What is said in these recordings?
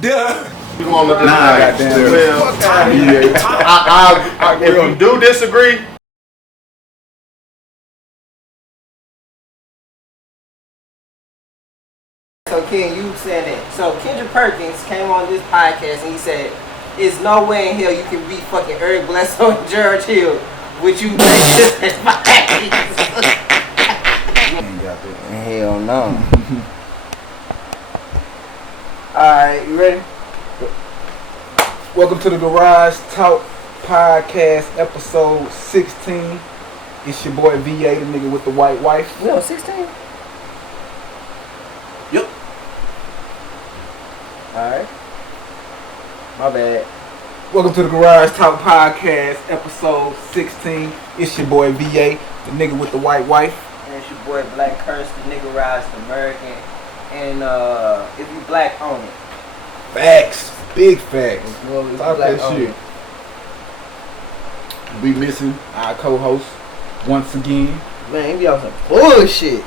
Duh. You want to Goddamn. If you do disagree, So Ken, you said it. So Kendrick Perkins came on this podcast and he said, "There's no way in hell you can beat fucking Eric Bledsoe and George Hill with you racist as Hell no. Alright, you ready? Welcome to the Garage Talk Podcast, episode 16. It's your boy VA, the nigga with the white wife. We on 16? Yep. Alright. My bad. Welcome to the Garage Talk Podcast, episode 16. It's your boy VA, the nigga with the white wife. And it's your boy Black Curse, the nigga rise American. And if you black, own it. Facts. Big facts. Well, if you Talk black, that own shit. it. We missing our co-host once again. Man, he be on some bullshit.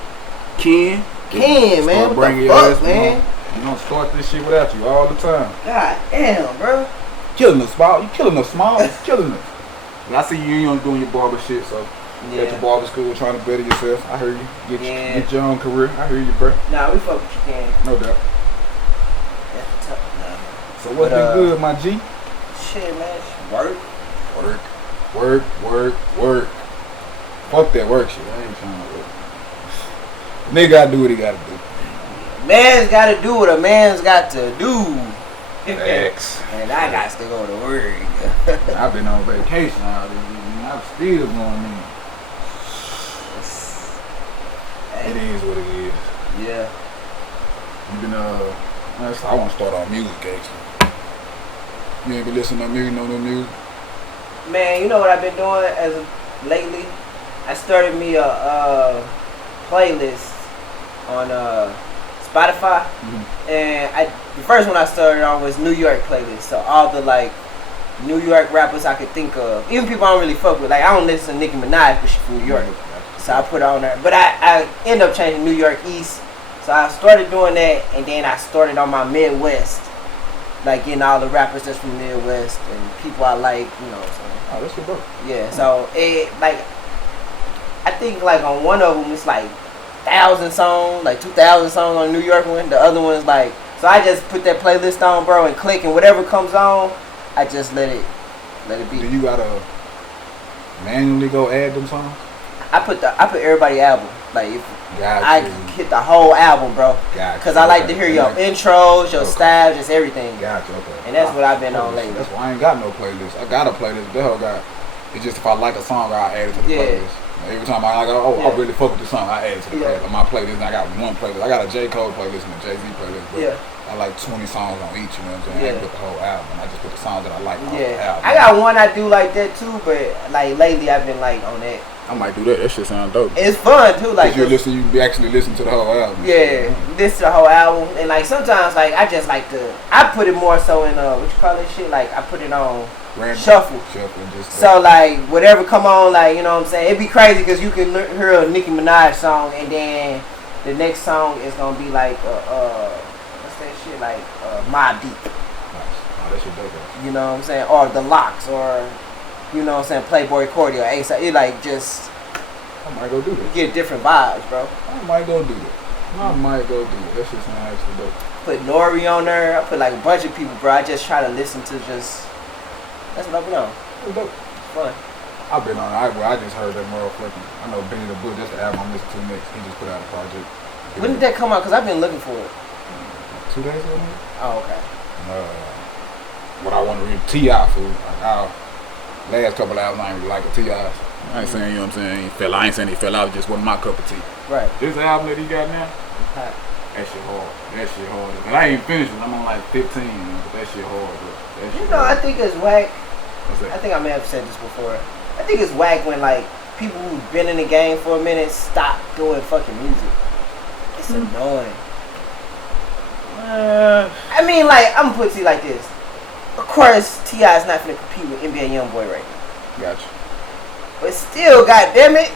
Ken, Man, what bringing the your fuck, ass, man? We don't start this shit without you all the time. God damn, bro. Killing us, Small. You killing us, Small. You killing us. But I see you doing your barber shit, so you at your barber school trying to better yourself. I heard you. Get your own career. I heard you, bro. Nah, we fuck with you, Ken. No doubt. That's tough, nah. So what's been good, my G? Shit, man. Work. Work. Fuck that work shit. I ain't trying to work. Nigga gotta do what he gotta do. Man's gotta do what a man's got to do. Facts. And I got to go to work. I've been on vacation all this week. I'm still going in. It is what it is. Yeah. You been I want to start on music actually. You ain't been listening to music, no music? Man, you know what I've been doing as of lately? I started me a playlist on Spotify, and the first one I started on was New York playlist. So all the like New York rappers I could think of, even people I don't really fuck with. Like I don't listen to Nicki Minaj, but she's from New York, so I put her on there. But I end up changing New York East, so I started doing that, and then I started on my Midwest, like getting all the rappers that's from Midwest and people I like, you know what I'm saying. Oh, that's your bro. Yeah, so it like I think like on one of them it's like 1,000 songs, like 2,000 songs on the New York one. The other one's like, so I just put that playlist on, bro, and click, and whatever comes on, I just let it be. Do you gotta manually go add them songs? I put everybody album, like if Gotcha. I hit the whole album, bro. Gotcha. Cause I like to hear your intros, your style, just everything. Gotcha. Okay. And that's what I've been on lately. That's why I ain't got no playlist. I got a playlist. The hell got. It's just if I like a song, I add it to the playlist. Every time I go, I really fuck with this song, I add it to the playlist. My playlist, and I got one playlist. I got a J. Cole playlist and a Jay-Z playlist. But I like 20 songs on each, you know what I'm saying? I ain't put the whole album. I just put the songs that I like on the album. I got one I do like that too, but like lately I've been like on that. I might do that. That shit sound dope. It's fun too, like you be actually listening to the whole album. Yeah, listen to the whole album, and like sometimes like I just like I put it more so in what you call that shit, like I put it on random. Shuffle just so like whatever come on, like you know what I'm saying, it'd be crazy because you can hear a Nicki Minaj song and then the next song is gonna be like what's that shit, like Mobb Deep. Nice. Oh, that shit dope. You know what I'm saying, or The Lox, or you know what I'm saying, Playboy Cardi or A$AP. It like just I might go do that. You get different vibes, bro. I might go do that. That shit sound actually dope. Put Nori on there. I put like a bunch of people, bro. I just try to listen to just. That's what I've been on. It's dope. It's fun. I've been on. I just heard that motherfucking. I know Benny the Bush. That's the album I'm listening to next. He just put out a project. When did that come out? Cause I've been looking for it. 2 days ago. Maybe? Oh, okay. What I want to read T.I. food. Like last couple albums I ain't really like the T.I.'s. I ain't saying, you know what I'm saying, I ain't saying he fell out, it just wasn't my cup of tea. Right. This album that he got now, that shit hard. But I ain't finished it. I'm on like 15, but that shit hard, bro. I think it's whack. What's that? I think I may have said this before. I think it's whack when like people who've been in the game for a minute stop doing fucking music. It's annoying. I mean, like, I'm gonna put it to you like this. Of course, T.I. is not gonna compete with NBA YoungBoy right now. Gotcha. But still, goddamn it,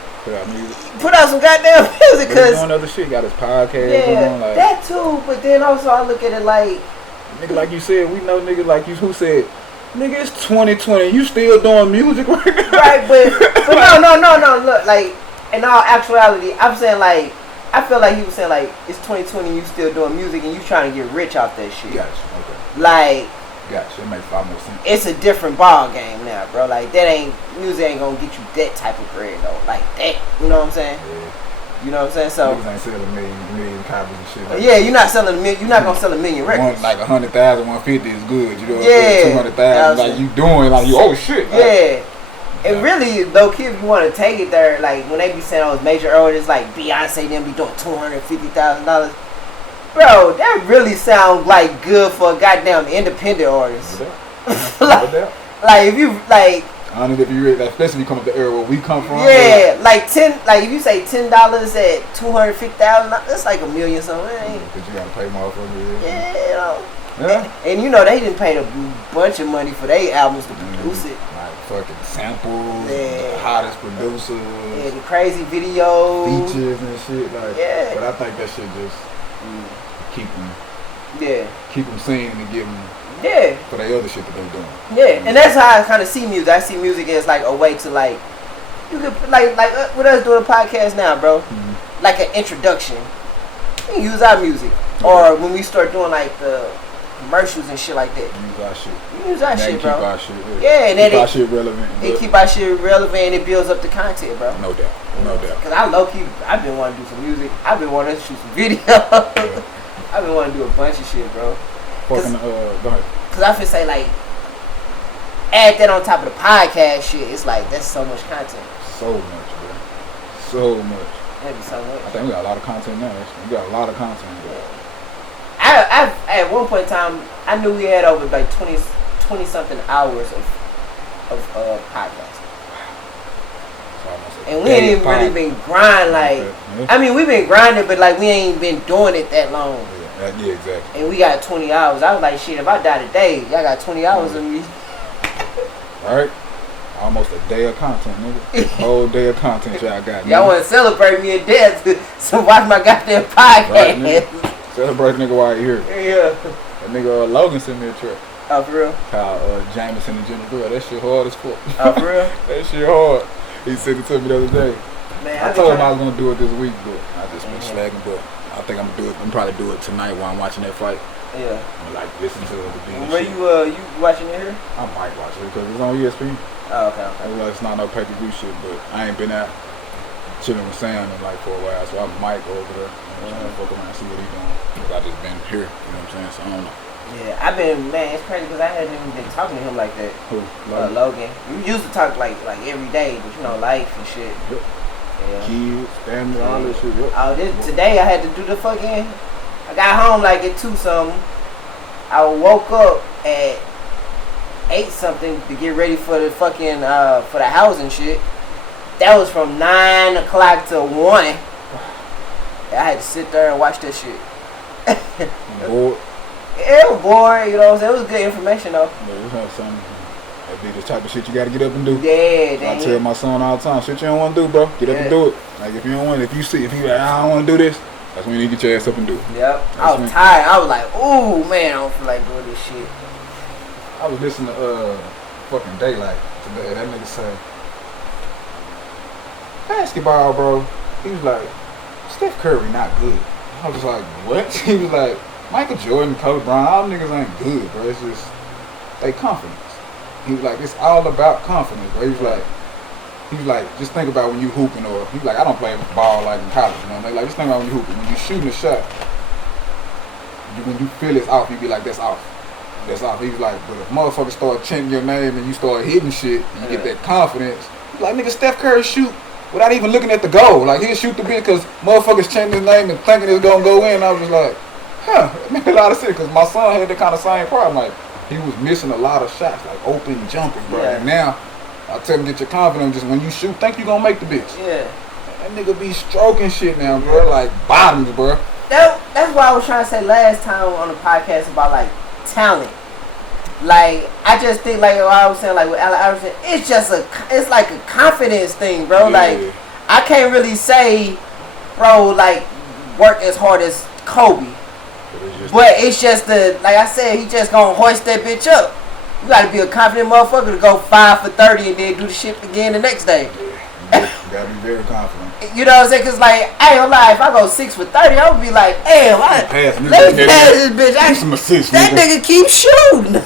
put out some goddamn music, cause doing other shit. Got his podcast on, like that too. But then also I look at it like nigga, like you said, we know niggas like you who said, nigga, it's 2020, you still doing music right now? Right, but no. Look, like in all actuality, I'm saying like I feel like he was saying like it's 2020, you still doing music and you trying to get rich off that shit. Gotcha. Okay. Like. Gotcha. It makes a lot more sense. It's a different ball game now, bro. Like music ain't gonna get you that type of bread though. Like that, you know what I'm saying? Yeah. You know what I'm saying? So niggas ain't selling million copies and shit. Like yeah, you're not selling you're not gonna sell a million records. Like 100,000, 150 is good. You know what I'm Yeah. saying? 200,000, like you doing, like you, oh shit. Like, Yeah. And really, low key, if you want to take it there, like when they be saying those major artists like Beyonce, them be doing $250,000. Bro, that really sounds like good for a goddamn independent artist. Like if you like. I don't know if you really, like, especially if you come up the era where we come from. Yeah, like if you say $10 at $250,000, that's like $1 million something. Because you gotta pay motherfuckers. Yeah, you know. Yeah. And you know they didn't pay a bunch of money for their albums to produce it. Like fucking samples, Yeah. the hottest producers, Yeah, the crazy videos, features and shit. Like, yeah. But I think that shit just keep them singing and give them for the other shit that they're doing. Yeah, and that's how I kind of see music. I see music as like a way to like, you could like with us doing a podcast now, bro. Mm-hmm. Like an introduction. You can use our music, or when we start doing like the commercials and shit like that. Use our shit. You use our shit, bro. Keep our shit. Yeah, and keep our shit relevant. It keep our shit relevant and it builds up the content, bro. No doubt. No doubt. Cause I low key, I've been wanting to do some music. I've been wanting to shoot some videos. I've been wanting to do a bunch of shit, bro. Fucking, go ahead. Cause I feel say like, add that on top of the podcast shit. It's like that's so much content. So much, bro. So much. That'd be so much. I think we got a lot of content now. We got a lot of content. Bro. I at one point in time, I knew we had over like 20 something hours of podcast. And we ain't even really been grinding like. I mean, we've been grinding, but like we ain't been doing it that long. Yeah, exactly. And we got 20 hours. I was like, shit, if I die today, y'all got 20 hours of me. Alright. Almost a day of content, nigga. Whole day of content y'all got. Y'all want to celebrate me in death, so watch my goddamn podcast. Right, nigga. Celebrate nigga while you're here. Yeah. That nigga Logan sent me a track. Oh, for real? How Jameson and Jennifer Girl. That shit hard as fuck. Oh, for real? That shit hard. He sent it to me the other day. Man, I told him I was gonna do it this week, but I just been slacking. But I think I'm gonna do it. I'm probably do it tonight while I'm watching that fight. Yeah. I'm like listen to the beat. Where you watching it here? I might watch it because it's on ESPN. Oh, okay. I realize it's not no pay-per-view shit, but I ain't been out chilling with Sam in like for a while, so I might go over there and fuck around and see what he doing. Cause I just been here, you know what I'm saying? So I don't know. Yeah, I've been, man, it's crazy because I hadn't even been talking to him like that. Who? Logan. We used to talk like every day, but you know, life and shit. Yep. Yeah. Kids, family, all that shit. Yep. Oh, today I had to do the fucking. I got home like at 2 something. I woke up at 8 something to get ready for the fucking for the house and shit. That was from 9 o'clock to 1. I had to sit there and watch that shit. Bored. It was boring, you know what I'm saying? It was good information though. Yeah, we have something. That be the type of shit you gotta get up and do. Yeah, I tell my son all the time, shit you don't want to do, bro. Get up and do it. Like if you don't want, if you like, I don't want to do this, that's when you need to get your ass up and do it. Yep. I was tired. I was like, ooh man, I don't feel like doing this shit. I was listening to fucking Daylight today. That nigga said basketball, bro. He was like, Steph Curry not good. I was like, what? He was like, Michael Jordan, Kobe Bryant, all niggas ain't good, bro. It's just they confidence. He was like, it's all about confidence, bro. He was like, just think about when you hooping, or he was like, I don't play ball like in college, you know what I mean? Like, just think about when you hooping. When you shooting a shot, when you feel it's off, you be like, that's off. That's off. He was like, but if motherfuckers start chanting your name and you start hitting shit, and you get that confidence, he was like, nigga, Steph Curry shoot without even looking at the goal. Like, he'll shoot the bit because motherfuckers chanting his name and thinking it's gonna go in. I was just like, huh, it made a lot of sense, because my son had that kind of same problem. Like, he was missing a lot of shots, like open jumpers, bro. Yeah. And now, I tell him, get your confidence, just when you shoot, think you gonna make the bitch. Yeah. That nigga be stroking shit now, bro, like bottoms, bro. That's what I was trying to say last time on the podcast about, like, talent. Like, I just think, like what I was saying, like with Allen Iverson, it's like a confidence thing, bro. Yeah. Like, I can't really say, bro, like, work as hard as Kobe. But it's just like I said, he just gonna hoist that bitch up. You gotta be a confident motherfucker to go 5 for 30 and then do the shit again the next day. You gotta be very confident. You know what I'm saying? Cause like, I ain't gonna lie, if I go 6 for 30, I would be like, damn, let me pass this bitch. Some assists, that nigga keep shooting.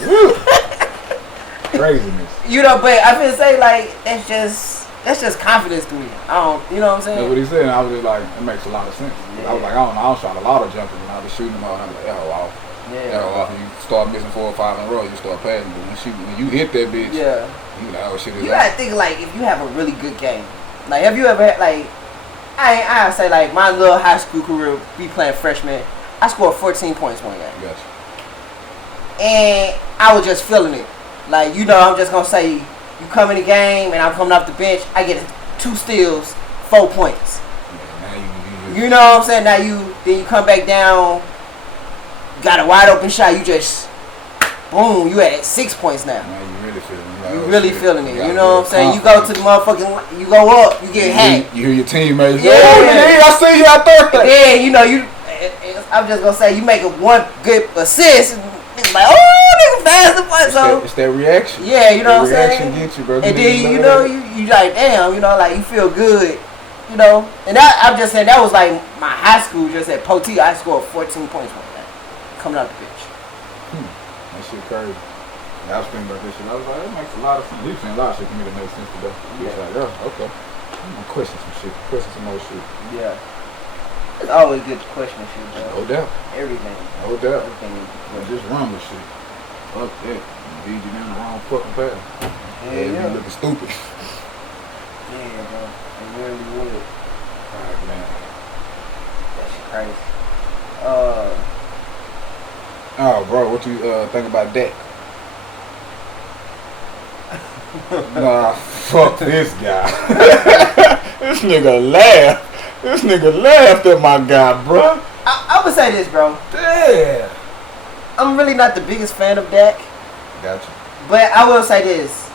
Craziness. You know, but I feel say like that's just confidence to me. I don't, you know what I'm saying? That's what he said, and I was just like, it makes a lot of sense. Yeah. I was like, I don't shot a lot of jumpers, and I was shooting them all, and I was like, wow. Yeah. You start missing 4 or 5 in a row, you start passing. But when you hit that bitch, yeah. You like, oh shit, you gotta think like if you have a really good game. Like, have you ever had like I say like my little high school career, we playing freshman. I scored 14 points one game. Gotcha. And I was just feeling it. Like, you know, I'm just gonna say you come in the game and I'm coming off the bench, I get 2 steals, 4 points. Yeah, you know what I'm saying? Now then you come back down, got a wide open shot, you just boom, you at 6 points now. Man, you really feeling it. You really feeling it. You know what I'm saying? You go to the motherfucking, you go up, you get hacked. You hear your teammates. Yeah, I see you out there. Yeah, you know, I'm just gonna say you make one good assist, and it's like, oh, nigga, fast the fuck. So it's that reaction. Yeah, you know what I'm saying. Reaction gets you, bro. And then you know you like, damn, you know, like you feel good, you know. And I'm just saying that was like my high school. Just at Poti, I scored 14 points one day, coming out the bench. That shit crazy. I was thinking about this shit. I was like, that makes a lot of sense. You saying a lot of shit to me that makes sense today. Yeah. Like, yeah, okay. I'm gonna question some shit. Question some more shit. Yeah. It's always good to question shit, bro. No doubt. Everything. No doubt. Everything is just run with shit. Fuck that. Lead you down the wrong fucking path. Yeah. You looking stupid. Yeah, bro. It really would. Alright, man. That shit crazy. Oh, bro, what you think about that? Nah, fuck this guy. This nigga laughed. This nigga laughed at my guy, bro. I would say this, bro. Yeah. I'm really not the biggest fan of Dak. Gotcha. But I will say this.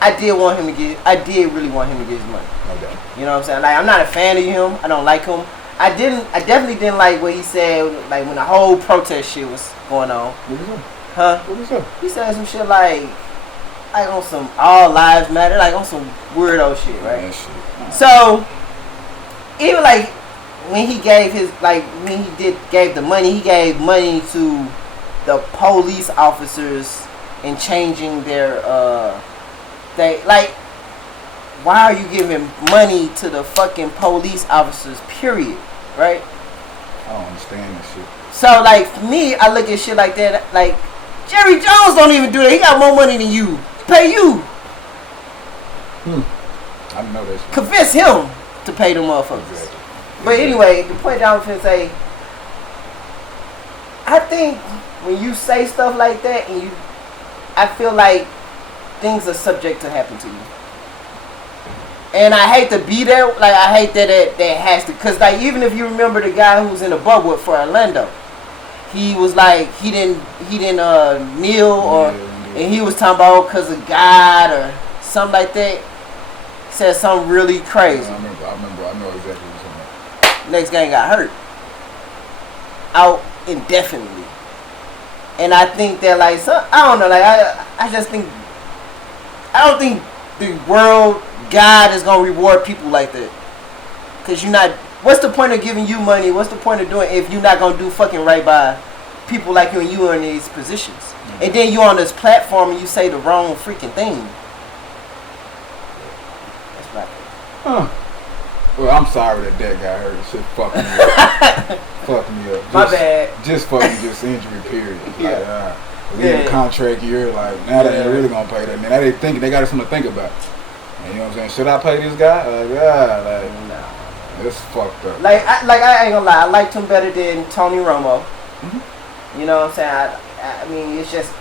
I did really want him to get his money. Okay. You know what I'm saying? Like, I'm not a fan of him. I don't like him. I definitely didn't like what he said, like when the whole protest shit was going on. What he said? Huh? What he said? He said some shit like on some all lives matter, like on some weirdo shit, right? Yeah, shit. So even like when he gave gave the money, he gave money to the police officers and changing their why are you giving money to the fucking police officers, period, right? I don't understand this shit. So like for me, I look at shit like that, like Jerry Jones don't even do that. He got more money than you. Pay you. I didn't know that shit. Convince him to pay them motherfuckers. Exactly. But anyway, the point I was going to say, I think when you say stuff like that, I feel like things are subject to happen to you. And I hate to be there, like I hate that has to, cause like even if you remember the guy who was in the bubble for Orlando, he was like he didn't kneel or and he was talking about cause of God or something like that. He said something really crazy. I remember. I know exactly what you're talking about. Next game got hurt, out indefinitely, and I think that like I don't know, like I don't think the world. God is gonna reward people like that, cause you're not. What's the point of giving you money? What's the point of doing if you're not gonna do fucking right by people like you and you are in these positions? Mm-hmm. And then you on this platform and you say the wrong freaking thing. That's right. Well, I'm sorry that got hurt. Shit fucked me up. Fucked me up. My bad. Just fucking injury period. Yeah. Like, we in a contract year. Like now they ain't really gonna pay that. Man, now they got something to think about. You know what I'm saying? Should I pay this guy? It's fucked up. I ain't gonna lie. I liked him better than Tony Romo. Mm-hmm. You know what I'm saying? I mean, it's just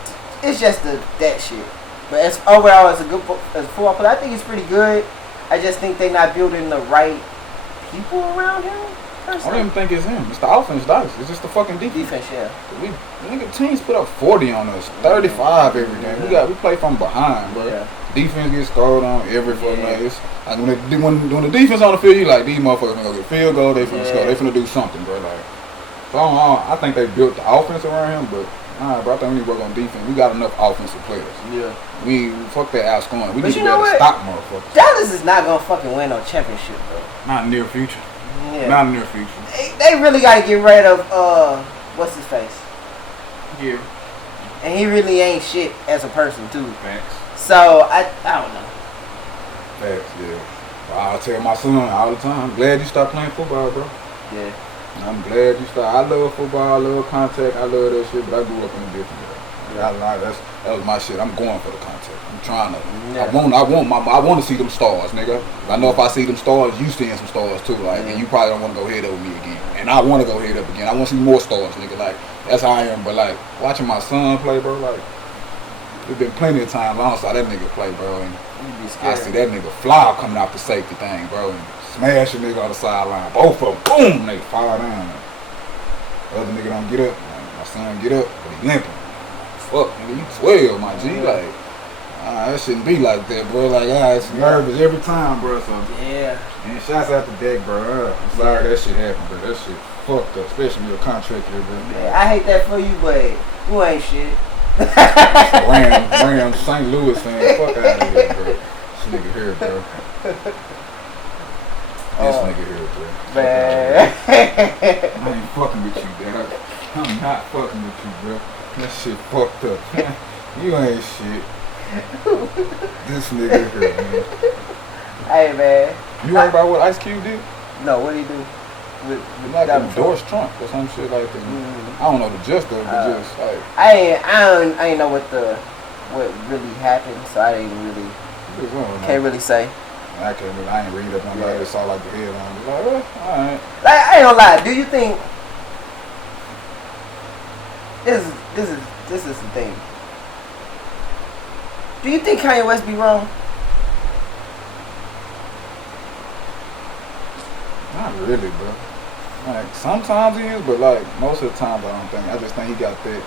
that shit. But overall, as a football player, I think he's pretty good. I just think they're not building the right people around him. I don't even think it's him. It's the offense, dice. It's just the fucking defense. Yeah. We teams put up 40 on us, 35 every game. We play from behind, bro. Yeah. Defense gets scored on every fucking night. Like when the defense on the field, you like these motherfuckers gonna go get field goal. They finna score. They finna do something, bro. Like So I think they built the offense around him, but nah, bro, I think we need to work on defense. We got enough offensive players. Yeah. We fuck that outscoring. We But need to you be know able to what? stop motherfuckers. Dallas is not gonna fucking win no championship, bro. Not in the near future. Yeah. Not in the near future. They really gotta get rid of what's his face. Yeah. And he really ain't shit as a person too. Facts. So I don't know. Facts, yeah. Well, I tell my son all the time, I'm glad you stopped playing football, bro. Yeah. I'm glad you stopped. I love football, I love contact, I love that shit, but I grew up in a different era. That was my shit. I'm going for the contact. I'm trying to. Yeah. I want to see them stars, nigga. I know if I see them stars, you seeing some stars too, like, and you probably don't want to go head up with me again. And I want to go head up again. I want to see more stars, nigga. Like, that's how I am. But like watching my son play, bro, like there's been plenty of times I saw that nigga play, bro, and I see that nigga fly coming out the safety thing, bro, and smash a nigga on the sideline. Both of them, boom, they fall down. The other nigga don't get up. My son get up, but he limping. Fuck, nigga, you 12, my G. Like, that shouldn't be like that, bro. Like, it's nervous every time, bro. So, yeah. And shouts out to Dak, bro. I'm sorry that shit happened, bro. That shit fucked up, especially with a contract here, bro. Yeah, I hate that for you, but you ain't shit. Rams, St. Louis fan, fuck out of here, bro. This nigga here, bro. This nigga here, bro. Man. I ain't fucking with you, dad. I'm not fucking with you, bro. That shit fucked up. You ain't shit. This nigga here, man. Hey, man. You heard about what Ice Cube did? No, what did he do? With Like Donald endorsed Trump or some shit like that. I don't know the gist of it, but just like I ain't know what really happened, so I didn't really can't really say. I ain't read up on that. I just saw like the headline. Like, alright. Like, I ain't gonna lie. Do you think this is the thing? Do you think Kanye West be wrong? Not really, bro. Like sometimes he is, but like most of the time I don't think. I just think he got that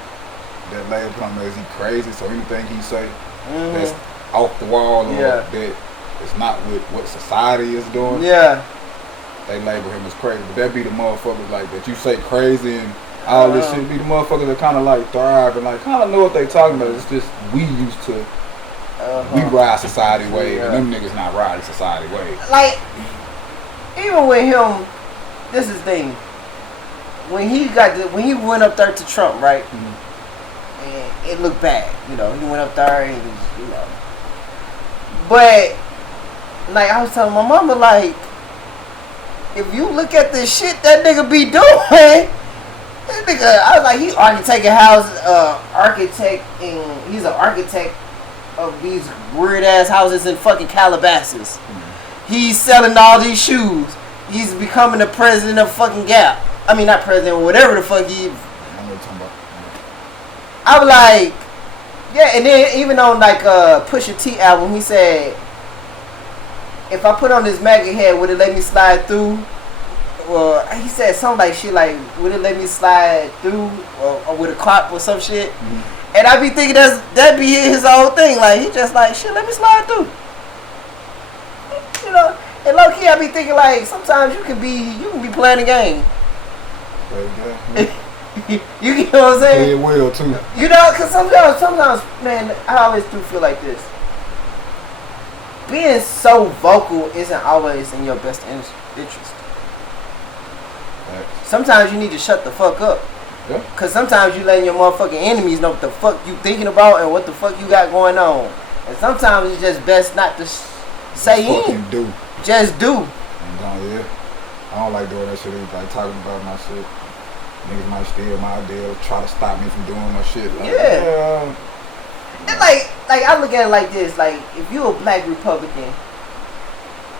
label put on as he crazy. So anything he say that's off the wall or that it's not with what society is doing. Yeah. They label him as crazy, but that be the motherfuckers like that you say crazy and all this shit be the motherfuckers that kind of like thrive and like kind of know what they talking about. It's just we used to we ride society way and them niggas not riding society way. Like even with him, this is the thing. When he went up there to Trump, right? And it looked bad, you know. He went up there and he was, you know. But like I was telling my mama, like, if you look at the shit that nigga be doing, that nigga, I was like, he architecting houses, he's an architect of these weird ass houses in fucking Calabasas. He's selling all these shoes. He's becoming the president of fucking Gap. I mean, not president, whatever the fuck he. I was like, yeah, and then even on like Pusha T album, he said, if I put on this MAGA head, would it let me slide through? Or he said something like shit like, would it let me slide through or with a cop or some shit? And I be thinking that be his whole thing. Like he just like shit, let me slide through. You know, and low key I be thinking like sometimes you can be playing a game. You get what I'm saying? Play it well too. You know, cause sometimes, man, I always do feel like this. Being so vocal isn't always in your best interest. Sometimes you need to shut the fuck up. Yeah. Cause sometimes you letting your motherfucking enemies know what the fuck you thinking about and what the fuck you got going on. And sometimes it's just best not to say anything. Just do. Yeah. I don't like doing that shit. Like talking about my shit. Niggas might steal my idea, try to stop me from doing my shit. Like, yeah. And like I look at it like this. Like if you a black Republican,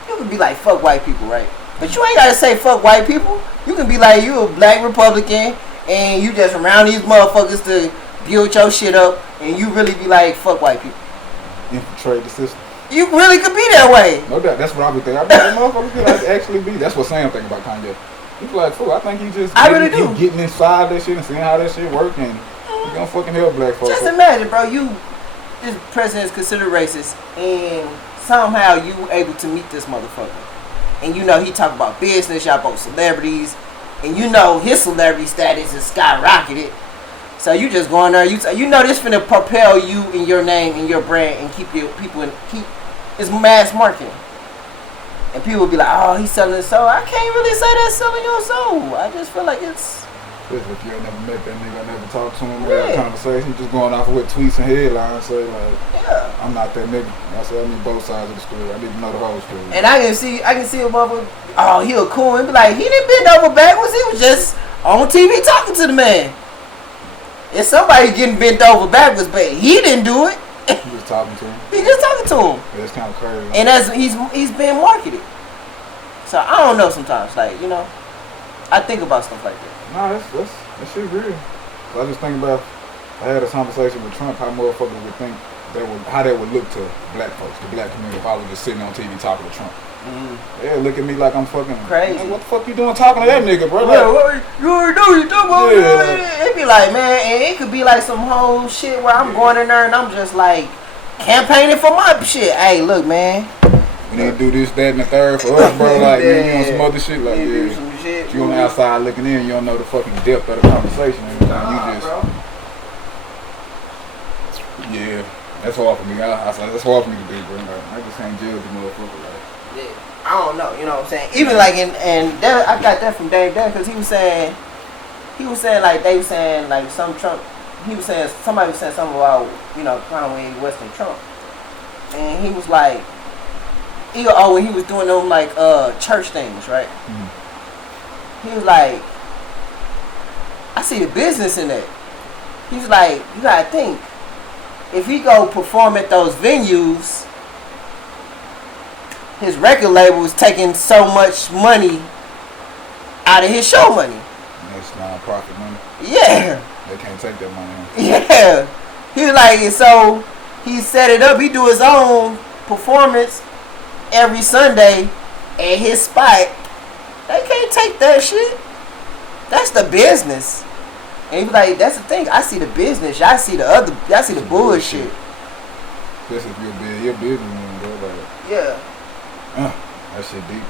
you can be like fuck white people, right? But you ain't gotta say fuck white people. You can be like you a black Republican and you just around these motherfuckers to build your shit up, and you really be like fuck white people. Infiltrate the system. You really could be that way. No doubt. That's what I be thinking. I be like, motherfuckers could like actually be. That's what Sam think about Kanye. He's like, fool, I think he just getting inside that shit and seeing how that shit work, and he gonna fucking help black folks. Just imagine, bro, this president is considered racist, and somehow you able to meet this motherfucker. And you know he talk about business, y'all both celebrities, and you know his celebrity status is skyrocketed. So you just go in there, you know this finna propel you in your name and your brand and keep your people keep it's mass marketing. And people be like, oh, he's selling his soul. I can't really say that's selling your soul. I just feel like it's. If you ain't never met that nigga, I never talked to him, had a conversation, you just going off of what tweets and headlines say, like, I'm not that nigga. I said, I need both sides of the story. I need to know the whole story. And I can see a motherfucker, oh, he a cool, and be like, he didn't bend over backwards, he was just on TV talking to the man. If somebody getting bent over backwards, but he didn't do it. He was talking to him. He just talking to him. Yeah, it's kind of crazy. And as he's being marketed. So I don't know sometimes, like, you know, I think about stuff like that. Nah, that shit real. So I just think about, I had a conversation with Trump, how motherfuckers would think, how they would look to black folks, the black community, if I was just sitting on TV talking to Trump. Mm-hmm. They look at me like I'm fucking crazy. Like, what the fuck you doing talking to that nigga, bro? Like, you already know you talking about. Yeah. It be like, man, and it could be like some whole shit where I'm going in there and I'm just like campaigning for my shit. Hey, look, man. We need to do this, that, and the third for us, bro. Like, man, you on some other shit, like, yeah. You on the outside looking in, you don't know the fucking depth of the conversation. Every time you just, yeah, that's hard for me. That's hard for me to do, bro. Like, I just can't judge the motherfucker. Like, yeah, I don't know, you know what I'm saying? Even like and that, I got that from Dave Dad because he was saying like they was saying like some Trump. He was saying somebody was saying something about Conway West and Trump, and he was like. When he was doing them like church things, right? Mm-hmm. He was like, I see the business in it. He was like, you gotta think, if he go perform at those venues, his record label is taking so much money out of his show money. That's non-profit money. Yeah. They can't take that money. Yeah. He was like, so he set it up. He do his own performance every Sunday at his spot. They can't take that shit. That's the business. And he be like, that's the thing. I see the business. Y'all see the bullshit. Especially if you're business man, bro. Like, yeah. That shit deep.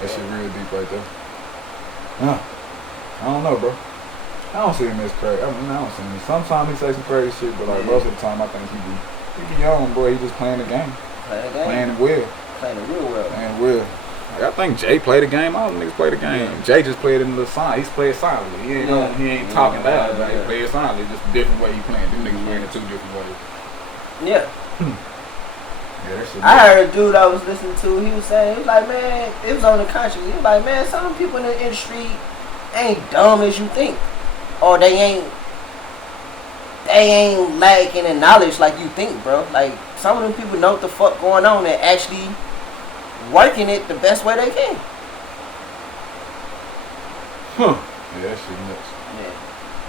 That shit real deep right there. I don't know, bro. I don't see him as crazy. I don't see him. Sometimes he say some crazy shit, but like most of the time I think he be young, boy. He just playing the game. Playing it well. Playing it real well. Playing well. Like, I think Jay played the game. All the niggas play the game. Yeah. Jay just played it in the sign. He's playing silently. He ain't talking loud. He played silently. Just a different way he playing. Them niggas playing it two different ways. Yeah. Yeah, that shit. I heard a dude I was listening to. He was saying, he was like, man, it was on the conscience. He was like, man, some people in the industry ain't dumb as you think, or they ain't lacking in knowledge like you think, bro. Like some of them people know what the fuck going on and actually working it the best way they can. Yeah, that shit nuts. Yeah,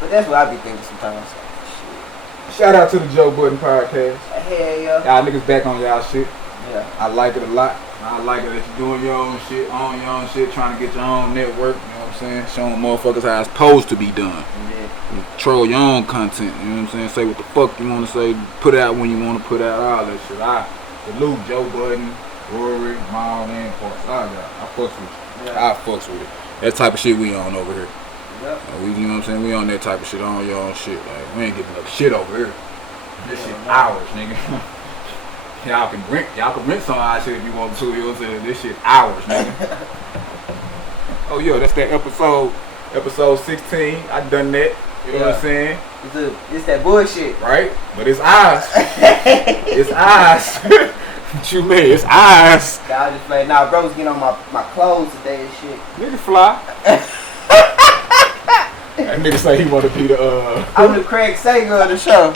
but that's what I be thinking sometimes. Shit. Shout out to the Joe Budden podcast. Hell yeah. Y'all niggas back on y'all shit. Yeah. I like it a lot. I like it that you're doing your own shit, on your own shit, trying to get your own network, you know what I'm saying? Showing motherfuckers how it's supposed to be done. Yeah. Control your own content, you know what I'm saying? Say what the fuck you want to say, put out when you want to put out, all that shit. I salute Joe Budden, Rory, Miles, and Parks. I fucks with you. Yeah. I fucks with it. That type of shit we on over here. Yep. You know what I'm saying? We on that type of shit, on your own shit. Like, we ain't giving up shit over here. This shit ours, nigga. Y'all can rent some of our shit if you want to, you know what I'm saying? This shit ours, nigga. Oh, yo, that's that episode 16. I done that, you know what I'm saying? It's that bullshit. Right? But it's ours. It's ours. What you mean? It's ours. I just played. Nah, bro was getting on my clothes today and shit. Nigga fly. That nigga say he want to be the, I'm the Craig Sager of the show.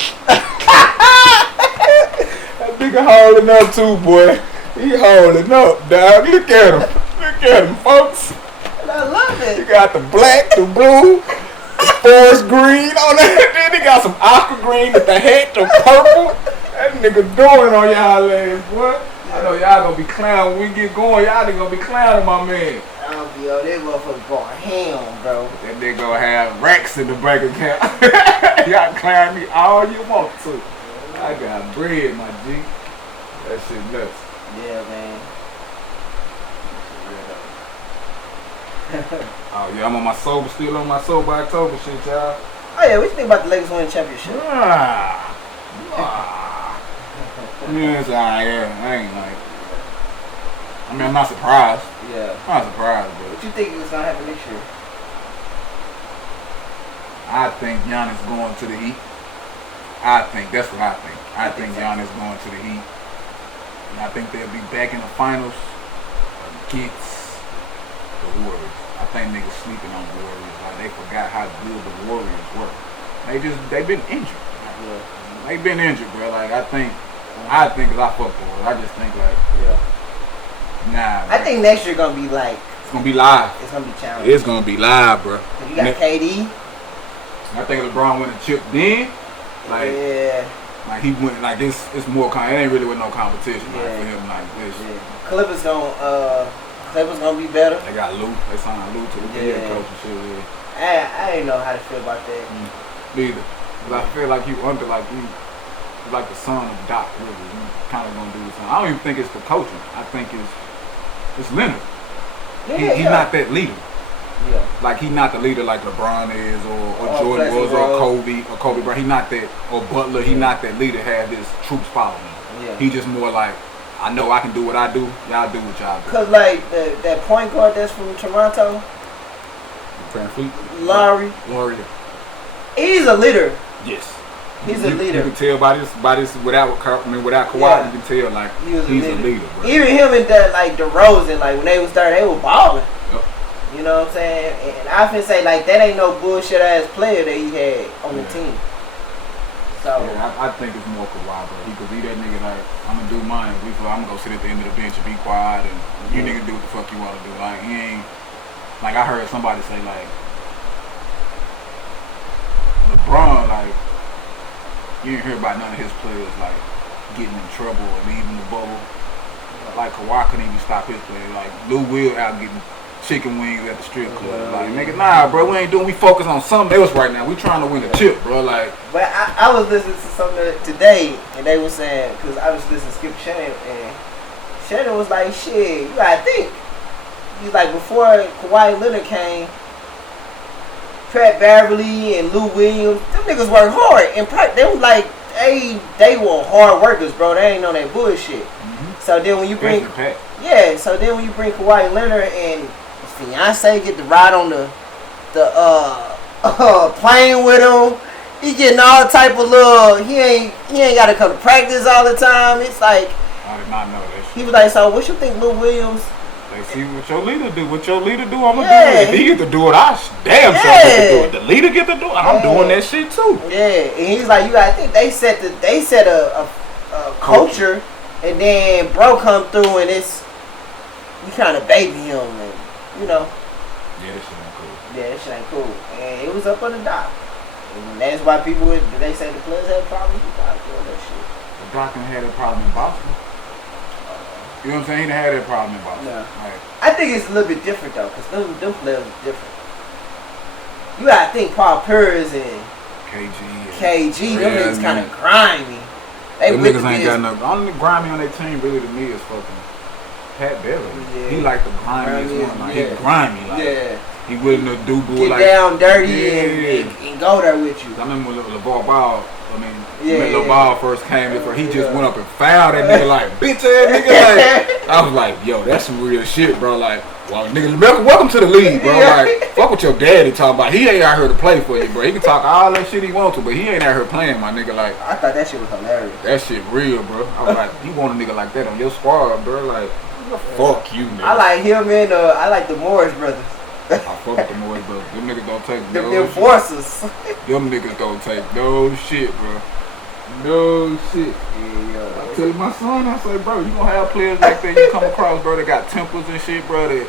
That nigga holding up too, boy. He holding up, dog. Look at him. Look at him, folks. And I love it. He got the black, the blue, the forest green on that. Then he got some aqua green with the hat, the purple. That nigga doing on y'all ass, boy. I know y'all gonna be clowning when we get going. Y'all nigga gonna be clowning my man. I'll be on that motherfucker going ham, bro. That nigga gonna have racks in the bank account. Y'all clown me all you want to. I got bread, my G. That shit nuts. Yeah, man. Oh yeah, I'm on my sober, still on my sober October shit, y'all. Oh yeah, what you think about the Lakers winning championship? Yeah, it's alright. Yeah, I ain't like. I mean, I'm not surprised. Yeah. I'm not surprised, but What you think is gonna happen next year? I think Giannis going to the Heat. I think that's what I think. I think Giannis going to the Heat. And I think they'll be back in the finals against the Warriors. I think niggas sleeping on the Warriors. Like they forgot how good the Warriors were. They've been injured. Yeah. They've been injured, bro. Like I think 'cause I fuck the Warriors. I just think like nah. I think next year gonna be like it's gonna be live. It's gonna be challenging. It's gonna be live, bro. You got KD. I think LeBron went and chipped then. Like Yeah. Like he went like it's more it ain't really with no competition like, Yeah. for him like this. Yeah. Clippers gonna be better. They got Lou. They signed Lou to the head coach and shit. Yeah. I didn't know how to feel about that. Neither. Cause I feel like you under like you like the son of Doc Rivers. You kind of gonna do something. I don't even think it's the coaching. I think it's Leonard. He's not that leader. Yeah. Like he not the leader like LeBron is or Jordan Pleasant was Grove. or Kobe Bryant. He not that or Butler. He not that leader. Have his troops following him. Yeah. He just more like I know I can do what I do. Y'all do what y'all do. Cause like that point guard that's from Toronto, Lowry, he's a leader. Yes. He's a leader. You can tell by this without Kawhi, Yeah. you can tell like He's a leader, bro. Even him and that like DeRozan, like when they was starting, they were balling. Yep. You know what I'm saying? And I often say like that ain't no bullshit ass player that he had on the team. So yeah, I think it's more Kawhi, bro. Because he that nigga like I'm gonna do mine. I'm gonna go sit at the end of the bench and be quiet, and you niggas do what the fuck you want to do. Like he ain't like I heard somebody say like LeBron like you ain't hear about none of his players like getting in trouble or leaving the bubble. Like Kawhi couldn't even stop his play. Like Lou Will out getting chicken wings at the strip club. Like nigga, nah, bro, we ain't doing. We focus on something else right now. We trying to win a chip, bro. Like, but I was listening to something today, and they were saying because I was listening to Skip Shannon, and Shannon was like, "Shit, you gotta think." He's like, before Kawhi Leonard came, Pat Beverly and Lou Williams, them niggas work hard. And they was like, they were hard workers, bro. They ain't on that bullshit. So then when you bring, so then when you bring Kawhi Leonard and his fiance get to ride on the plane with him, he getting all type of love. He ain't got to come to practice all the time. It's like I did not know that shit. He was like, so what you think Lou Williams? They see what your leader do. What your leader do, I'ma do it. If he get to do it, I damn sure get to do it. The leader get to do it. I'm doing that shit too. Yeah, and he's like, you gotta think they set a culture, and then bro come through and it's you kind of baby him, and you know. Yeah, this shit ain't cool. Yeah, this shit ain't cool, and it was up on the dock, and that's why people they say the players had problems with Doc doing that shit. The Doc done had a problem in Boston. You know what I'm saying? He done had that problem in Boston. No. Like, I think it's a little bit different though, cause them players are different. You gotta think Paul Pierce and KG, them niggas kind of grimy. Them niggas ain't got no. Only grimy on their team really to me is fucking Pat Beverly. Yeah. He like the grimiest one. Like, he grimy. Like, he willing to do get like, down dirty and go there with you. I remember when LeVar Ball, when LeVar first came in, he just went up and fouled that nigga like, bitch ass nigga. Like, I was like, yo, that's some real shit, bro. Like, well, nigga, welcome to the league, bro. Like, fuck what your daddy talking about. He ain't out here to play for you, bro. He can talk all that shit he wants to, but he ain't out here playing, my nigga. Like, I thought that shit was hilarious. That shit real, bro. I was like, you want a nigga like that on your squad, bro? Like, fuck you, nigga. I like him and I like the Morris brothers. I fuck with the Morris brothers. Them niggas don't take no shit. Enforcers. Them niggas don't take no shit, bro. No shit. Yeah. I tell my son, I say, bro, you gonna have players like that you come across, bro, that got tempers and shit, bro, that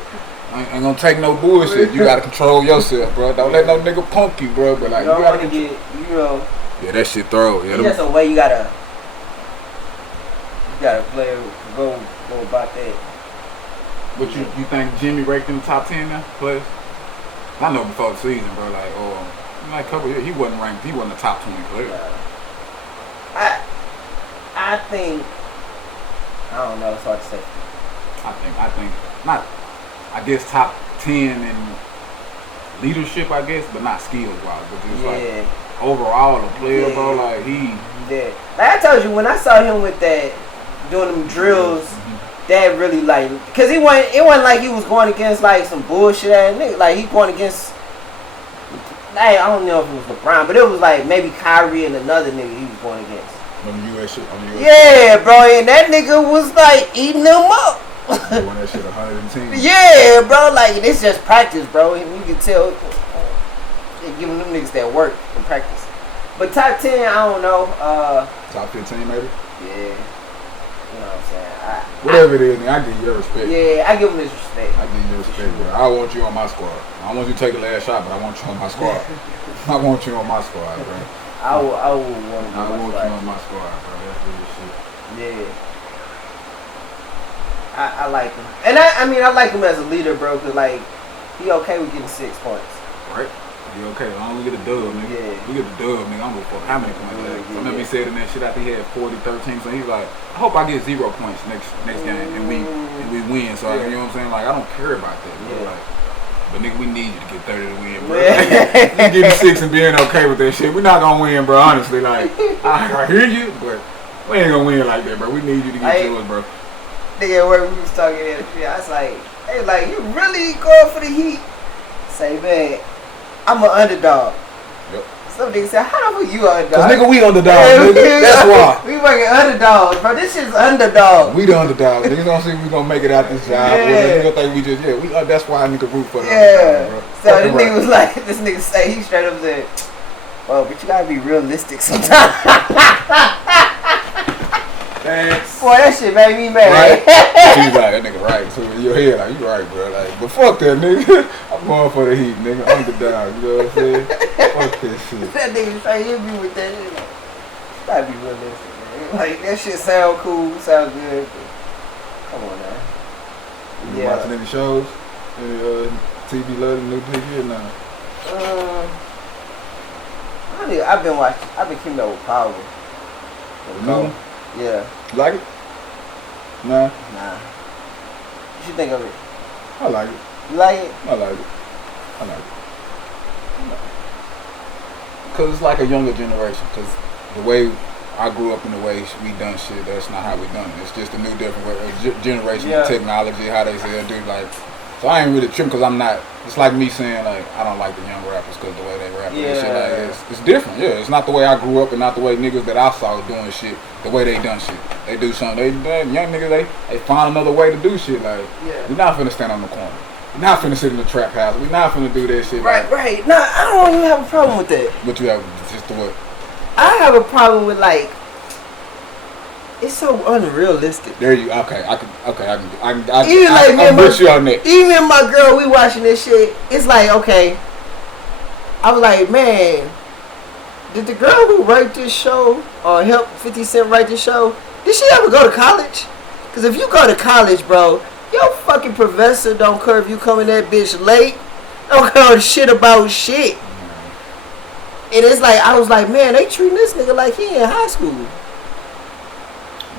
ain't gonna take no bullshit. You gotta control yourself, bro. Don't let no nigga punk you, bro. But like, you gotta get, you know. Yeah, that shit throw. Yeah, that's a way you gotta play, go about that. But you think Jimmy ranked in the top 10 now, players? I know before the season, bro, like a couple years, he wasn't ranked, he wasn't a top 20 player. I think, I don't know, it's hard to say. I I guess top 10 in leadership, I guess, but not skills wise. But just like overall, a player, bro. Like he. Yeah. Like I told you, when I saw him with that doing them drills, that really like, cause it wasn't like he was going against like some bullshit ass nigga. Like he going against. I don't know if it was LeBron, but it was like maybe Kyrie and another nigga he was going against. On the US shit. Yeah, bro, and that nigga was like eating them up. Won that shit 110. Yeah, bro, like it's just practice, bro. And you can tell they giving them niggas that work in practice. But top 10, I don't know. Top 15 maybe. Yeah, you know what I'm saying. Whatever it is, man, I give you your respect. Yeah, I give him his respect. I give you your respect, bro. I want you on my squad. I don't want you to take the last shot, but I want you on my squad. I want you on my squad, bro. I would want I want you on my squad, bro. That's real shit. Yeah. I like him. And I mean, I like him as a leader, bro, because, like, he okay with getting 6 points. Right? He okay. As long as we get a dub, nigga. Yeah. We get the dub, nigga. I'm gonna fuck how many points that. Yeah, I remember he said in that shit after he had 40, 13, so he's like, I hope I get 0 points next game and we win. So, you know what I'm saying? Like, I don't care about that, bro. Like, but nigga, we need you to get 30 to win, bro. You getting 6 and being okay with that shit. We're not gonna win, bro, honestly. Like, I hear you, but we ain't gonna win like that, bro. We need you to get yours, bro. Nigga, where we was talking in the shit, I was like, hey, like, you really going for the Heat? Say, man, I'm an underdog. Yep. Some niggas say, how the fuck you an underdog? Cause nigga, we underdogs, nigga. That's why. We fucking underdogs, bro. This shit's underdog. We the underdogs. Niggas don't think we gonna make it out this job. Niggas gonna think we just, that's why I nigga root for the underdog, bro. So this nigga was like, this nigga say, he straight up said, well, but you gotta be realistic sometimes. Thanks. Boy, that shit made me mad. Right? He's like, that nigga right. So in your head, like, you right, bro. Like, but fuck that, nigga. I'm going for the Heat, nigga. Underdog, you know what I'm saying? Fuck that shit. That nigga straight hit me with that shit. Like, you gotta be realistic, man. Like, that shit sound cool, sound good. But come on, man. You watching any shows? Any TV love, new TV or not? I've been keeping up with Power. No. Yeah. You like it? Nah. What you think of it? I like it. You like it? I like it. Cause it's like a younger generation. Cause the way I grew up in the way we done shit, that's not how we done it. It's just a new different way, generation of technology, how they say they do like. So I ain't really tripping because I'm not. It's like me saying like I don't like the young rappers because the way they rap and shit like it's different. Yeah, it's not the way I grew up and not the way niggas that I saw doing shit. The way they done shit, they do something. They young niggas they find another way to do shit. Like we're not finna stand on the corner. We're not finna sit in the trap house. We're not finna do that shit. Right. Nah, I don't even have a problem with that. But you have just the what? I have a problem with like. It's so unrealistic. There you okay. I can I'm with you on that. Even my girl, we watching this shit. It's like okay. I was like, man, did the girl who wrote this show or helped 50 Cent write this show? Did she ever go to college? Because if you go to college, bro, your fucking professor don't care if you coming that bitch late. Don't care shit about shit. And it's like I was like, man, they treating this nigga like he in high school.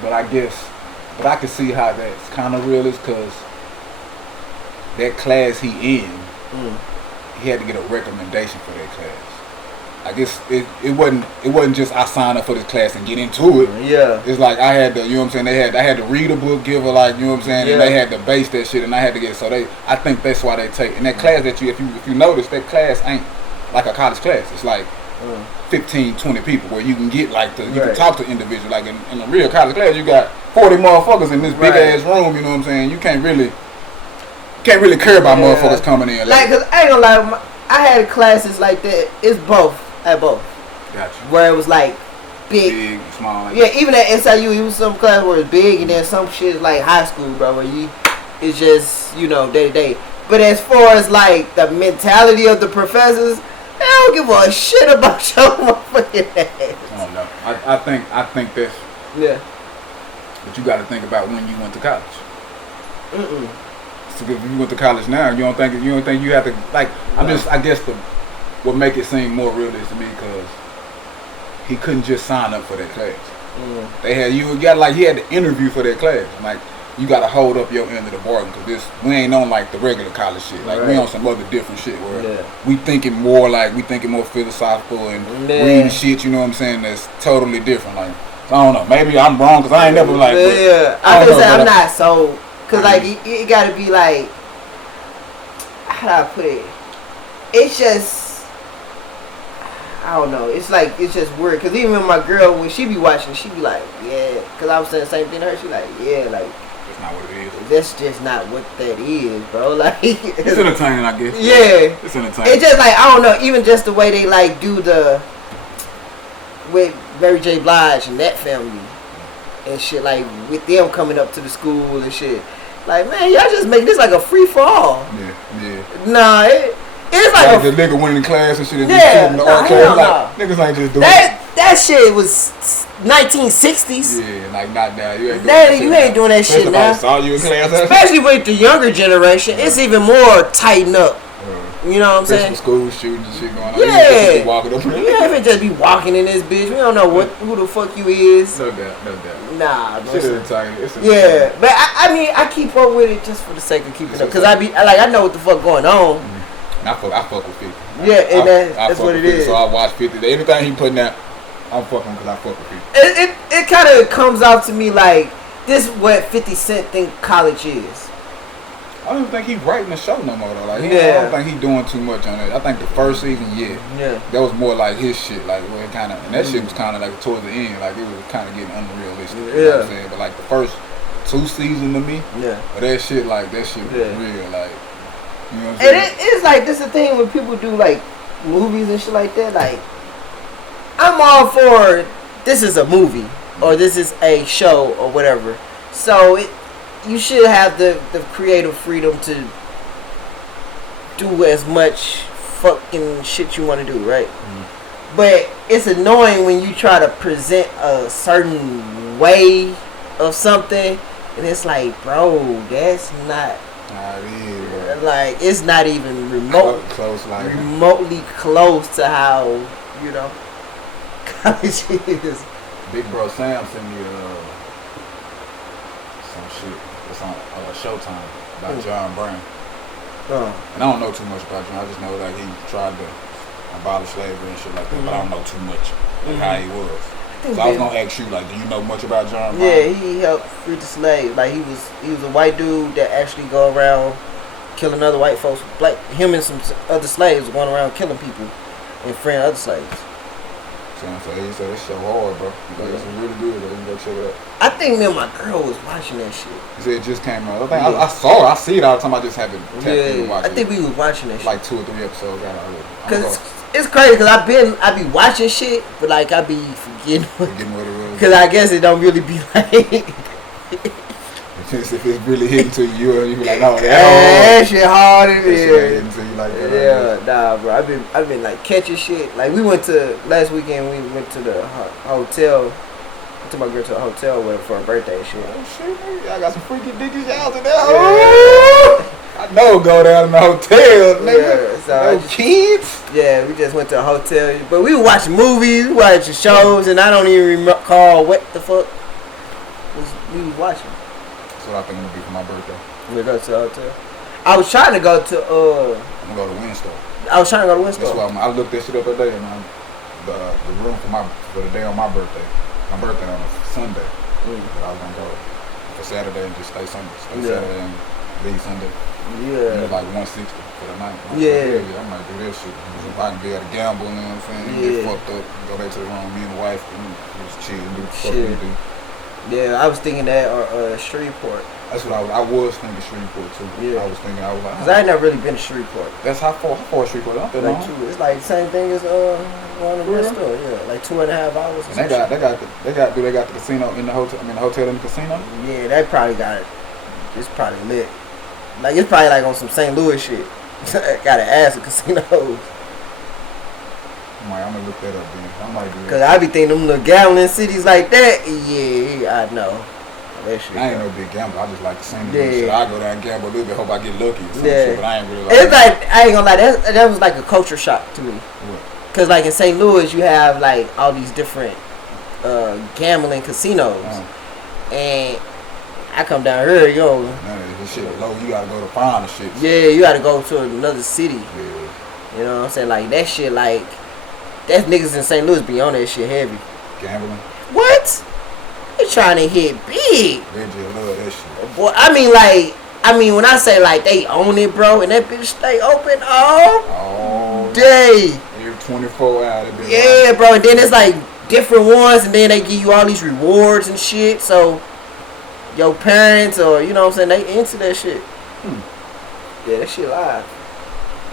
But I can see how that's kind of real is because that class he in, he had to get a recommendation for that class. I guess it wasn't just I signed up for this class and get into it. Yeah. It's like I had to, you know what I'm saying? I had to read a book, give her like, you know what I'm saying, and they had to base that shit, and I had to get so I think that's why they take and that class that if you notice that class ain't like a college class. It's like 15, 20 people where you can get like you can talk to individuals. Like in a real college class, you got 40 motherfuckers in this big ass room. You know what I'm saying? You can't really care about motherfuckers coming in. Like, cause I ain't gonna lie, I had classes like that. It's both at both. Gotcha. Where it was like big small. Like even at SIU, it was some class where it's big, and then some shit is like high school, bro. Where it's just day to day. But as far as like the mentality of the professors. They don't give a shit about your motherfucking ass. I don't know. I think that's But you got to think about when you went to college. So if you went to college now, you don't think you have to like. I guess what make it seem more realistic to me because he couldn't just sign up for that class. They had he had to interview for that class. Like you gotta hold up your end of the bargain because we ain't on like the regular college shit. Like we on some other different shit where we thinking more philosophical and reading shit. You know what I'm saying? That's totally different. Like I don't know. Maybe I'm wrong because I ain't never like. I feel I'm not so because like it gotta be like how do I put it? It's just I don't know. It's like it's just weird because even my girl when she be watching, she be like, yeah. Because I was saying the same thing to her. She like, yeah, like. Not what it is. That's just not what that is, bro. Like it's entertaining, I guess. Yeah, it's entertaining. It's just like I don't know, even just the way they like do the with Mary J. Blige and that family and shit, like with them coming up to the school and shit. Like man, y'all just make this like a free for all. Yeah. Nah, it's like the nigga went in class and shit and the arcade. Like niggas ain't just doing that shit was 1960s. Yeah, like not now. You ain't doing that shit now. Saw you in class. Especially with the younger generation, it's even more tightened up. You know what I'm saying? School shooting and shit going on. Yeah. Walking up if it just be walking in this bitch, we don't know who the fuck you is. No doubt. Nah, bro. Yeah, but I mean, I keep up with it just for the sake of keeping up, cause I know what the fuck going on. And I fuck with 50. Yeah, and that's what it is. So I watch 50. Anything he putting out, I'm fucking because I fuck with 50. It kind of comes off to me like this is what 50 Cent think college is. I don't even think he's writing the show no more though. Like, I don't think he's doing too much on it. I think the first season, that was more like his shit. Like, where it kind of, and that shit was kind of like towards the end, like it was kind of getting unrealistic. You know what I'm saying? But like the first 2 seasons to me, but that shit was real. Like, you know what I'm saying? And it's like this is the thing when people do like movies and shit like that. Like, I'm all for this is a movie or this is a show or whatever. So you should have the creative freedom to do as much fucking shit you want to do, right? But it's annoying when you try to present a certain way of something and it's like, bro, that's not like it's not even remotely close to how, you know, college is. Big bro Sam sent me some shit. It's on Showtime about John Brown. And I don't know too much about John. I just know that he tried to abolish slavery and shit like that. But I don't know too much like how he was. So I was gonna ask you, like, do you know much about John Brown? Yeah, he helped free the slaves. Like he was a white dude that actually go around killing other white folks. Him and some other slaves going around killing people and freeing other slaves. So he said it's so hard, bro. Like, it's really good, though. You go check it out. I think me and my girl was watching that shit. He said it just came out. I saw it. I see it all the time. I just haven't tapped in and watched it. I think we was watching that shit. Like 2 or 3 episodes out already. Cause it's crazy because I be watching shit, but like I be forgetting what it was. Because I guess it don't really be like. If it's really hitting to you, you be like, oh, that shit hard in there. Hitting to you like that. Yeah, nah, bro. I've been like catching shit. Like we went to last weekend. We went to the hotel. I took my girl to a hotel with her for her birthday and shit. Oh shit, y'all got some freaky dickies out in there. Yeah. I know go down in the hotel, nigga. Yeah, so kids. Yeah, we just went to a hotel, but we were watching movies, watching shows, and I don't even recall what the fuck we was watching. That's what I think I'm gonna be for my birthday. We go to the hotel. I was trying to go to I'm gonna go to Windstar. I was trying to go to Windstar. That's why I looked that shit up today, man. The room for the day on my birthday. My birthday on a Sunday. But I was gonna go for Saturday and just stay Saturday and leave Sunday. Yeah. It was like $160 for the night. Yeah. I might do that shit. If I can be able to gamble, you know what I'm saying? Get fucked up, go back to the room, me and the wife, and just chill and do the fuck we do. Yeah, I was thinking that or Shreveport. That's what I was thinking Shreveport too. Yeah. I was like, cause I ain't never really been to Shreveport. That's how far is Shreveport? Like 2. It's like the same thing as going to Bristol. Yeah, like 2.5 hours. And they got the casino in the hotel. I mean, the hotel in the casino. Yeah, they probably got it. It's probably lit. Like it's probably like on some St. Louis shit. Got an ass of casinos. I'm gonna look that up then. I might do that. Cause I be thinking them little gambling cities like that. Yeah, I know. That shit. I ain't no big gambler. I just like the scenery. Yeah. I go down and gamble a little bit. Hope I get lucky or something. Shit, but I ain't really like it's that. Like I ain't gonna lie. That was like a culture shock to me. What? Cause like in St. Louis, you have like all these different gambling casinos, and I come down here, yo. Man, this shit low. You gotta go to find the shit. Yeah, you gotta go to another city. Yeah. You know what I'm saying? Like that shit, like that niggas in St. Louis be on that shit heavy. Gambling. What? They trying to hit big. Reggie love that shit. Boy, I mean, when I say like they own it, bro, and that bitch stay open all day. Every 24 hours. Yeah, bro, and then it's like different ones, and then they give you all these rewards and shit. So your parents or you know what I'm saying, they into that shit. Yeah, that shit live.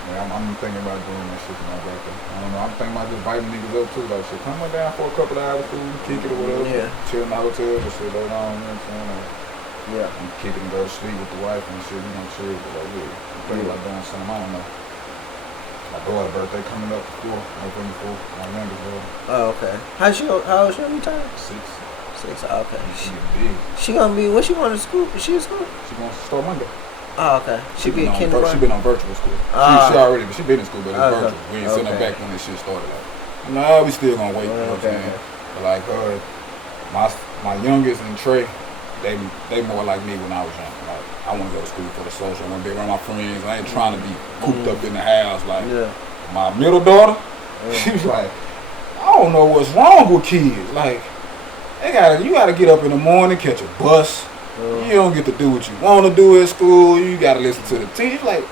Yeah, I'm thinking about doing that shit for my birthday. I don't know. I'm thinking about just biting niggas up too. Like shit, come on down for a couple of hours, food, kick it or whatever. Yeah. Chill in the hotel or shit. Later on, you know what I'm saying? Yeah. I'm kicking and go to sleep with the wife and shit. You know, chill. But like, yeah, I'm thinking about doing something. I don't know. My daughter's birthday coming up, 4, November 4th. My youngest daughter. Oh, okay. How old she turn? 6. 6. Oh, okay. She big. She gonna be when she going to school? Is she in school? She gonna start Monday. Oh, okay. She be in kindergarten. She been on virtual school. She been in school, but it's virtual. We ain't sitting her back when this shit started. Like, nah, we still gonna wait. You know what I'm saying? But like my youngest and Trey, they more like me when I was young. Like I want to go to school for the social. I want to be around my friends. I ain't trying to be cooped up in the house. Like my middle daughter, she was like, I don't know what's wrong with kids. Like you gotta get up in the morning, catch a bus. You don't get to do what you want to do at school. You got to listen to the teacher. Like,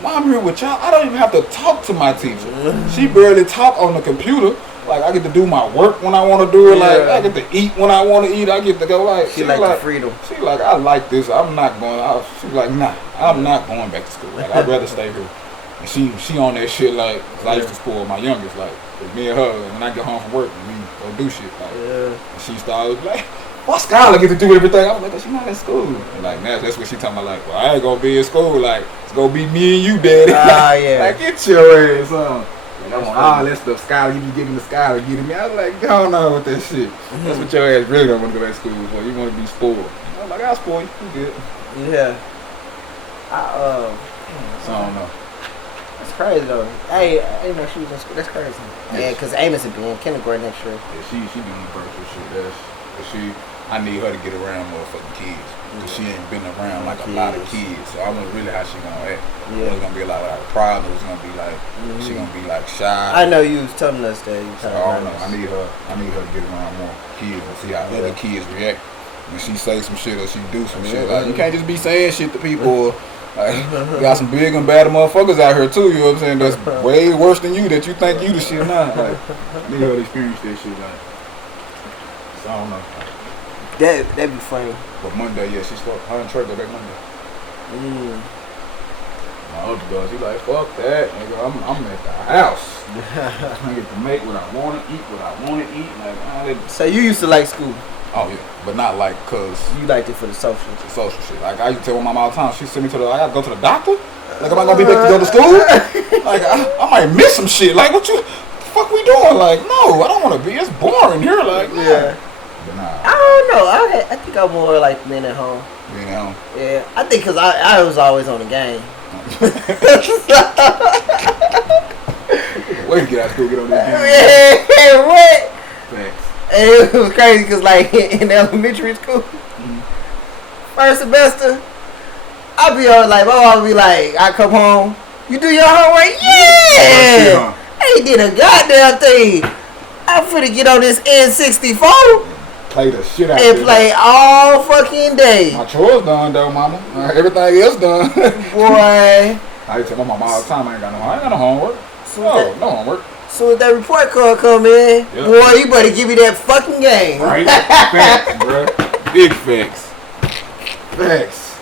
Mom here with y'all. I don't even have to talk to my teacher. She barely talk on the computer. Like, I get to do my work when I want to do it. Like, I get to eat when I want to eat. I get to go like. She like the freedom. She like, I like this. I'm not going. She's like, nah, I'm not going back to school. Like, I'd rather stay here. And she on that shit like, cause I used to spoil my youngest. Like, me and her, when I get home from work, we go do shit. Like, and she started like. Why Skylar get to do everything? I was like, she's not in school. And like, now that's what she talking about. Like, well, I ain't gonna be in school. Like, it's gonna be me and you, daddy. Yeah. Like, get your ass on. And I want all that stuff. Skylar, you be giving the Skylar, getting me. I was like, go on with that shit. That's what your ass really don't want to go to school for. You want to be spoiled. I'm like, I'll spoil you. You good. Yeah. So I don't know. That's crazy though. I didn't know she was in school. That's crazy. Yeah, because Amos would be in kindergarten next year. Yeah, she doing virtual shit. I need her to get around motherfucking kids. Cause she ain't been around like a lot of kids. So I don't really how she gonna act. Yeah. It's gonna be a lot of problems. It's gonna be like she gonna be like shy. I know you was telling us that. So I don't know. I need her to get around more kids and see how other kids react when she say some shit or she do some shit. Like you can't just be saying shit to people. Like, we got some big and bad motherfuckers out here too. You know what I'm saying? That's way worse than you. That you think you the shit now. Like, I need her to experience that shit. Like, so I don't know. That'd be funny. But Monday, yeah, she start. Her and Trey go back Monday. My other girl, she like, fuck that, nigga. I'm at the house. I get to make what I want to eat, what I want to eat. Like, so you used to like school? Oh yeah, but not like cause you liked it for the social. The social shit. Like I used to tell my mom all the time. She sent me to I gotta go to the doctor. Like am I gonna be back to go to school? Like I might miss some shit. Like what the fuck we doing? Like no, I don't want to be. It's boring here. Like yeah. But nah. I don't know. I think I'm more like being at home. Being at home. Yeah, I think because I was always on the game. Wait to get out of school, get on this game. Yeah, what? Thanks. And it was crazy because like in elementary school, first semester, I'll be on like, I'll be like, I come home, you do your homework? Yeah! I ain't did a goddamn thing. I'm finna get on this N64. Play the shit out and play all fucking day. My chores done though, mama. Everything else done. Boy. I used to tell my mama all the time I ain't got no homework. No homework. So if that report card come in, boy, you better give me that fucking game. Right? Facts, bro. Big facts. Facts.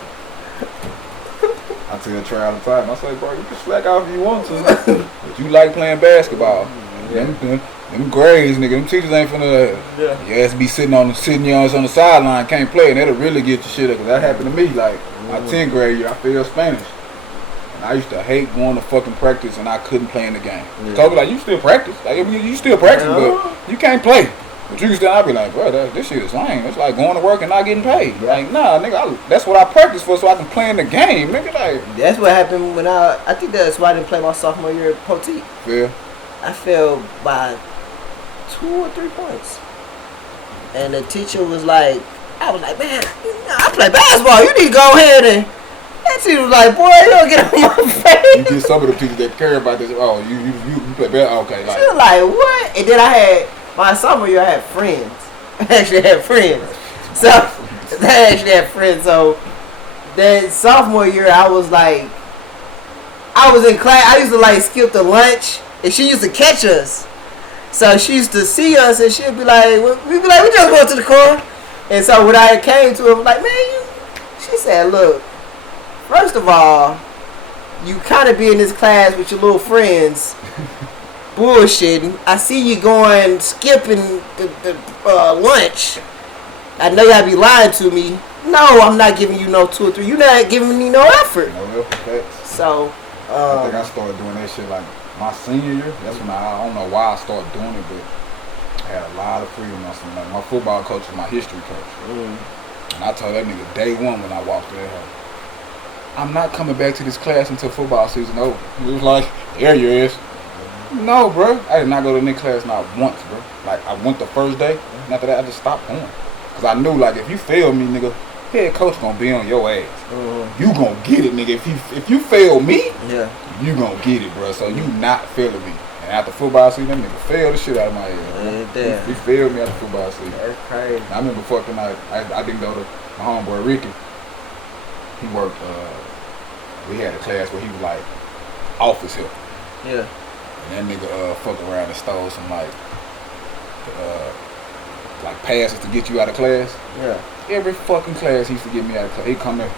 I tell Trey all the time, I say, bro, you can slack off if you want to. But you like playing basketball. Them grades, nigga, them teachers ain't finna. Your ass be sitting your ass on the sideline, can't play, and that'll really get your shit up. Cause that happened to me. Like my 10th grade year, I failed Spanish. And I used to hate going to fucking practice, and I couldn't play in the game. So I be like, you still practice, like you still practice, but you can't play. But you can still. I be like, bro, this shit is lame. It's like going to work and not getting paid. Like, nah, nigga, that's what I practice for, so I can play in the game, nigga. Like, that's what happened when I think that's why I didn't play my sophomore year at Poteet. Yeah. I failed by 2 or 3 points. And the teacher was like, I was like, man, I play basketball. You need to go ahead and. That she was like, boy, you don't get on my face. You get some of the people that care about this. Oh, you play basketball. Okay, like. She was like, what? And then I had my sophomore year. I had friends. I actually had friends. So I actually had friends. So that sophomore year, I was like, I was in class. I used to like skip the lunch, and she used to catch us. So she used to see us, and she'd be like, we'd be like, we just go to the car. And so when I came to her, I was like, man, she said, look, first of all, you kind of be in this class with your little friends, bullshitting. I see you going, skipping the lunch. I know y'all be lying to me. No, I'm not giving you no 2 or 3. You're not giving me no effort. No effort, facts. So, I think I started doing that shit like my senior year. That's when I don't know why I started doing it, but I had a lot of freedom. Like my football coach was my history coach. And I told that nigga day one when I walked in there, I'm not coming back to this class until football season over. He was like, there you is. No, bro. I did not go to any class not once, bro. Like, I went the first day, and after that, I just stopped going. Because I knew, like, if you fail me, nigga, head coach gonna be on your ass. You gonna get it, nigga. If you fail me, you gonna get it, bro. So you not failing me. And after football season, that nigga failed the shit out of my head. He failed me after football season. That's crazy. And I remember fucking, I didn't go to my homeboy, Ricky. He worked, we had a class where he was like office help. Yeah. And that nigga fuck around and stole some like passes to get you out of class. Yeah. Every fucking class he used to get me out of class. He come in,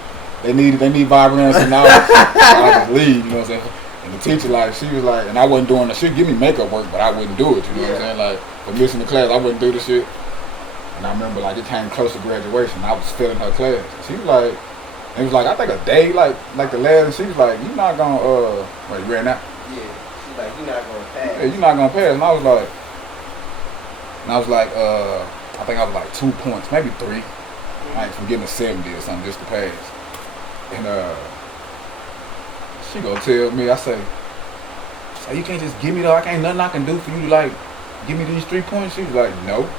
they need vibrance and all. I just leave, you know what I'm saying? And the teacher like, she was like, and I wasn't doing the shit, give me makeup work, but I wouldn't do it, you know what I'm saying? Like, for missing the class, I wouldn't do the shit. And I remember like it came close to graduation, I was failing her class. She was like, it was like, I think a day, like the last, and she was like, you not gonna, wait, you ran out? Yeah, she's like, you're not gonna pass. Yeah, you're not gonna pass. And I was like, I think I was like 2 points, maybe 3. Like from getting a 70 or something just to pass. And she gonna tell me, I say, you can't just give me though, nothing I can do for you to like, give me these 3 points? She was like, no.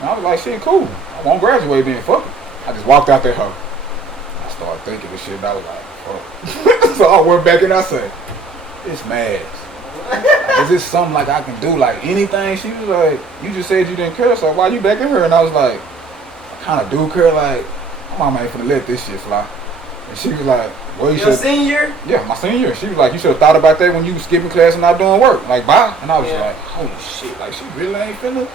And I was like, shit, cool. I won't graduate then, fuck it. I just walked out there, I started thinking this shit, and I was like, fuck. So I went back and I said, it's mad. Is this something like I can do, like anything? She was like, you just said you didn't care, so why you back at her? And I was like, I kind of do care, like, my mama ain't finna let this shit fly. And she was like, well, you should. Your senior year? Yeah, my senior year. She was like, you should have thought about that when you was skipping class and not doing work. Like, bye. And I was like, holy shit, like, she really ain't finna.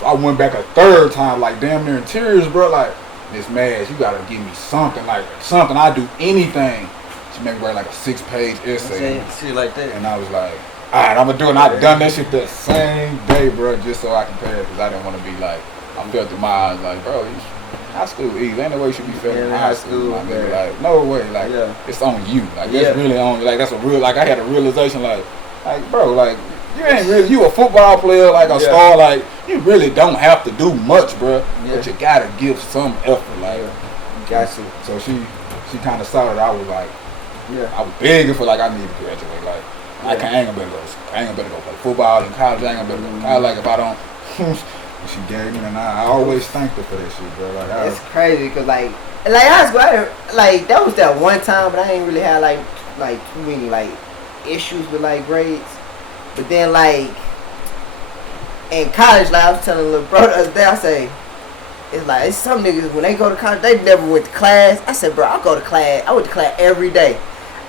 So I went back a 3rd time, like, damn near in tears, bro. Like, Miss Madge, you gotta give me something, like, something. I do anything. She made me write like a 6-page essay. Shit like that. And I was like, all right, I'm gonna do it. And I done that shit that same day, bro, just so I can pass, because I didn't want to be like, I felt in my eyes like, bro, high school easy. Ain't no way you should be feeling in high school. Like, no way. Like, it's on you. Like, it's really on you. Like, that's a real, like, I had a realization, like, bro, like, you ain't really, you a football player, like a star, like, you really don't have to do much, bro. But you gotta give some effort, like, got to. So she kind of saw that I was like, I was begging for, like, I need to graduate. Like, I ain't gonna better go play football in college. I ain't gonna better go to college. Like, if I don't, she gave me, and I always thanked her for that shit, bro. Like, it's crazy, because, like high school, like, that was that one time, but I ain't really had, like too many, like, issues with, like, grades. But then, like, in college, like, I was telling a little brother the other day, I say, it's like, it's some niggas, when they go to college, they never went to class. I said, bro, I go to class. I went to class every day.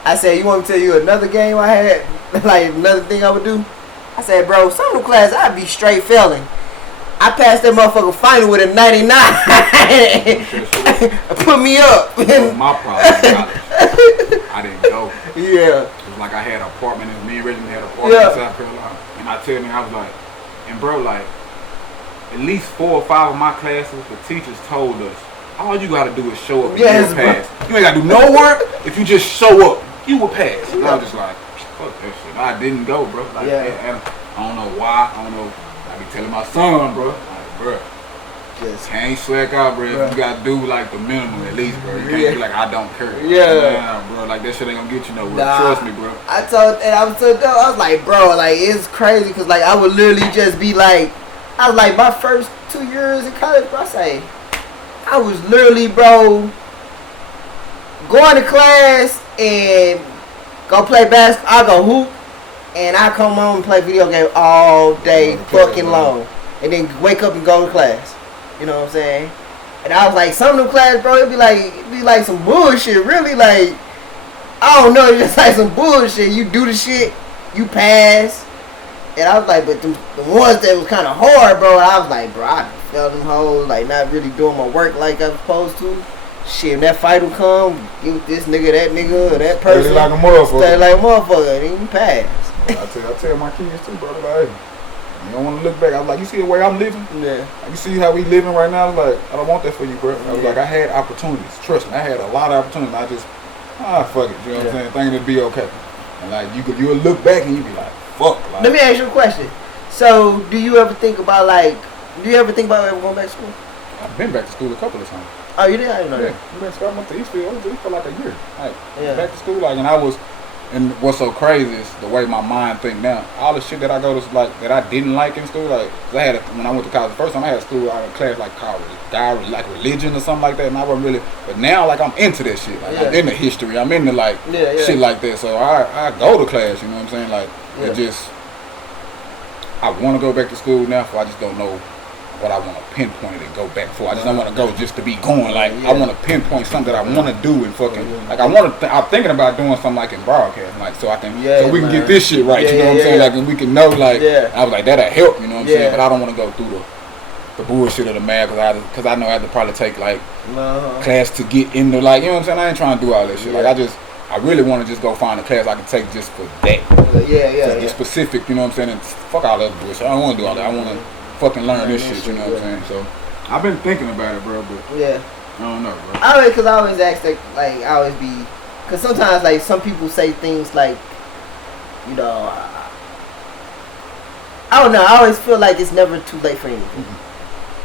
I said, you want me to tell you another game I had? Like, another thing I would do? I said, bro, some of the classes, I'd be straight failing. I passed that motherfucker final with a 99. Put me up. My problem in college, I didn't go. Yeah. It was like I had an apartment, and me and Reggie had an apartment in South Carolina. And I tell me, I was like, and bro, like, at least 4 or 5 of my classes, the teachers told us, all you gotta do is show up and you'll pass. You ain't gotta do no work. If you just show up, you will pass. And I was just like, fuck that shit. I didn't go, bro. Like, and I don't know why. I don't know. I be telling my son, bro. Like, bro, just can't slack out, bro. You gotta do like the minimum at least, bro. You can't be like, I don't care. Bro. Like, that shit ain't gonna get you nowhere. Trust me, bro. I was like, bro, like, it's crazy, because, like, I would literally just be like, I was like, my first 2 years in college, bro, I say, I was literally, bro, going to class and go play basketball. I go hoop, and I come home and play video game all day fucking long. And then wake up and go to class. You know what I'm saying? And I was like, some of them classes, bro, it'd be like some bullshit. Really, like, I don't know, it's just like some bullshit. You do the shit, you pass. And I was like, but the ones that was kind of hard, bro, I was like, bro, I felt them hoes, like, not really doing my work like I was supposed to. Shit, when that fight will come, give this nigga, that nigga, or that person. Study like a motherfucker. Study like a motherfucker, and you pass. I tell my kids too, brother, like, you don't want to look back. I was like, you see the way I'm living? Yeah. Like, you see how we living right now? I was like, I don't want that for you, bro. I was like, I had opportunities. Trust me, I had a lot of opportunities. I just, fuck it. You know what I'm saying? Thinking it'd be okay. And like, you'll look back and you be like, fuck. Like, let me ask you a question. So, do you ever think about ever going back to school? I've been back to school a couple of times. Oh, you did? I didn't know that. I went to Eastfield. I was there for like a year. Like, back to school, like, and I was. And what's so crazy is the way my mind think now. All the shit that I go to, like, that I didn't like in school, like, I had when I went to college the first time, I had I had a class like called like religion or something like that, and I wasn't really. But now, like, I'm into that shit. Like, I'm into history. I'm into like shit like that. So I go to class. You know what I'm saying? Like, it just. I want to go back to school now, but I just don't know what I want to pinpoint it and go back for. I just don't want to go just to be going. Like, I want to pinpoint something that I want to do and fucking like I'm thinking about doing something like in broadcast, like so I can so we can get this shit right. You know what I'm saying? Like, and we can know like I was like that'll help. You know what I'm saying? But I don't want to go through the bullshit of the math because I know I have to probably take like class to get into like you know what I'm saying. I ain't trying to do all that shit. Like I really want to just go find a class I can take just for that. The specific. You know what I'm saying? And fuck all that bullshit. I don't want to do all that. I want to fucking learn this shit, you know what I'm saying? So, I've been thinking about it, bro, but I don't know, bro. I always ask that, like, because sometimes, like, some people say things like, you know, I don't know, I always feel like it's never too late for anything.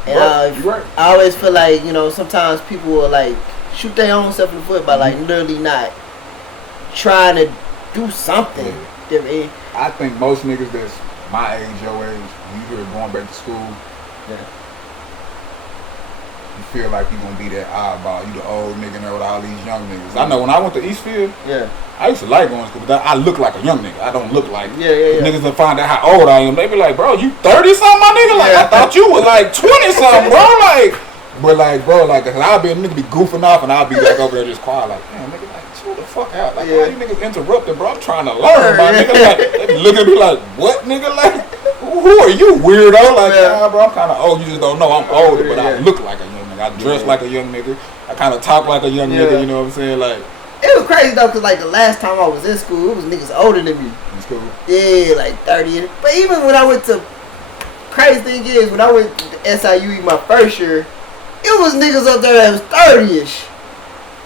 And I always feel like, you know, sometimes people will, like, shoot their own self in the foot by, like, literally not trying to do something different. I think most niggas that's my age, your age, when you hear going back to school, you feel like you gonna be that oddball. You the old nigga there with all these young niggas. I know when I went to Eastfield, I used to like going to school, but I look like a young nigga. I don't look like niggas that find out how old I am. They be like, bro, you 30-something, my nigga? Like, I thought you was like 20-something, bro. Like, but like, bro, like, I'll be a nigga be goofing off and I'll be like over there just quiet, like, damn, nigga, like, chill the fuck out. Like, why you niggas interrupting, bro? I'm trying to learn, my nigga. Like, they be looking at me like, what, nigga? Like, who are you, weirdo? Like, nah, bro, I'm kind of old. You just don't know. I'm older, but I look like a young nigga. I dress like a young nigga. I kind of talk like a young nigga. You know what I'm saying? Like, it was crazy though, cause like the last time I was in school, it was niggas older than me. In school? Yeah, like 30. But even when I went to, crazy thing is, when I went to SIU my first year, it was niggas up there that was 30-ish.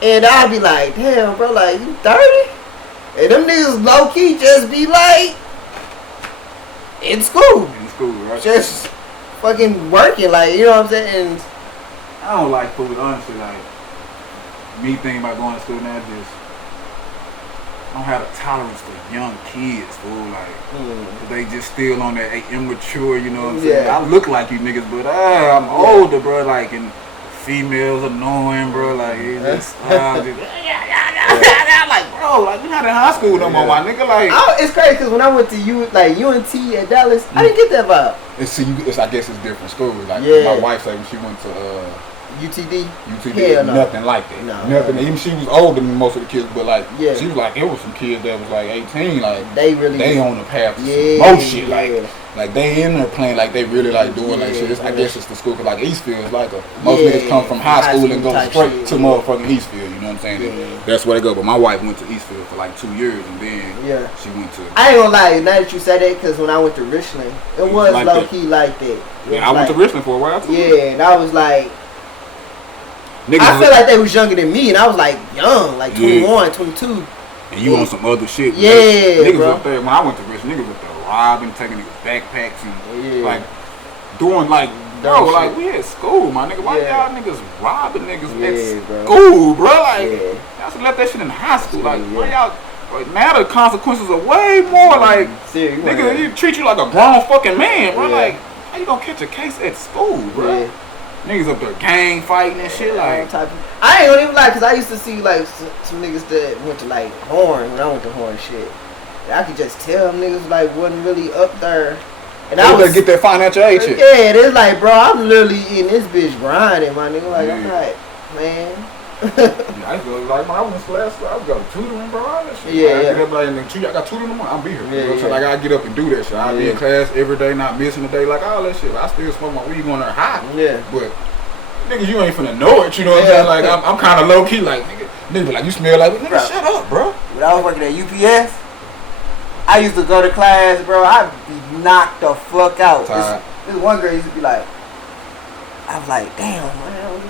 And I'd be like, damn, bro, like, you 30? And them niggas low-key just be like, in school. In school, right? Just fucking working, like, you know what I'm saying? And I don't like food, honestly. Like, me thinking about going to school now, just I don't have a tolerance for young kids, fool. Like, they just still on that immature, you know what I'm saying? I look like you niggas, but I'm older, bro. Like, and females annoying, bro. Like, it's just, like, bro, like, we not in high school no more, my nigga. Like, it's crazy because when I went to UNT at Dallas, I didn't get that vibe. I guess it's different schools. Like, my wife said when she went to UTD, nothing like that. Nothing. Even she was older than most of the kids, but like she was like, it was some kids that was like 18, like they on the path to some more shit, like they in there playing like they really like doing like shit. I guess it's the school, cause like Eastfield is like most niggas come from high school and go straight to motherfucking Eastfield. You know what I'm saying? That's where they go. But my wife went to Eastfield for like 2 years, and then she went to. I ain't gonna lie, now that you said that, cause when I went to Richland, it was like low key like that. Yeah, I went to Richland for a while too. Yeah, and I was like. Niggas I felt like they was younger than me, and I was like young, like 21, 22. And you on some other shit. Yeah, niggas bro. up there, when I went to Richland, niggas up there robbing, taking niggas backpacks, and like doing like, bro, like we at school, my nigga. Why y'all niggas robbing niggas at school, bro? Like, y'all should let that shit in high school. Like, why y'all? Like, now the consequences are way more. Like, nigga, he treat you like a grown fucking man, bro. Like, how you gonna catch a case at school, bro? Niggas up there gang fighting and shit like. I ain't gonna even lie, cause I used to see like some niggas that went to like Horn when I went to Horn shit. I could just tell them niggas like wasn't really up there. And I was get that financial aid shit. Yeah, it's like, bro, I'm literally in this bitch grinding, my nigga. Like, I'm not, man. Yeah, I used to go, like, when I was in class, I would go to tutoring, bro, all that shit. Yeah, like, yeah. I get up, like, I got tutoring tomorrow, I'll be here. Yeah, You know what I'm saying? yeah. Like, I get up and do that shit. I'll be in class every day, not missing a day, like, all that shit. I still smoke my weed going there high. Yeah. But, niggas, you ain't finna know it, you know what I'm saying? Like, I'm kind of low-key, like, nigga, like, you smell like, nigga, Bro. shut up, bro. When I was working at UPS, I used to go to class, bro. I'd be knocked the fuck out. This one girl used to be like, I was like, damn, man.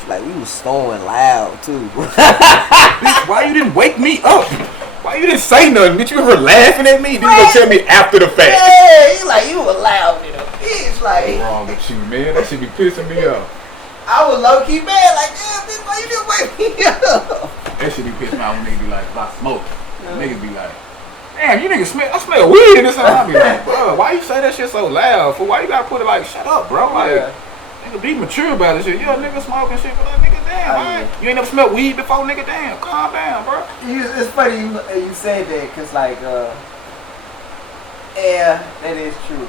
She's like, we was snoring loud, too. Bitch, why you didn't wake me up? Why you didn't say nothing? Bitch, you ever laughing at me? Then you gonna tell me after the fact. Yeah, he's like, you were loud in a bitch. Like, What's wrong with you, man? That shit be pissing me off. I was low-key mad. Like, damn, bitch, why you didn't wake me up? That shit be pissing me off when niggas be like, about smoke. Niggas be like, damn, you niggas smell, I smell weed in this house. I be like, bro, why you say that shit so loud? For why you gotta put it like, shut up, bro? Like, nigga, be mature about this shit. You a nigga smoking shit, but like, nigga, damn, why? You ain't never smelled weed before, nigga, damn, calm down, bro. It's funny you said that, cause like, yeah, that is true.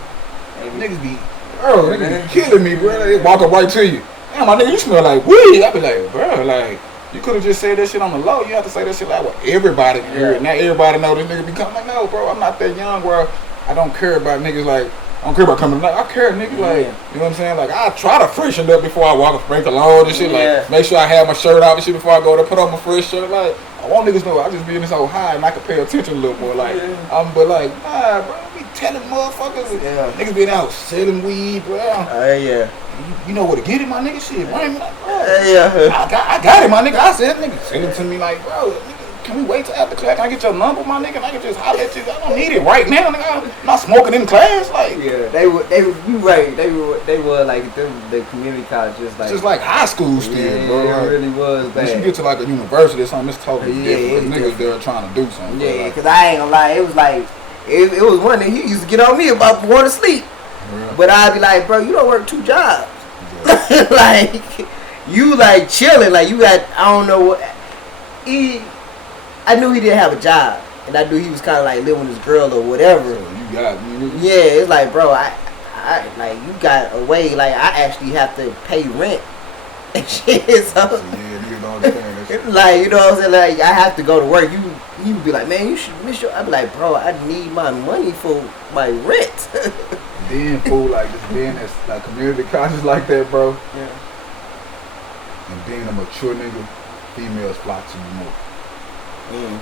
Maybe. Niggas be, bro, niggas be killing me, bro. They walk up right to you. Damn, my nigga, you smell like weed. I be like, bro, like, you could have just said that shit on the low. You have to say that shit like what everybody can hear it. Now everybody know this nigga be coming. Like, no, bro, I'm not that young where I don't care about niggas like, I don't care about coming. Like, I care, nigga. Like, you know what I'm saying? Like, I try to freshen up before I walk a break alone and shit. Like, make sure I have my shirt off and shit before I go to put on my fresh shirt. Like, I want niggas to know I just be in this old high and I can pay attention a little more. Like, but like, nah, bro, we telling motherfuckers. Niggas been out selling weed, bro. You know where to get it, my nigga. Shit, bring me like, bro. I got it, my nigga. I said, nigga, send it to me like, bro. Nigga, can we wait till after class? Can I get your number, my nigga? And I can just holler at you. I don't need it right now, nigga. I'm not smoking in class, like. Yeah, they were. You right. They were like the community colleges, like just like high school still, bro. Yeah, like, it really was bad. Once you get to like a university or something, it's totally different. Cause niggas there trying to do something. Yeah, like, cause I ain't gonna lie, it was like it was one that he used to get on me about going to sleep, but I'd be like, bro, you don't work 2 jobs. Like, you like chilling, like you got, I don't know what, I knew he didn't have a job, and I knew he was kind of like living with his girl or whatever. So you got me. Yeah, it's like, bro, I like, you got a way, like, I actually have to pay rent and shit, so. Yeah, niggas don't understand that shit. Like, you know what I'm saying, like, I have to go to work, you would be like, man, you should miss your, I'd be like, bro, I need my money for my rent. Being fool, like, just being as like community conscious like that, bro. Yeah. And being a mature nigga, females flock to you more.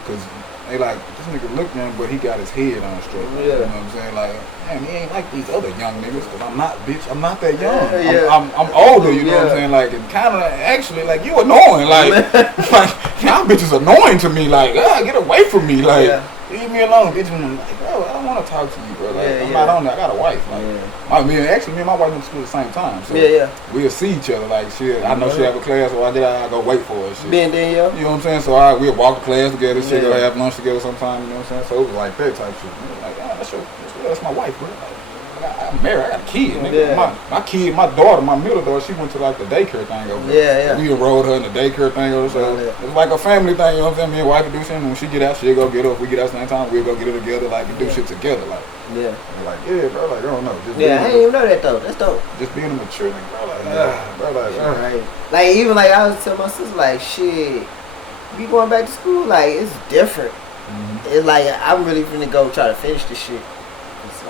Cause they like, this nigga look young, but he got his head on straight. You know what I'm saying? Like, man, he ain't like these other young niggas. Cause I'm not, bitch, I'm not that young. I'm older, you know what I'm saying? Like, and kind of actually, like, you annoying. Like, like, y'all bitches annoying to me. Like, get away from me. Like, leave me alone, bitch. I'm like, bro, I don't want to talk to you, bro. Like, I'm not on that. I got a wife. Like, me and my wife went to school at the same time. So we'll see each other. Like, shit, I know she have a class, so I go wait for her. Shit. Been there, you know what I'm saying? So we'll walk to class together. Shit, go have lunch together sometime. You know what I'm saying? So it was like that type shit. Like, that's my wife, bro. Like, I'm married. I got a kid. Nigga. My kid, my daughter, my middle daughter, she went to like the daycare thing over there. We enrolled her in the daycare thing over there. So it was like a family thing. You know what I'm saying? Me and wife would do something. When she get out, she'll go get her. If we get out at the same time, we'll go get her together. Like, we do shit together. Like, like, bro. Like, I don't know. Just I didn't even know that though. That's dope. Just being a mature nigga, bro. Like, bro. Like, right. Like, even like I was telling my sister, like, shit, you going back to school, like, it's different. It's like, I'm really finna go try to finish this shit.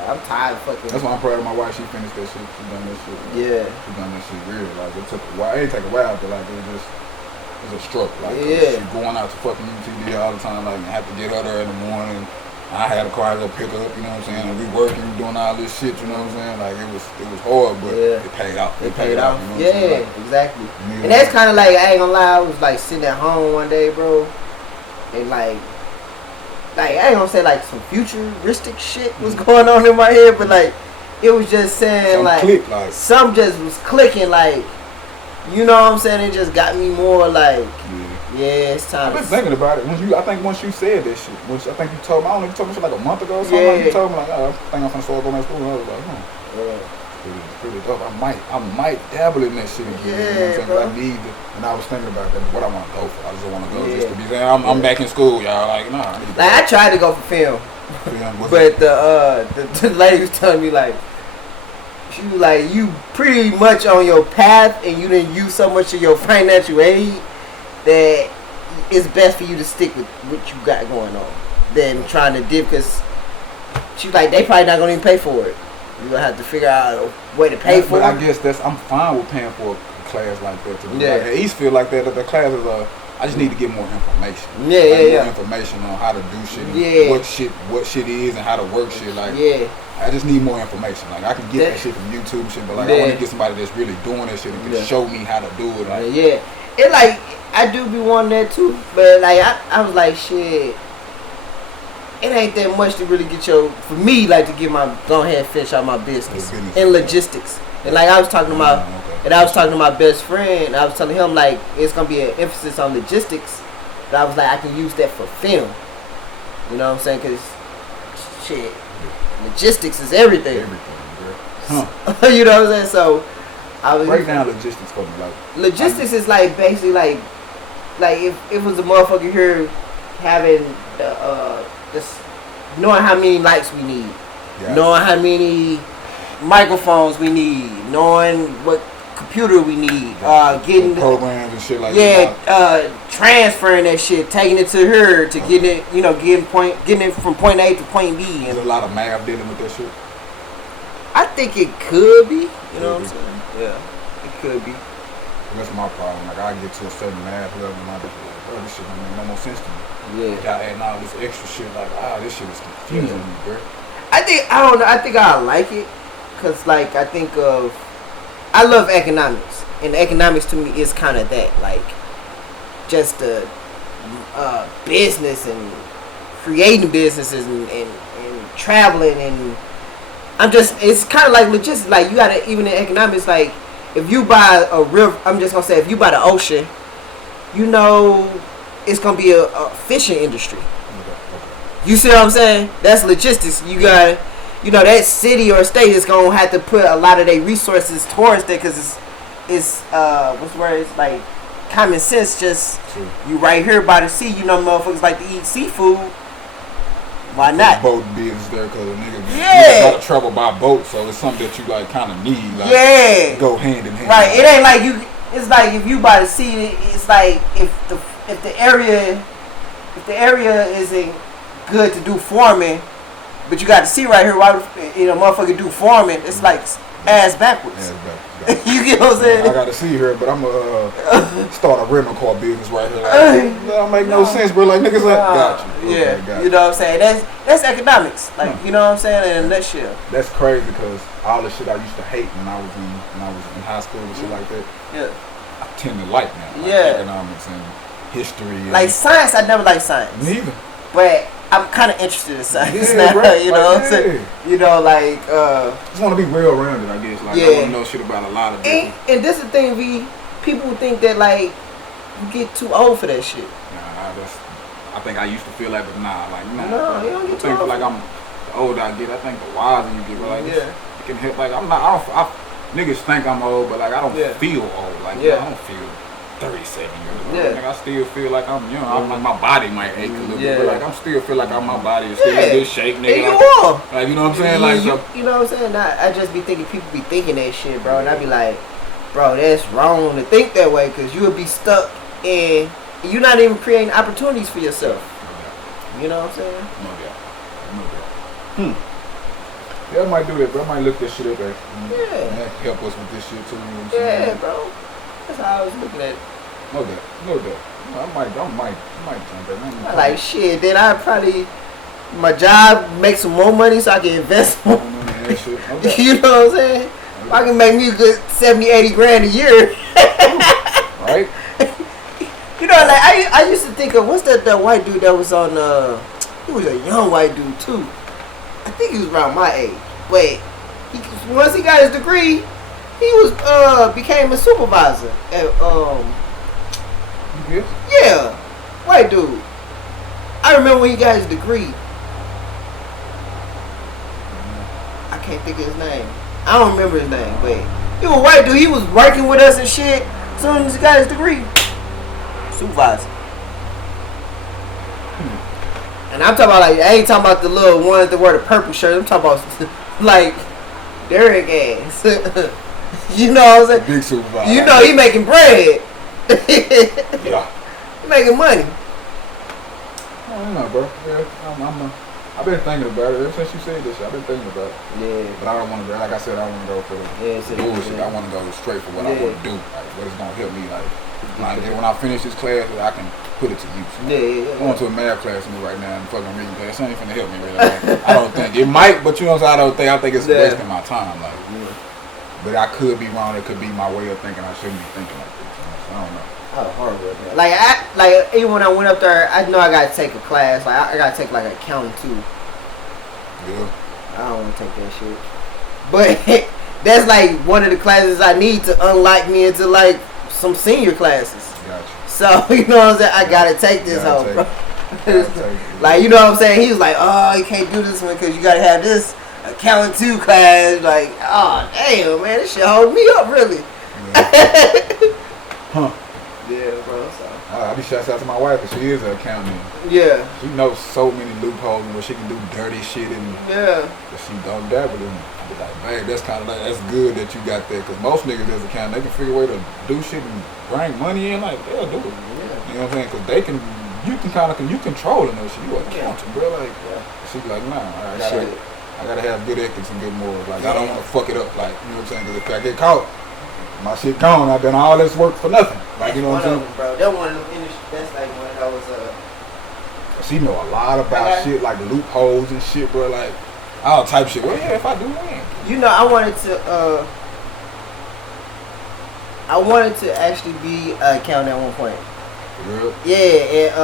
I'm tired of fucking. That's why I'm proud of my wife. She finished that shit. She done that shit. She done that shit real. Like, it took a while. It didn't take a while, but like, it was a struggle. Like, she going out to fucking UTD all the time. Like, have to get her there in the morning. I had a car to go pick her up. You know what I'm saying? And we working, doing all this shit. You know what I'm saying? Like, it was hard, but it paid off. It paid off. You know what I'm saying? Like, exactly. And that's kind of like, I ain't gonna lie. I was like sitting at home one day, bro, and like I ain't gonna say like some futuristic shit was going on in my head, but like it was just saying some just was clicking, like, you know what I'm saying? It just got me more like, it's time. I've been thinking about it. I think once you said that shit, I think you told me, I don't know, you told me shit like a month ago or something. Like, you told me like, I think I'm finna start going to school. And I was like, pretty dope. I might dabble in that shit again. You know what I'm saying? But I need to, and I was thinking about that, what I want to go for. I just want to go just to be saying, I'm back in school, y'all. Like, nah. I tried to go for film. But the lady was telling me, like, she was like, you pretty much on your path and you didn't use so much of your financial aid that it's best for you to stick with what you got going on than trying to dip, because she's like, they probably not going to even pay for it. You're going to have to figure out a way to pay for it. I guess I'm fine with paying for a class like that. Too. Yeah. Like, at East feel like that the classes are, I just need to get more information. More information on how to do shit, and what shit is, and how to work shit. Like, I just need more information. Like, I can get that shit from YouTube and shit, but like, I want to get somebody that's really doing that shit and can show me how to do it. Like, it like, I do be wanting that too, but like, I was like, shit, it ain't that much to really get for me, like, to get go ahead and finish out my business and logistics. And like, I was talking to my best friend, I was telling him, like, it's going to be an emphasis on logistics, but I was like, I can use that for film. You know what I'm saying? Because, shit, logistics is everything. Huh. You know what I'm saying? So, I was... Break down logistics for me. Like, logistics is like, basically, like if it was a motherfucker here having, this, knowing how many lights we need, knowing how many microphones we need, knowing what computer we need, getting programs and shit like that. Transferring that shit, taking it to her to getting it, getting it from point A to point B. There's a lot of math dealing with that shit. I think it could be. You know what I'm saying? Yeah, it could be. That's my problem. Like, I get to a certain math level and I be like, bro, this shit don't make no more sense to me. Yeah. Y'all adding all this extra shit, like, this shit is confusing me, bro. I don't know. I think I like it. Cause like, I love economics, and economics to me is kind of that, like, just the business and creating businesses and traveling, and it's kind of like logistics. Like, you gotta, even in economics, like, if you buy a river, I'm just gonna say, if you buy the ocean, it's gonna be a fishing industry. You see what I'm saying? That's logistics. You got, that city or state is gonna have to put a lot of their resources towards that, because it's what's the word? It's like common sense. Just you right here by the sea. Motherfuckers like to eat seafood. Why not? Boat business there, because a nigga got to travel by boat, so it's something that you like kind of need. Like, go hand in hand. Right. It ain't like you. It's like if you by the sea. It's like if the area isn't good to do farming, but you got the sea right here. Why motherfucker do farming? It's like ass backwards. You get what I'm saying? I got to see here, but I'm gonna start a rental car business right here. Like, that don't make no sense, bro. Like, niggas like, got you. Okay, got you. You know what I'm saying? That's economics. Like, you know what I'm saying? And that shit. That's crazy, because all the shit I used to hate when I was in high school and shit like that. Yeah. I tend to like now. Like, economics and history. And like science, I never liked science. Neither. But I'm kind of interested in science now. Right. You know what I'm saying? Just want to be well rounded, I guess. Like, I want to know shit about a lot of different. And this is the thing, people think that, like, you get too old for that shit. I think I used to feel that, but nah. No, you don't get too old. Like, the older I get, I think the wiser you get. But like, it can help. Like, niggas think I'm old, but like, I don't feel old. Like, I don't feel 37 years old. Like, I still feel like I'm young. I'm like, my body might ache a little bit, but like, I'm still feel like my body is still in good shape, nigga. Like, you know what I'm saying? Like, you know what I'm saying? I just be thinking, people be thinking that shit, bro, and I be like, bro, that's wrong to think that way, because you would be stuck and you're not even creating opportunities for yourself. You know what I'm saying? No doubt. Yeah, I might do that, bro. I might look this shit up, bro. That help us with this shit too. You know what I'm saying? Bro. That's how I was looking at it. No doubt. I might jump in. Like, shit, then I probably, my job, make some more money so I can invest more. You know what I'm saying? I can make me a good 70, 80 grand a year. Right? Like, I used to think of, what's that white dude that was on, he was a young white dude too. I think he was around my age. But once he got his degree, he became a supervisor at, yeah, white dude. I remember when he got his degree. I can't think of his name. I don't remember his name, but he was a white dude. He was working with us and shit. Soon as he got his degree, supervisor. And I'm talking about like I ain't talking about the little ones that wear the purple shirt. I'm talking about like Derek ass. You know what I'm saying? Big supervisor. You know he making bread. Yeah. He making money. I don't know, bro. Yeah, I've been thinking about it ever since you said this shit. I've been thinking about it. Yeah. But I don't want to go. Like I said, I want to go for the bullshit. I want to go straight for what I want to do. Like what is gonna help me. Like when I finish this class, I can put it to use. Yeah. I'm going to a math class with me right now and fucking reading class. It ain't finna help me really. Like, I don't think it might, but you know what I'm saying. I think it's wasting my time. Like, but I could be wrong. It could be my way of thinking. I shouldn't be thinking like this. I don't know. Oh, horrible. Like even when I went up there, I know I gotta take a class. Like I gotta take like accounting too. Yeah. I don't want to take that shit. But that's like one of the classes I need to unlock me into like some senior classes. Gotcha. So you know what I'm saying? I gotta take this home, bro. Like you know what I'm saying? He was like, oh, you can't do this one because you gotta have this accounting 2 class. Like, oh damn, man, this shit hold me up really. Yeah. Huh. Yeah, bro. So. I be shouts out to my wife because she is an accountant. Yeah. She knows so many loopholes where she can do dirty shit and but she don't dabble in it. I be like, man, that's kind of like that's good that you got that because most niggas that's accountant they can figure a way to do shit and bring money in like they'll do it. Yeah. You know what I'm saying? Because they can, you controlling that shit. You accountant, bro. Like she be like, nah, I gotta have good ethics and good morals. Like I don't want to fuck it up. Like you know what I'm saying? Because if I get caught. My shit gone. I've done all this work for nothing. Like you know what I'm saying, bro. That one of them that's like one of those. She know a lot about shit like loopholes and shit, bro. Like all type shit. Well, yeah, if I do win. You know, I wanted to actually be an accountant at one point. For real? Yeah, and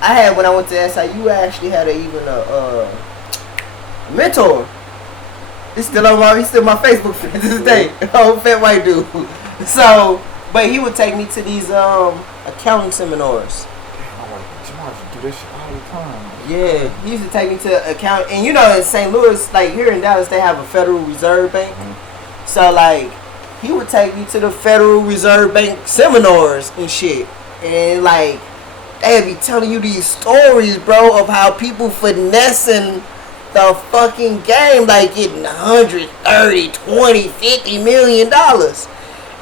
I had when I went to SIU, I actually had a mentor. He's still on he's still my Facebook friend to this day. Old fat white dude. So, but he would take me to these accounting seminars. Do this shit all the time. Yeah, he used to take me to account, and you know in St. Louis, like here in Dallas, they have a Federal Reserve Bank. Mm-hmm. So like, he would take me to the Federal Reserve Bank seminars and shit, and like, they'd be telling you these stories, bro, of how people finessing the fucking game, like getting 130, 20, 50 million dollars.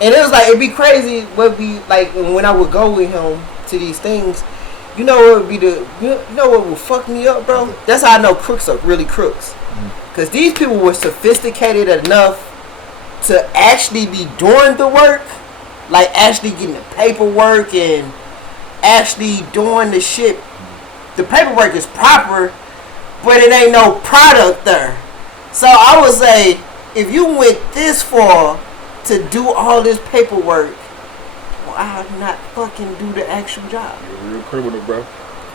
And it was like, it'd be crazy what be like when I would go with him to these things. You know what would be you know what would fuck me up, bro? That's how I know crooks are really crooks. Because these people were sophisticated enough to actually be doing the work, like actually getting the paperwork and actually doing the shit. The paperwork is proper, but it ain't no product there. So I would say, if you went this far to do all this paperwork, well, I'll not fucking do the actual job. You're a real criminal, bro.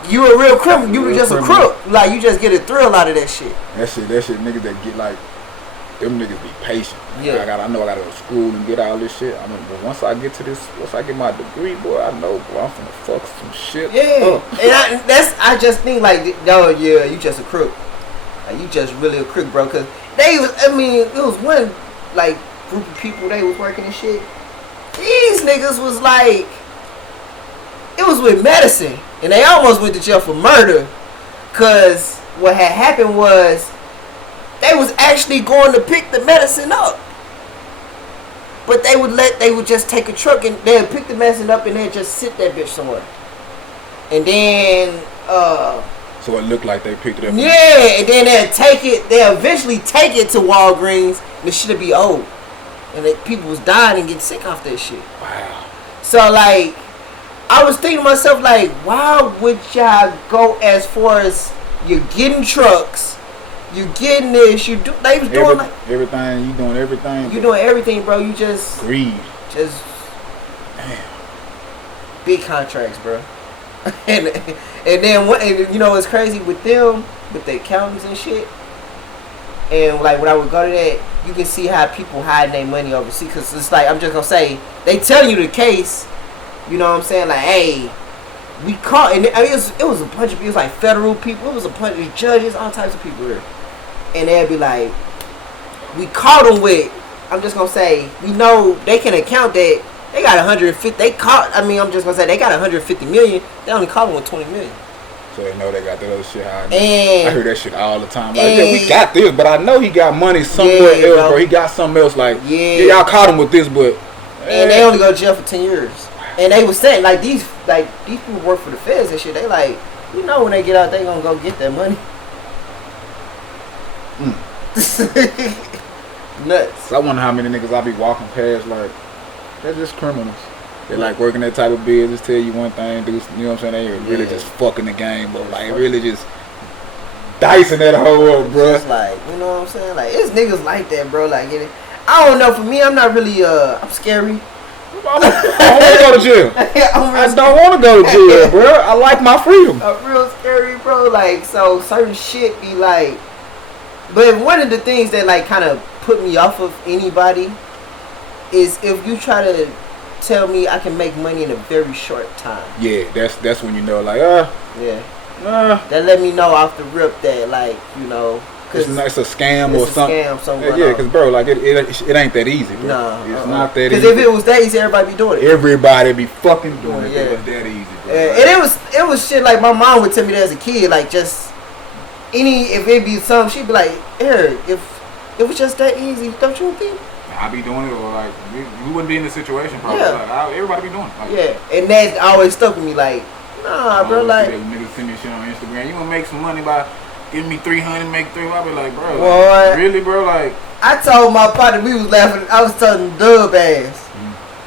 You a real criminal. You were just a crook. Like, you just get a thrill out of that shit. That shit, niggas that get like, them niggas be patient. Yeah. I know I gotta go to school and get all this shit. I mean, but once I get my degree, boy, I know, boy, I'm finna fuck some shit up. And I just think like, oh yeah, you just a crook. Like, you just really a crook, bro. Cause it was one like group of people they was working and shit. These niggas was like, it was with medicine, and they almost went to jail for murder. Cause what had happened was, they was actually going to pick the medicine up. But they would just take a truck and they'd pick the medicine up and they'd just sit that bitch somewhere. And then so it looked like they picked it up. Yeah, and then they'll eventually take it to Walgreens and the shit'll be old. And people was dying and getting sick off that shit. Wow. So like, I was thinking to myself like, why would y'all go as far as you're getting trucks, you getting this, they was doing like everything, you doing everything. You doing everything, bro. You just greed. Just damn. Big contracts, bro. and then you know what's crazy with them, with the accountants and shit. And like when I would go to that, you can see how people hide their money overseas. Cause it's like, I'm just gonna say, they tell you the case. You know what I'm saying? Like, hey, we caught, and I mean, it was a bunch of people. It was like federal people. It was a bunch of judges, all types of people here. And they'd be like, we caught them with I'm just gonna say, we know they can account that they got 150. I'm just gonna say they got 150 million. They only caught him with 20 million. So they know they got that other shit hiding. And I hear that shit all the time. Like, yeah, we got this, but I know he got money somewhere else, bro. He got something else. Like, yeah, y'all caught him with this, but and they only go to jail for 10 years. And they was saying like these people work for the feds and shit. They like, you know, when they get out, they gonna go get that money. Nuts. I wonder how many niggas I be walking past like they're just criminals. They like working that type of business, tell you one thing, do, you know what I'm saying? They really just fucking the game, but like really just dicing that whole up, bro. It's like, you know what I'm saying? Like, it's niggas like that, bro. Like, I don't know. For me, I'm not really, I'm scary. I don't want to go to jail. I don't want to go to jail, bro. I like my freedom. I'm real scary, bro. Like, so certain shit be like, but one of the things that like kind of put me off of anybody is if you try to tell me I can make money in a very short time. Yeah, that's when you know, like, yeah. That let me know off the rip that, like, you know, cause it's a scam or something. Yeah, cause bro, like it ain't that easy, bro. No, it's not that easy. Cause if it was that easy, everybody be doing it. Everybody be fucking doing it. If it was that easy, bro. And it was shit like my mom would tell me that as a kid, like just if it be something, she'd be like, Eric, if it was just that easy, don't you think? I be doing it, or like you wouldn't be in this situation probably. Yeah. Like, everybody be doing it. Like, yeah, and that always stuck with me. Like, nah, bro, like niggas send me shit on Instagram. You gonna make some money by giving me 300, make 300? I be like, bro, like, really, bro? Like, I told my partner, we was laughing. I was telling Dub ass,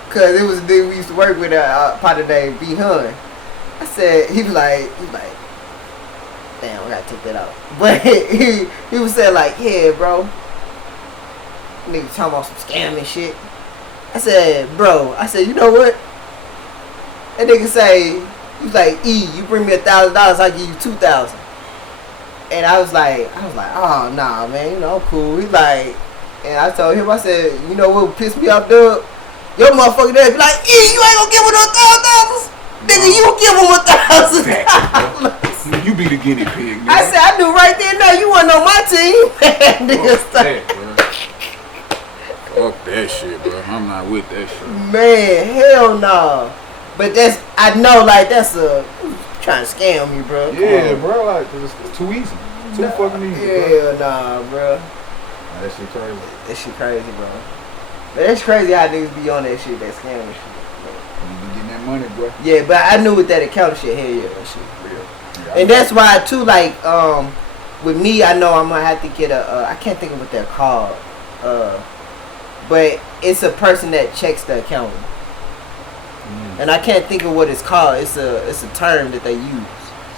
cause it was a dude we used to work with, a partner named B Hun. I said he was like, damn, I gotta take that out. But he was saying like, yeah, bro. Nigga talking about some scam and shit. I said, bro, you know what? That nigga say, he's like, you bring me $1,000, I give you 2,000. And I was like, oh nah, man, you know, I'm cool. He's like, and I told him, I said, you know what would piss me off, Doug? Your motherfucking dad be like, you ain't gonna give him no $1,000. Nigga, you give him $1,000. You be the guinea pig, nigga. I said, I knew right there, no, you wasn't on my team. Nigga, fuck that shit, bro. I'm not with that shit. Man, hell no. But I know, like, that's trying to scam me, bro. Yeah, bro, like, it's too easy. Too fucking easy, bro. Nah, bro. Nah, that shit crazy. That shit crazy, bro. But it's crazy how niggas be on that shit, that scamming shit. You be getting that money, bro. Yeah, but I knew with that account shit, hell yeah, that shit real. Yeah, and that's why, too, like, with me, I know I'm gonna have to get I can't think of what they're called. But it's a person that checks the account. And I can't think of what it's called. It's a term that they use.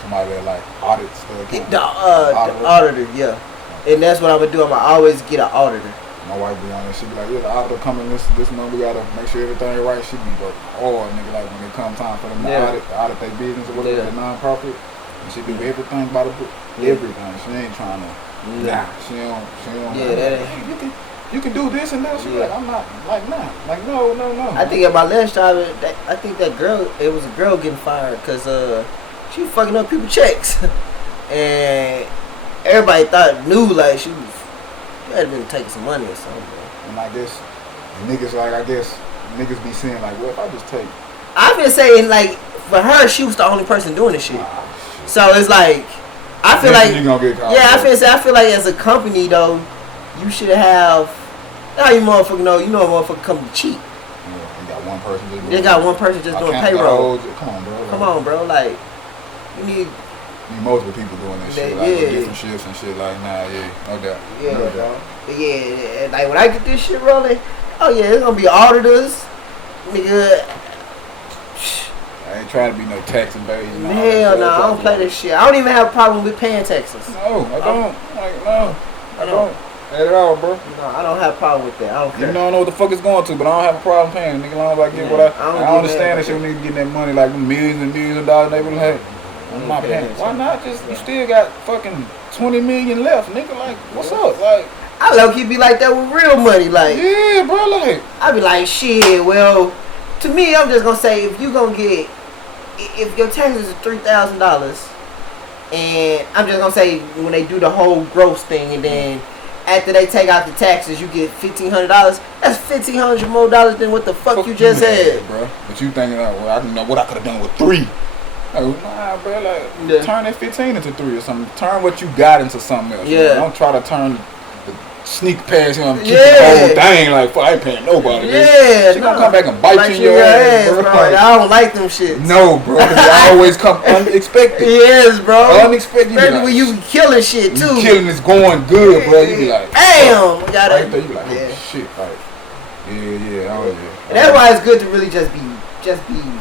Somebody that like audits the account. The auditor, yeah. And that's what I'm gonna do. I'm gonna always get an auditor. My wife be on it. She be like, yeah, the auditor coming this month. We gotta make sure everything right. She be like, oh, nigga, like when it come time for them to audit their business or whatever, the non-profit. And she do everything by the book. Everything. She ain't trying to. Nah, she don't. Yeah, that ain't. You can do this and that. She's like, I'm not, like, nah. Like, no. I think at my last job, I think that girl, it was a girl getting fired because she was fucking up people's checks. And everybody knew, like, she had been taking some money or something, bro. And I guess, niggas be saying, like, well, if I just take. I've been saying, like, for her, she was the only person doing this shit. Shit. So it's like, I feel like, I feel like as a company, though, you should have. Now you motherfucker know. You know a motherfucker come to cheat. Yeah, you got one person just doing. They got one person just doing payroll. Come on, bro. Like, you need multiple people doing this shit. Like, different shifts and shit. Like, nah, no doubt. Yeah, no doubt. But yeah, like when I get this shit rolling, oh yeah, it's gonna be auditors, nigga. I ain't trying to be no tax evasion. Hell no, I don't play this shit. I don't even have a problem with paying taxes. No, I don't. I don't. At all, bro. No, I don't have a problem with that. I don't care. You don't know what the fuck it's going to, but I don't have a problem paying. Nigga, long as I get what I understand that you need to get that money, like millions and millions of dollars. They be like, I'm not paying. Why not? Just you still got fucking 20 million left, nigga. Like, what's up? Like, I low key be like that with real money, like. Yeah, bro. Like, I be like, shit. Well, to me, I'm just gonna say if you gonna get, if your taxes is $3,000, and I'm just gonna say when they do the whole gross thing, and then after they take out the taxes, you get $1,500. That's $1,500 more dollars than what the fuck you just had, bro. But you thinking, well, I don't know what I could have done with 3. Like, nah, bro. Like, turn that 15 into 3 or something. Turn what you got into something else. Yeah. Bro. Don't try to turn the sneak past him, keep the whole thing. Like, fuck, I ain't paying nobody. Yeah, she gonna come back and bite you in your ass, bro. Like, I don't like them shits. No, bro. They always come unexpected. Yes, bro. Unexpected. Especially when you killing shit too. You killing is going good, bro. You be like, damn. Gotta, right there, you be like, oh shit, like, yeah, oh yeah. And that's why it's good to really just be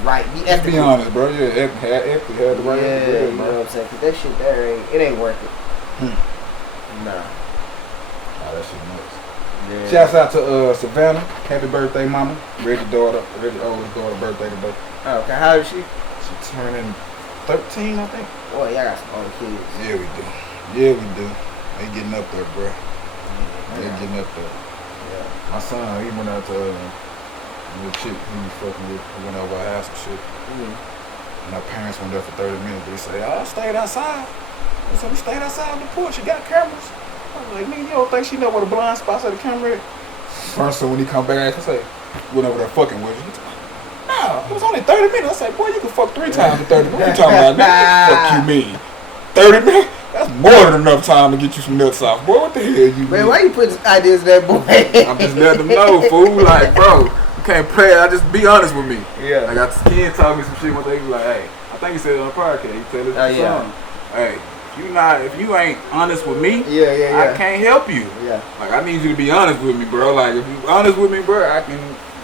right. Be just be honest, bro. Yeah, have the right. Yeah, you know what I'm saying? Cause that shit there ain't worth it. Nah. Oh, that shit nuts. Yeah. Shouts out to Savannah. Happy birthday, mama. Reggie's oldest daughter birthday today. Oh, okay, how old is she? She turning 13, I think. Boy, y'all got some older kids. Yeah, we do. They getting up there, bro. They getting up there. Yeah. My son, he went out to the chick he was fucking with. He went over her house and shit. And her parents went there for 30 minutes. They say, I stayed outside. And so we stayed outside on the porch. She got cameras. I was like, nigga, you don't think she know where the blind spots of the camera at? First, so when he come back, I say, went over there fucking with you. No, it was only 30 minutes. I say, boy, you can fuck 3 times in 30 minutes. What you talking about, nigga? Fuck you mean? 30 minutes? That's more than enough time to get you some nuts off. Boy, what the hell you Man, why you put ideas in that boy? I'm just letting them know, fool. Like, bro, you can't play it. I just be honest with me. Yeah. I got Skin told me some shit one day. He was like, hey, I think he said it on the podcast. He said it on song. Hey, if you ain't honest with me, I can't help you. Yeah. Like, I need you to be honest with me, bro. Like, if you honest with me, bro,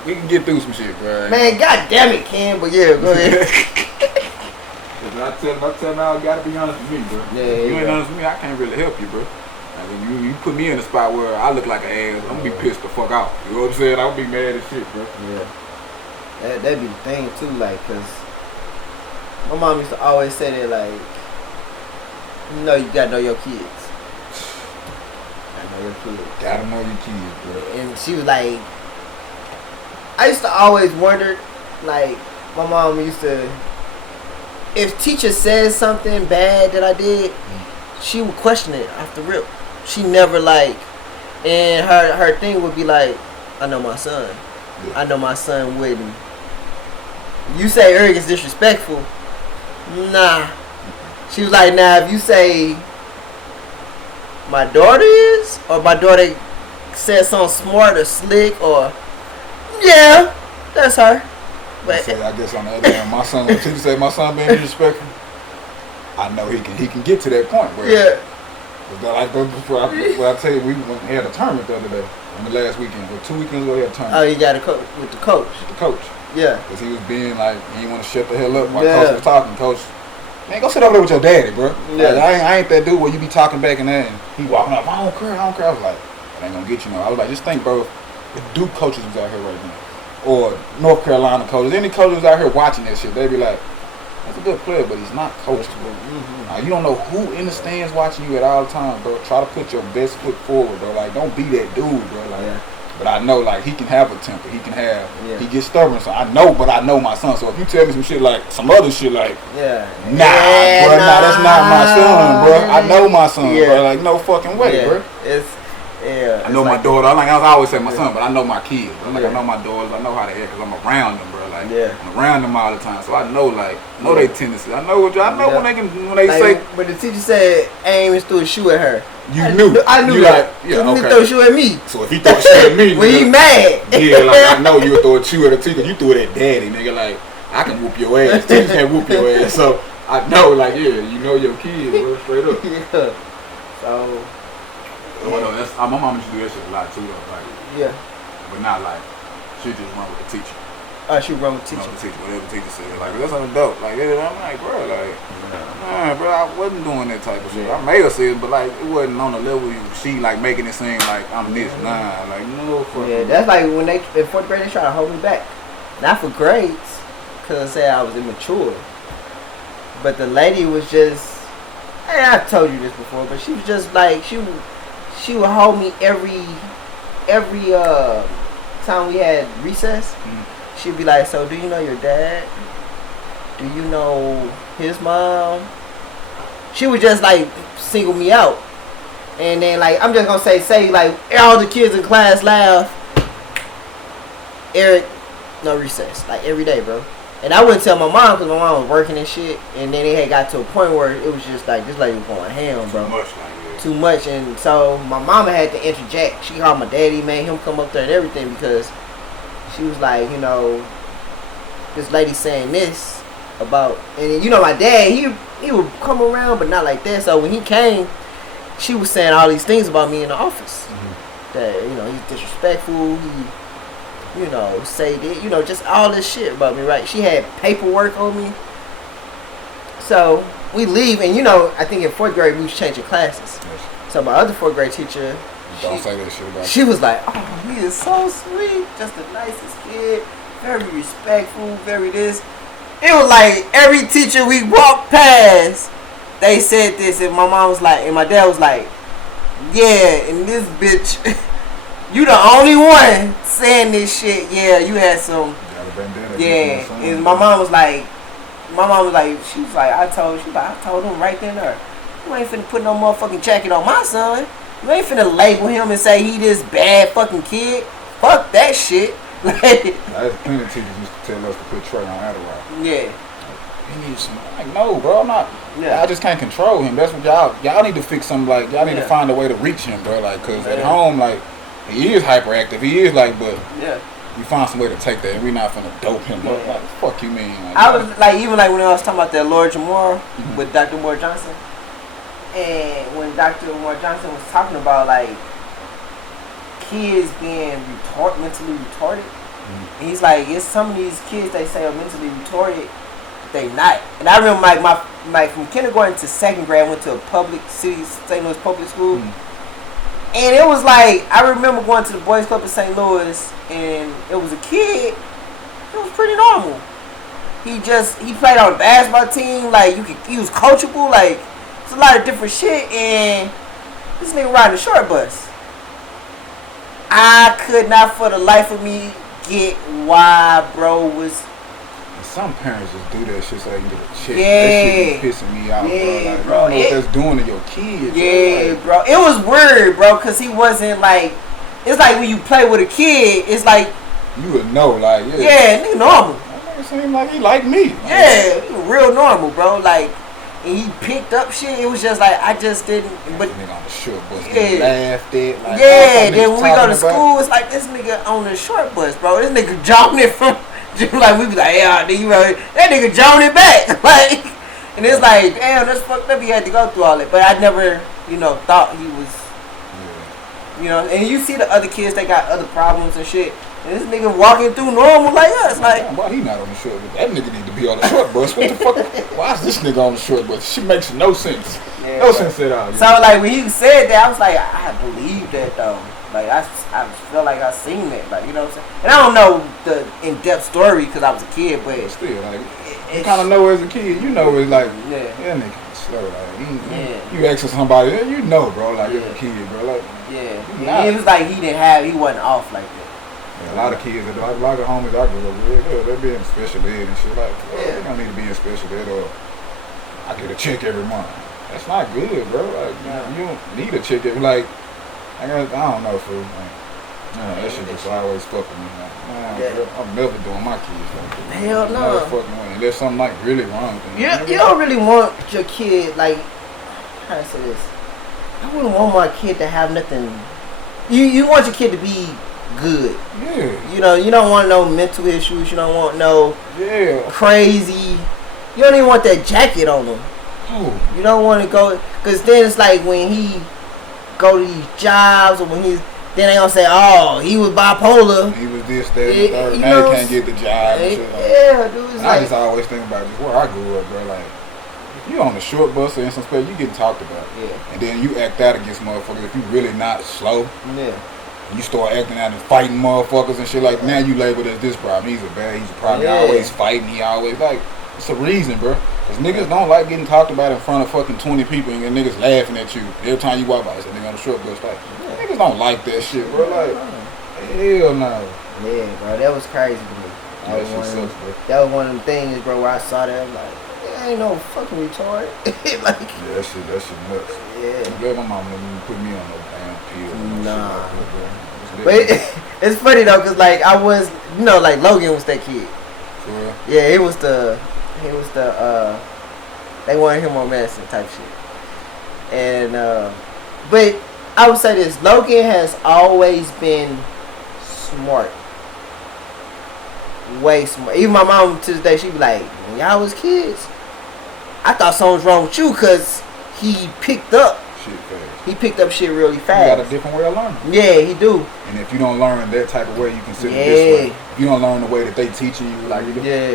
we can get through some shit, bro. Man, god damn it, Ken, but yeah, go ahead. I tell him, I gotta be honest with me, bro. Yeah, if you ain't honest with me, I can't really help you, bro. Like, when you put me in a spot where I look like an ass, I'm gonna be pissed the fuck out. You know what I'm saying? I'm gonna be mad as shit, bro. Yeah. That'd be the thing too, like, cause my mom used to always say that, like, you know, you gotta know your kids. Gotta know your kids, bro. And she was like, I used to always wonder, like, my mom used to, if teacher says something bad that I did, she would question it off the rip. She never like, and her thing would be like, I know my son. I know my son wouldn't. You say Eric is disrespectful. Nah. She was like, nah, if you say my daughter is, or my daughter said something smart or slick, or yeah, that's her. But I guess on the other hand, my son, when teacher say my son being disrespectful, I know he can get to that point where like before I tell you, we had a tournament the other day on the last weekend, or 2 weekends ago we had a tournament. Oh, you got a coach with the coach. With the coach. Yeah. Because he was being like, he didn't want to shut the hell up while coach was talking. Coach, man, go sit over there with your daddy, bro. Yeah. Like, I ain't that dude where you be talking back and that, and he walking up, I don't care. I was like, it ain't gonna get you no. I was like, just think, bro, if Duke coaches was out here right now, or North Carolina coaches, any coaches out here watching that shit, they be like, that's a good player, but he's not coachable. You don't know who in the stands watching you at all times, bro. Try to put your best foot forward, bro. Like, don't be that dude, bro. Like, but I know, like, he can have a temper. He can have, he gets stubborn. So I know my son. So if you tell me some shit like, some other shit like, bro, that's not my son, bro. I know my son, bro. Like, no fucking way, bro. I know my daughter. I always say my son, but I know my kids. I know my daughters. I know how they act because I'm around them, bro. Like, I'm around them all the time, so I know, they tendencies. I know when they like, say. But the teacher said Amos threw a shoe at her. I knew that. He threw a shoe at me. So if he threw a shoe at me, when he mad, I know you would throw a shoe at a teacher. You threw it at daddy, nigga. Like, I can whoop your ass. Teachers can't whoop your ass. So I know, you know your kids, bro, straight up. So. My mom used to do that shit a lot too, though. But not like, she just run with the teacher. She run with the teacher. Whatever the teacher said. Like, that's an adult. Like, I'm like, bro, bro, I wasn't doing that type of shit. I may have said it, but like, it wasn't on the level she like making it seem like I'm this. Nah, like, no fucking. Yeah, that's like when they in 4th grade they try to hold me back. Not for grades, cause they say I was immature. But the lady was just, hey, I've told you this before, but she was just like she would hold me every time we had recess. She'd be like, so do you know your dad? Do you know his mom? She would just like single me out. And then like I'm just gonna say like all the kids in class laugh. Eric, no recess, like every day, bro. And I wouldn't tell my mom because my mom was working and shit. And then it had got to a point where it was just like this lady was going ham, bro. Too much. And so my mama had to interject. She called my daddy, made him come up there and everything because she was like, you know, this lady saying this about, and you know my dad, he would come around but not like that. So when he came, she was saying all these things about me in the office. That, you know, he's disrespectful, he, you know, say that, you know, just all this shit about me, right? She had paperwork on me. So we leave, and you know, I think in 4th grade we was changing classes. So my other 4th grade teacher, Don't say that shit about she was like, oh, he is so sweet, just the nicest kid, very respectful, very this. It was like every teacher we walked past, they said this, and my mom was like, and my dad was like, yeah, and this bitch, you the only one saying this shit. Yeah, you had some. Yeah, and my mom was like, she was like, I told him right then and there, you ain't finna put no motherfucking jacket on my son. You ain't finna label him and say he this bad fucking kid. Fuck that shit. Like, that's plenty of teachers used to tell us to put Trey on Adderall. Yeah. He needs some. Like, no, bro, I'm not. Yeah. I just can't control him. That's what y'all need to fix something. Like, y'all need to find a way to reach him, bro. Like, cause at home, like, he is hyperactive. He is like, but you find some way to take that, and we not finna dope him up. Like, fuck you mean? Like, I was like, even like when I was talking about that Lord Jamar with Dr. Moore Johnson, and when Dr. Moore Johnson was talking about like kids being mentally retarded, and he's like, it's some of these kids they say are mentally retarded, they not. And I remember my from kindergarten to 2nd grade, I went to a public city, St. Louis public school. And it was like, I remember going to the boys club in St. Louis, and it was a kid, it was pretty normal. He played on the basketball team, like he was coachable, like it's a lot of different shit, and this nigga riding a short bus. I could not for the life of me get why bro was. Some parents just do that shit so they can get a check. Yeah. That shit be pissing me out, bro. Like, bro. I don't know what that's doing to your kids. Yeah, bro. It was weird, bro, because he wasn't like. It's like when you play with a kid, it's like. You would know, like, nigga normal. That nigga seemed like he like me. Like, yeah, he was real normal, bro. Like, and he picked up shit. It was just like, I just didn't. But nigga on the short bus, laughed at. Like, then when we go to school, it's like this nigga on the short bus, bro. This nigga jogging it from. Like we be like, yeah, that nigga jogging it back, like, and it's like, damn, that's fucked up. He had to go through all that, but I never, thought he was, And you see the other kids, they got other problems and shit. And this nigga walking through normal like us, like. Why he not on the short bus? That nigga need to be on the short bus. What the fuck? Why is this nigga on the short bus? She makes no sense. Yeah, no sense at all. So like when he said that, I was like, I believe that though. Like I feel like I seen it, like, you know what I'm saying. And I don't know the in-depth story because I was a kid, but still, like, you kind of know as a kid, it's like, nigga slow, like, you asking somebody, you know, bro, like, as a kid, bro, like, it was like he wasn't off like that. Yeah, a lot of kids, a lot of homies I grew up with, they be in special ed and shit, like, they don't need to be in special ed, or I get a check every month. That's not good, bro. Like, you don't need a check every, like, I don't know, fool. That shit just always fuck with me. Like, I'm never doing my kids like that. Hell no. Fucking way. Unless something like really wrong with them. You don't really want your kid, like, how do I say this? I wouldn't want my kid to have nothing. You want your kid to be good. Yeah. You don't want no mental issues. You don't want no crazy. You don't even want that jacket on them. Oh. You don't want to go, because then it's like when he go to these jobs, or when then they gonna say, oh, he was bipolar. He was this, that, and the third. Now he can't get the job and shit. Like, dude. I just always think about just where I grew up, bro. Like, if you on the short bus or in some space, you getting talked about. Yeah. And then you act out against motherfuckers. If you really not slow, you start acting out and fighting motherfuckers and shit. Like, now you labeled as this problem. He's probably always fighting. He always, like, it's a reason, bro. Because niggas don't like getting talked about in front of fucking 20 people and niggas laughing at you every time you walk by. It's a nigga on the short bus. Like, niggas don't like that shit, bro. Like, hell no. Yeah, bro, that was crazy to me. That was one of them things, bro, where I saw that. I'm like, I ain't no fucking retard. Like, yeah, that shit nuts. yeah. I'm glad my mom didn't put me on no damn pill. Nah. Shit like that, But it's funny though, cause like I was, you know, like Logan was that kid. Sure. Yeah, he was the they wanted him on medicine type shit. And but I would say this, Logan has always been smart. Way smart. Even my mom to this day, she be like, when y'all was kids, I thought something was wrong with you because he picked up Shit fast. He picked up shit really You fast. got a different way of learning. Yeah, he do. And if you don't learn that type of way, you consider it this way. If you don't learn the way that they teaching you, like,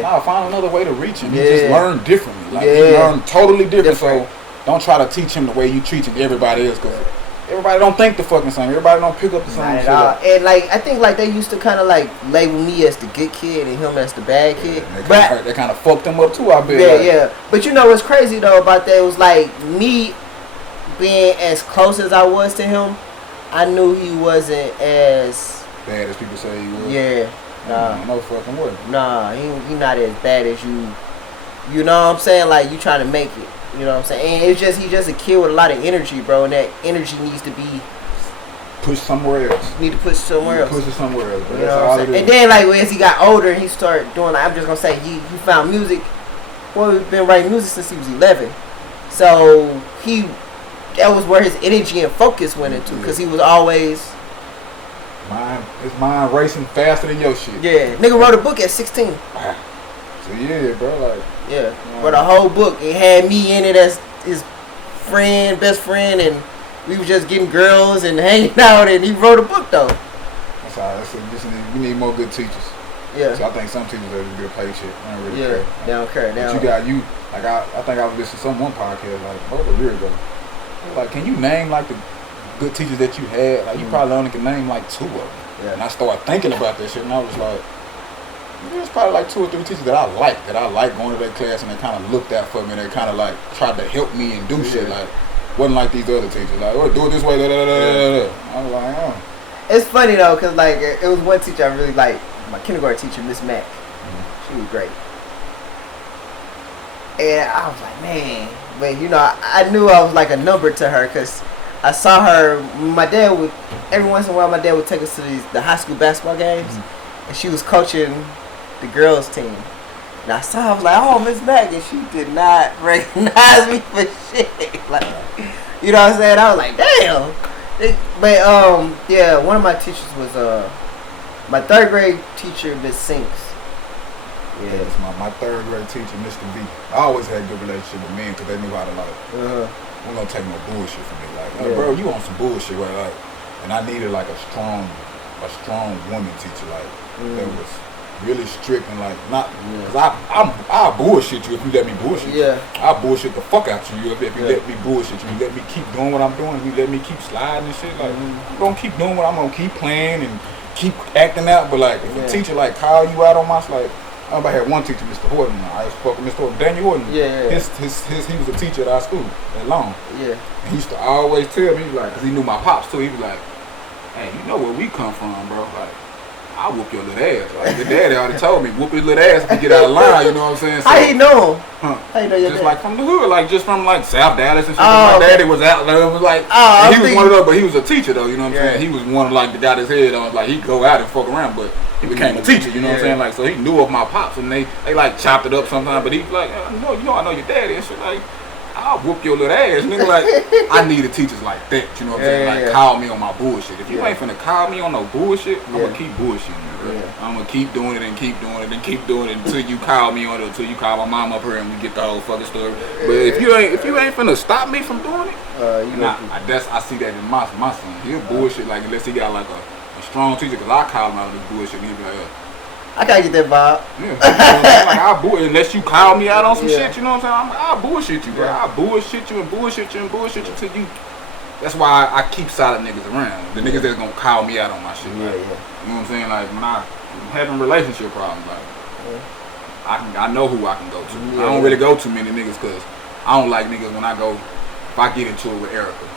nah, find another way to reach him. You just learn differently. Like, you learn totally different. So don't try to teach him the way you teaching everybody else, because everybody don't think the fucking same. Everybody don't pick up the same shit. And like, I think like they used to kind of like label me as the good kid and him as the bad kid. But they kind of fucked him up too, I bet. Yeah, yeah. But you know what's crazy though about that was like me being as close as I was to him, I knew he wasn't as bad as people say he was. Yeah. Nah. No fucking way. Nah, he not as bad as you. You know what I'm saying? Like, you trying to make it. You know what I'm saying? And it's just, he's just a kid with a lot of energy, bro. And that energy needs to be pushed somewhere else. Need to push somewhere else. Push it somewhere else. Bro. You know what I'm saying? And then, like, as he got older, he started doing, like, I'm just gonna say, he found music. Well, he's been writing music since he was 11. So that was where his energy and focus went into, because he was always his mind racing faster than your shit. Yeah, nigga wrote a book at 16. Wow. So yeah, bro, like wrote a whole book. It had me in it as his best friend, and we was just getting girls and hanging out. And he wrote a book though. That's all. We need more good teachers. Yeah. So I think some teachers are good play shit. I don't really care. They don't care. But you like I think I was listening to one podcast like about a year ago. Like, can you name like the good teachers that you had? Like, you probably only can name like 2 of them. Yeah. And I started thinking about that shit, and I was like, there's probably like 2 or 3 teachers that I like going to that class, and they kind of looked out for me, and they kind of like tried to help me and do shit. Like, wasn't like these other teachers. Like, oh, do it this way. Da, da, da, da, da. I was like, oh. It's funny though, cause like it was one teacher I really liked. My kindergarten teacher, Miss Mack. She was great. And I was like, man, but you know, I knew I was like a number to her, because I saw her. My dad would, every once in a while, my dad would take us to the high school basketball games, and she was coaching the girls team. And I saw her, I was like, oh, Miss Mack, and she did not recognize me for shit. Like, you know what I'm saying? I was like, damn. But yeah, one of my teachers was my 3rd grade teacher, Miss Sinks. Yeah, it's my 3rd grade teacher, Mr. B. I always had a good relationship with men, because they knew how to like. We're gonna take no bullshit from me. Like, bro, you on some bullshit, right? Like, and I needed like a strong woman teacher, like that was really strict and like not. Cause I bullshit you if you let me bullshit you. I bullshit the fuck out you if you let me bullshit you. You let me keep doing what I'm doing. You let me keep sliding and shit. Like, I'm gonna keep doing what I'm gonna keep playing and keep acting out. But like, if a teacher like call you out on my like. I had one teacher, Mr. Horton. I used to fuck with Mr. Horton. Daniel Horton. He was a teacher at our school at Long. Yeah. He used to always tell me, like, because he knew my pops too. He was like, hey, you know where we come from, bro. Like, I'll whoop your little ass. Like, your daddy already told me, whoop your little ass if you get out of line, you know what I'm saying? So, how you know? How you know your just dad? Like from the hood, like just from like South Dallas and shit. My daddy was out there. It was like, he was one of those, but he was a teacher though, you know what I'm saying? He was one of like that got his head on, like he'd go out and fuck around, but he became a teacher, you know what I'm saying? Like, so he knew of my pops, and they like chopped it up sometimes, but he was like, you know, I know your daddy and shit. Like, I'll whoop your little ass, nigga. Like, I needed teachers like that, you know what I'm saying? Like, call me on my bullshit. If you ain't finna call me on no bullshit, I'm gonna keep bullshitting, bro. I'm gonna keep doing it and keep doing it and keep doing it until you call me on it, until you call my mom up here and we get the whole fucking story. But if you ain't finna stop me from doing it, I see that in my son. He'll bullshit like unless he got like a strong teacher, because I call him out of this bullshit and he'll be like, I gotta get that vibe. Yeah, you know what I'm saying? Like, I'll unless you call me out on some shit, you know what I'm saying? I'll bullshit you, bro. I'll bullshit you and bullshit you and bullshit you till you. That's why I keep solid niggas around. The niggas that's gonna call me out on my shit. Like, you know what I'm saying? Like, when I'm having relationship problems, like, I know who I can go to. I don't really go too many niggas, because I don't like niggas when I go, if I get into it with Erica,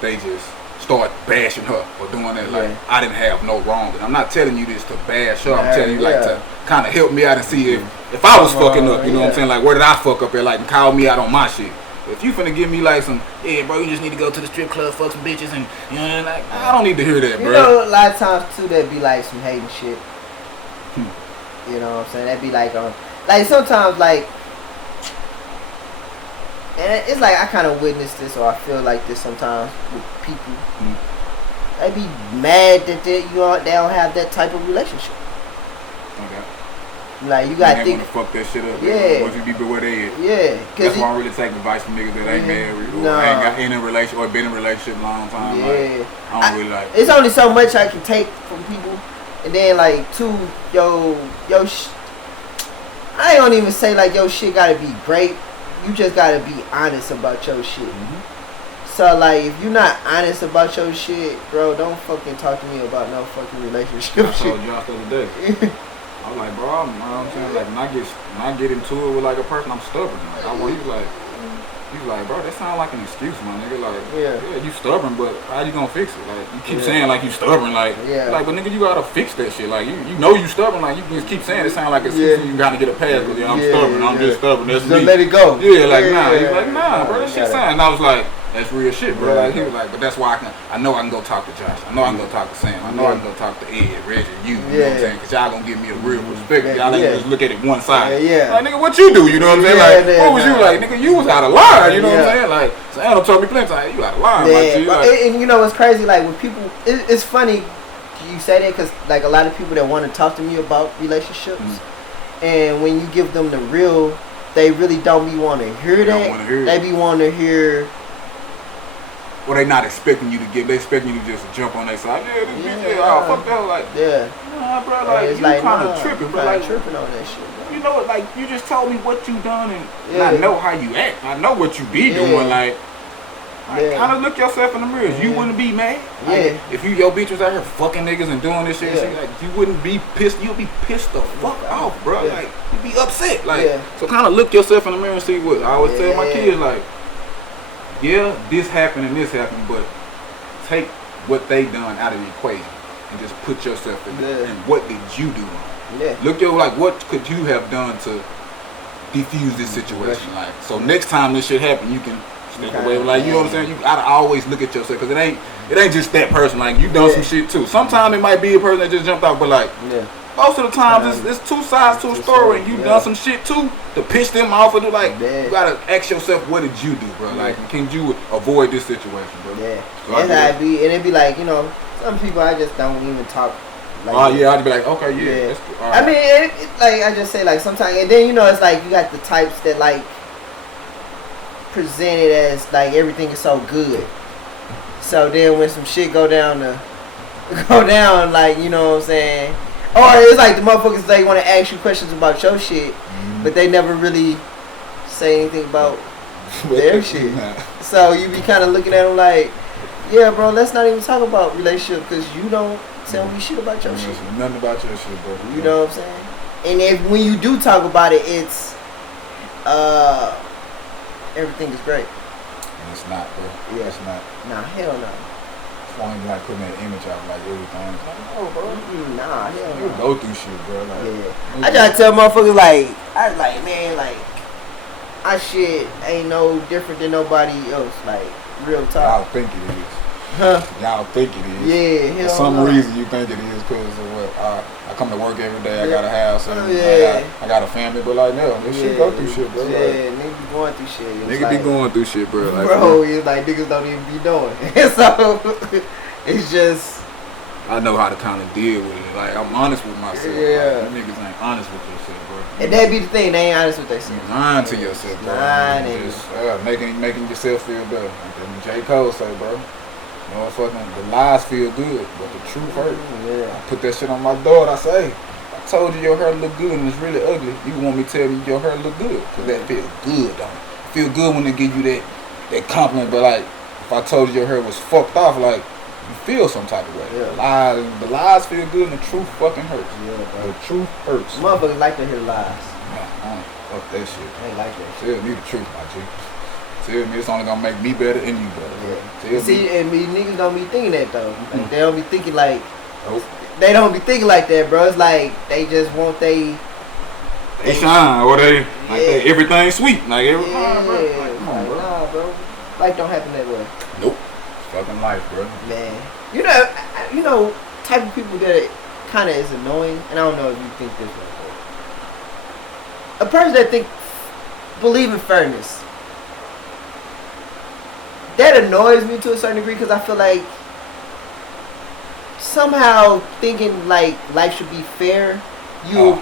they just start bashing her or doing that. Like, Yeah. I didn't have no wrong. And I'm not telling you this to bash her. I'm Yeah, telling you like yeah. to kind of help me out and see if I was fucking up. You know what I'm saying? Like, where did I fuck up at? Like, and call me out on my shit. If you finna give me like some, yeah, bro, you just need to go to the strip club, fuck some bitches, and you know, like, I don't need to hear that, bro. You know, a lot of times too, that be like some hating shit. You know what I'm saying? That be like sometimes like, and it's like I kind of witness this, or I feel like this sometimes with people. They be mad that they don't have that type of relationship. Okay. Like you gotta they think. wanna fuck that shit up. Yeah. Once you be where they at. Yeah. That's why I really take advice from niggas that ain't married or ain't got in a relationship or been in a relationship a long time. Yeah. Like, I don't really like. It's only so much I can take from people, and then like I don't even say like your shit gotta be great. You just gotta be honest about your shit. So like if you're not honest about your shit, bro, don't fucking talk to me about no fucking relationship I shit. told y'all the other day. I'm like, bro, you know what I'm saying? Like, when I get into it with like a person, I'm stubborn. Like, he's like, bro, that sound like an excuse, my nigga. Like, yeah, you stubborn, but how you gonna fix it? Like, you keep saying like you stubborn, like, like, but nigga, you gotta fix that shit. Like, you know you stubborn, like you just keep saying it sound like an excuse, and you gotta get a pass. Cause I'm stubborn, I'm just stubborn. That's just me. let it go. Yeah, like nah. He's like, nah, bro, that shit sound. And I was like, that's real shit, bro. Like, he was like, but that's why I know I can go talk to Josh. I know I can go talk to Sam. I know I can go talk to Ed, Reggie, you know what I'm saying? Cause y'all gonna give me a real perspective. Y'all ain't just look at it one side. Like, nigga, what you do? You know what I'm saying? Like, what was you like? Nigga, you was out of line. You know what I'm saying? Like, Sam told me plenty of times, you out of line, my G. Like, and you know what's crazy? Like, when people, it's funny you say that because like a lot of people that want to talk to me about relationships, and when you give them the real, they really don't be want to hear that. They be wanting to hear. Well, they not expecting you to give. They expecting you to just jump on their side. Oh, fuck that. Like, nah, bro. Like, you like, kind of tripping, bro. Like, tripping on that shit, bro. You know what? Like, you just told me what you done, and I know how you act. I know what you be doing. Like, kind of look yourself in the mirror. You wouldn't be mad. Like, if your bitch was out here fucking niggas and doing this shit, like, you wouldn't be pissed. You'd be pissed the fuck off, bro. Like, you'd be upset. Like, so kind of look yourself in the mirror and see what I always tell my kids. Like, yeah, this happened and this happened, but take what they done out of the equation and just put yourself in it. And what did you do wrong? Look, like, what could you have done to defuse this situation? Like, so next time this shit happen, you can step away. Like, you know what I'm saying? You gotta always look at yourself, because it ain't just that person. Like, you done some shit too. Sometimes it might be a person that just jumped out, but like, most of the times it's two sides to a story, and you done some shit too to piss them off. And like, you gotta ask yourself, what did you do, bro? Like, can you avoid this situation, bro? So that's how it be, and it be like, you know, some people I just don't even talk. Like, I'd be like, okay, that's cool. I mean, it, like I just say, like sometimes, and then you know, it's like you got the types that like present it as like everything is so good. So then when some shit go down, like, you know what I'm saying. Or it's like the motherfuckers, they want to ask you questions about your shit, but they never really say anything about their shit. So you be kind of looking at them like, yeah, bro, let's not even talk about relationship because you don't tell me shit about your shit. Nothing about your shit, bro. You know what I'm saying? And if when you do talk about it, it's everything is great. And it's not, bro. Yeah. It's not. Nah, hell no. Why you like putting that image out like everything? Like, no, bro. Nah, hell You no. go through shit, bro. Like, I try to tell motherfuckers like, I was like, man, like, our shit ain't no different than nobody else. Like, real talk. y'all think it is. Huh? Y'all think it is. Yeah, hell For some no. reason you think it is because of what? I come to work every day. I got a house and I got a family. But like, no, this shit go through shit, bro. Yeah, like, niggas be going through shit. It's niggas like, be going through shit, bro. Like, bro, it's like niggas don't even be doing. So it's just. I know how to kind of deal with it. Like, I'm honest with myself. Yeah. Like, you niggas ain't honest with yourself, bro. And that be the thing, they ain't honest with themselves. Lying to yourself, bro. Lying. Just making yourself feel better. Like J. Cole say, bro. Motherfucking, the lies feel good, but the truth hurt. Yeah. I put that shit on my daughter. I say, I told you your hair look good and it's really ugly. You want me to tell you your hair look good? Cause that feel good, don't it? Feel good when they give you that compliment. But like, if I told you your hair was fucked off, like, you feel some type of way. Yeah. The lies feel good and the truth fucking hurts. Yeah, bro. The truth hurts. Motherfuckers like to hear lies. Nah, fuck that shit. They like that shit. Tell me the truth, my G. Tell me it's only gonna make me better and you better. Yeah. Tell See, me. and me niggas don't be thinking that though. Like they don't be thinking like. Nope. They don't be thinking like that, bro. It's like they just want They shine or they like everything sweet. Like every yeah. like, come on, bro. Nah, bro. Life don't happen that way. Nope. It's fucking life, bro. Man, you know, type of people that kind of is annoying, and I don't know if you think this way. A person that believe in fairness. That annoys me to a certain degree because I feel like somehow thinking like life should be fair, you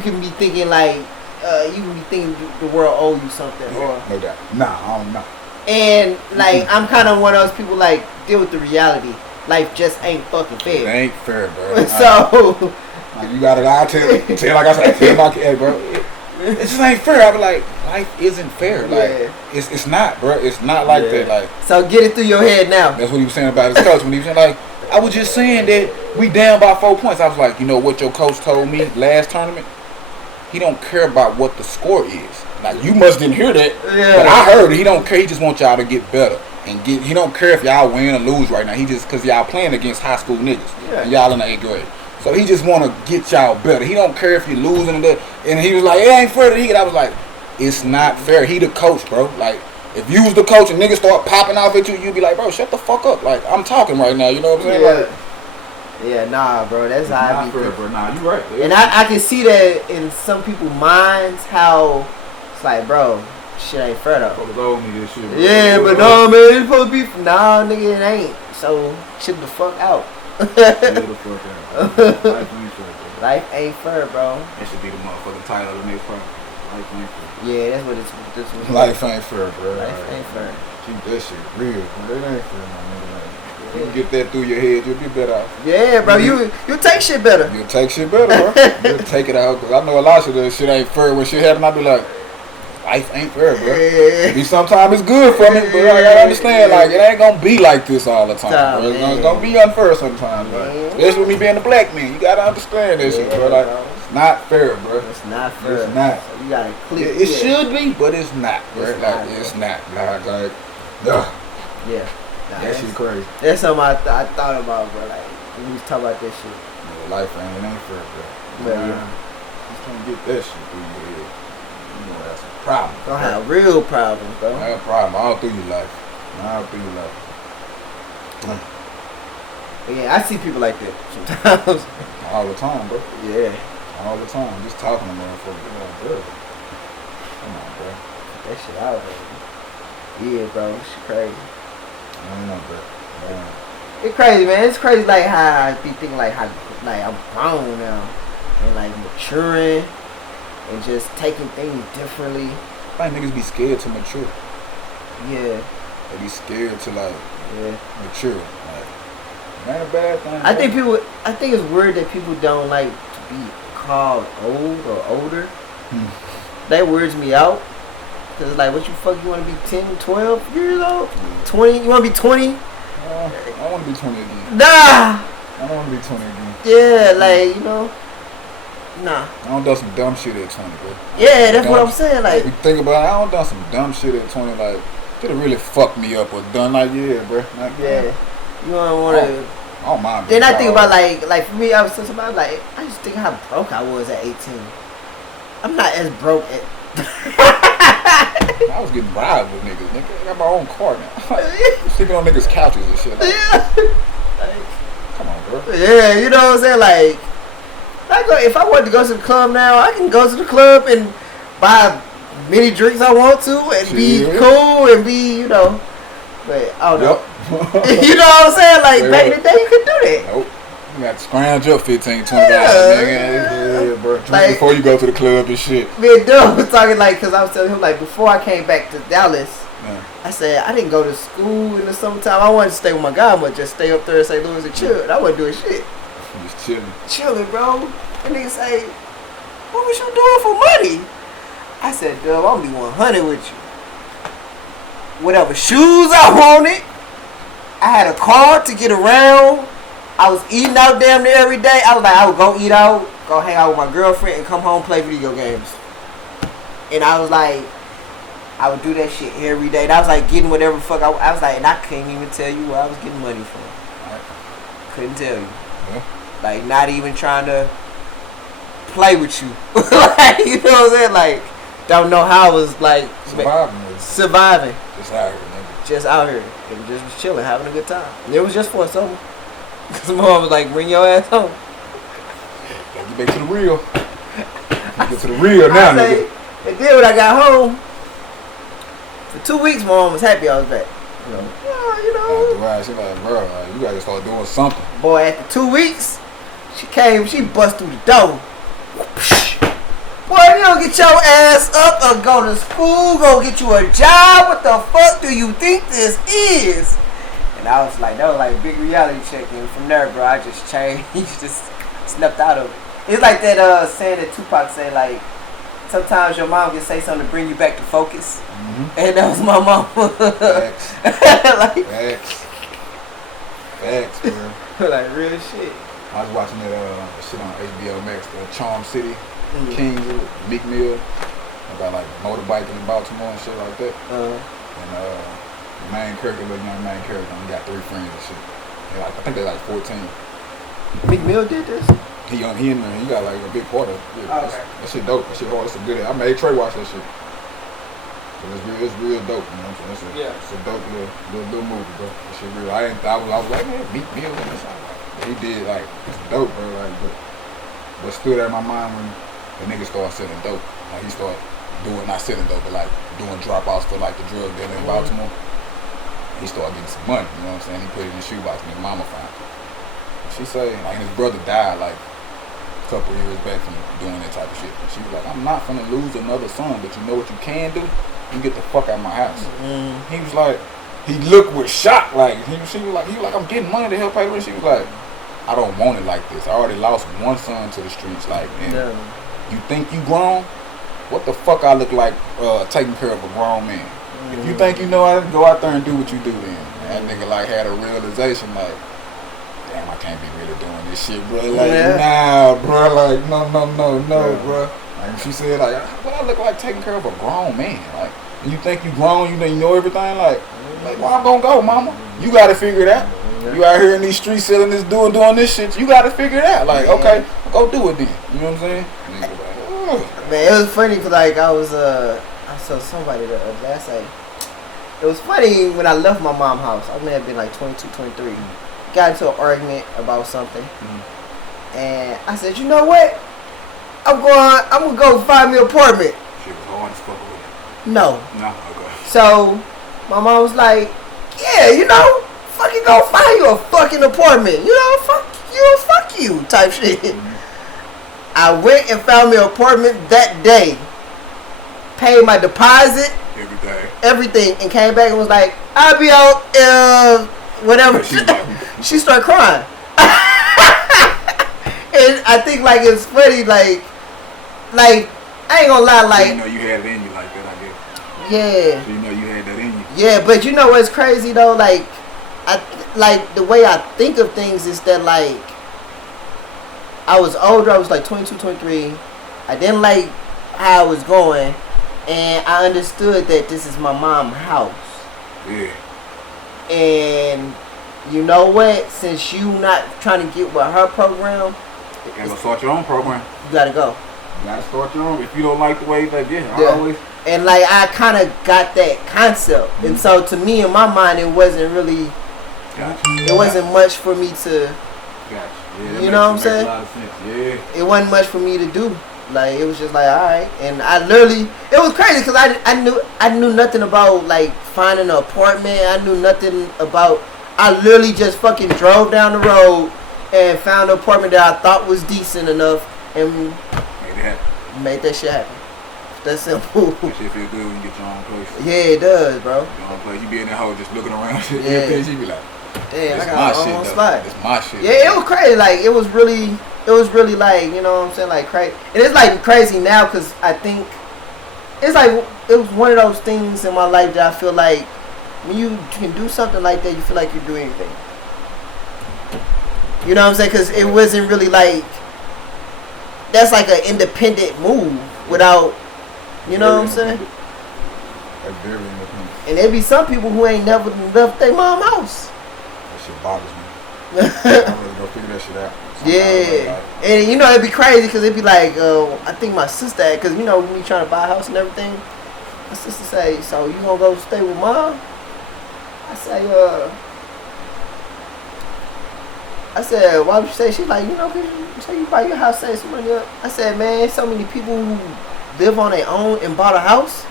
can be thinking like you can be thinking the world owe you something. Yeah, Or no doubt. Nah, I don't know. and like I'm kind of one of those people like deal with the reality. Life just ain't fucking It fair. ain't fair, bro. So like, you got it. I tell like I said, tell my kid, bro. It just ain't fair. I be like, life isn't fair. Like it's not, bro. It's not like that. Like so get it through your head now. that's what he was saying about his coach when he was saying like, I was just saying that we down by 4 points. I was like, you know what your coach told me last tournament? He don't care about what the score is. Like you must didn't hear that, but I heard it. He don't care. He just wants y'all to get better and get. He don't care if y'all win or lose right now. He just because y'all playing against high school niggas and y'all in the 8th grade. So he just want to get y'all better. He don't care if you're losing and that. And he was like, it ain't fair that he get. I was like, it's not fair. He the coach, bro. Like if you was the coach and niggas start popping off at you, you'd be like, bro, shut the fuck up. Like I'm talking right now. You know what I'm saying? Like, yeah, nah, bro. That's how I be fair, bro. Nah, you right. And I can see that in some people's minds how it's like, bro, shit ain't fair though. Fuckers owe me this shit, bro. Yeah, but no, man, it's supposed to be. Nah, nigga, it ain't. So chill the fuck out. Chill the fuck out. Life ain't fair, bro. Life ain't fair, bro. That should be the motherfucking title of the next part. Life ain't fair. Yeah, that's what it's. Life ain't fair, bro. Life ain't fair. Keep that shit real, bro. It ain't fair, my nigga. Like, if you can get that through your head, you'll be better off. Yeah, bro, you take shit better. You'll take shit better, bro. You'll take it out. Cause I know a lot of that shit ain't fair. When shit happen, I be like, life ain't fair, bro. Yeah. Sometimes it's good for me, but I gotta understand, like, it ain't gonna be like this all the time, bro. It's gonna be unfair sometimes, bro. Especially with me being a black man. You gotta understand this shit, bro. Like, it's not fair, bro. It's not fair. It's not. So you gotta clear It should be, but it's not, bro. It's Like, not. it's not. Like, Yeah. Nah, that shit crazy. That's something I thought about, bro. Like, when we was talking about this shit. Life ain't fair, bro. Yeah. Just don't get that shit through your head. You know that's a problem. Don't have real problems, bro. I have a problem all through your life. All through your life. But yeah, I see people like that sometimes. All the time, bro. Yeah. All the time. Just talking to motherfuckers. Like, bro. Come on, bro. That shit out there. Yeah, bro. Shit crazy. I don't know, bro. Man. It's crazy, man. It's crazy, like, how I be thinking, like, how, like, I'm grown now. And, like, maturing. And just taking things differently. I think niggas be scared to mature. Yeah. They be scared to, like, Yeah. mature. Like, not a bad thing. I think it's weird that people don't like to be called old or older. That weirds me out. Cause like, what you want to be 10, 12 years old? 20? You want to be 20? I want to be 20 again. Nah! I don't want to be 20 again. Yeah, like, you know. Nah. I don't do some dumb shit at 20, bro. Yeah, that's what I'm saying. Like, you think about it, I don't done some dumb shit at 20, like, could have really fucked me up or done like, yeah, bro. Like, yeah. You don't want to. I don't mind. Then I think about, like for me, I was thinking about, like, I just think how broke I was at 18. I'm not as broke at. I was getting bribed with niggas. Nigga, I got my own car now. Sleeping on niggas' couches and shit. Like, come on, bro. Yeah, you know what I'm saying? Like, if I wanted to go to the club now, I can go to the club and buy many drinks I want to and be cool and be, you know. But I don't know. You know what I'm saying? Like, back in the day, you could do that. Nope. You got to scrounge up $15, $20, nigga. Yeah, bro. Drink like, before you go to the club and shit. Me and Doug was talking, like, because I was telling him, like, before I came back to Dallas, I said, I didn't go to school in the summertime. I wanted to stay with my godmother, just stay up there in St. Louis and chill. And I wasn't doing shit. Just chilling. Chilling, bro. And nigga say, what was you doing for money? I said, Doug, I'm gonna be 100 with you. Whatever shoes I wanted, I had a car to get around. I was eating out damn near every day. I was like, I would go eat out, go hang out with my girlfriend, and come home play video games. And I was like, I would do that shit every day. And I was like getting whatever fuck I was like, and I can't even tell you where I was getting money from. Right. Couldn't tell you. Yeah. Like not even trying to play with you. Like, you know what I'm saying? Like don't know how I was like surviving. Just out here, nigga. Just out here. And just was chilling, having a good time. And it was just for a summer. Cause mom was like, bring your ass home. Gotta get back to the real. Get to the real now, nigga. And then when I got home, for 2 weeks, my mom was happy I was back. You know, She like, bro, you gotta start doing something. Boy, after 2 weeks, she bust through the door. Boy, you don't get your ass up or go to school, go get you a job. What the fuck do you think this is? And I was like, that was like a big reality check. And from there, bro, I just changed, just snapped out of it. It's like that saying that Tupac said, like, sometimes your mom can say something to bring you back to focus. Mm-hmm. And that was my mom. Facts. Like, Facts, bro. Like real shit. I was watching that shit on HBO Max, the Charm City, Kings, Meek Mill, about like motorbiking in Baltimore and shit like that. And the main character, little young main character, he got 3 friends and shit. I think they're like 14. Meek Mill did this? He in there, he got like a big part of it. Yeah, okay. That shit dope. That shit hard. That's a good. I made Trey watch that shit. So it's real dope. You know what I'm saying? It's a dope little movie, bro. That shit real. I was like, man, Meek Mill in this. He did like it's dope, bro. Like, but stood out in my mind when the nigga started selling dope. Like he started doing not selling dope, but like doing dropouts for like the drug dealer in Baltimore. He started getting some money. You know what I'm saying? He put it in the shoebox and his mama found it. She say like his brother died like a couple of years back from doing that type of shit. And she was like, I'm not finna lose another son, but you know what you can do? You get the fuck out of my house. He was like, he looked with shock, like he was like, I'm getting money to help pay rent. She was like, I don't want it like this. I already lost one son to the streets, like, and you think you grown? What the fuck I look like taking care of a grown man? If you think you know how to go out there and do what you do, then that nigga like had a realization, like, damn, I can't be really doing this shit, bro. Like, nah, bro. Like, no, bro. Like, she said, like, what I look like taking care of a grown man? Like, you think you grown, you know everything? Like where I'm gonna go, mama? You gotta figure it out. You out here in these streets selling this, doing this shit. You gotta figure it out. Like, okay, go do it then. You know what I'm saying? Man, it was funny because like I saw somebody the last night. It was funny when I left my mom's house. I may have been like 22, 23. Got into an argument about something, and I said, you know what? I'm gonna go find me an apartment. Shit was hard as fuck with it. No. Okay. So my mom was like, yeah, you know, fucking go find you a fucking apartment. You know, fuck you type shit. I went and found me an apartment that day. Paid my deposit. Everything. And came back and was like, I'll be out, whatever. She started crying. And I think, like, it's funny, like, I ain't gonna lie, like. So you know you had it in you like that, I guess. Yeah. So you know you had that in you. Yeah, but you know what's crazy, though? Like, like, the way I think of things is that, like, I was older, I was like 22, 23. I didn't like how I was going, and I understood that this is my mom's house. Yeah. And you know what? Since you not trying to get with her program, you gotta start your own program. You gotta go. You gotta start your own. If you don't like the way that, And like I kind of got that concept, and so to me in my mind, it wasn't really. It wasn't much for me to. Yeah, you know what I'm saying? A lot of sense. Yeah. It wasn't much for me to do. Like, it was just like, all right. And I literally, it was crazy because I knew nothing about like finding an apartment. I knew nothing about. I literally just fucking drove down the road and found an apartment that I thought was decent enough and made that shit happen. That's simple. That shit feel good when you get your own place. Yeah, it does, bro. Your own place. You be in that hole just looking around. Shit. Yeah. You be like, damn, I got my own spot. It's my shit. Yeah, it was crazy. Like, it was really like, you know what I'm saying, like crazy. And it's like crazy now because I think it's like it was one of those things in my life that I feel like when you can do something like that, you feel like you're doing anything. You know what I'm saying? Because it wasn't really like that's like an independent move without, you know what I'm saying? That's very independent. And there be some people who ain't never left their mom house. That shit bothers me. I really go figure that shit out. Yeah, and you know it'd be crazy because it'd be like, I think my sister, because you know when we trying to buy a house and everything, my sister say, so you gonna go stay with mom? I said, why would you say? She's like, you know, cause you say you buy your house, save some money up. I said, man, so many people who live on their own and bought a house.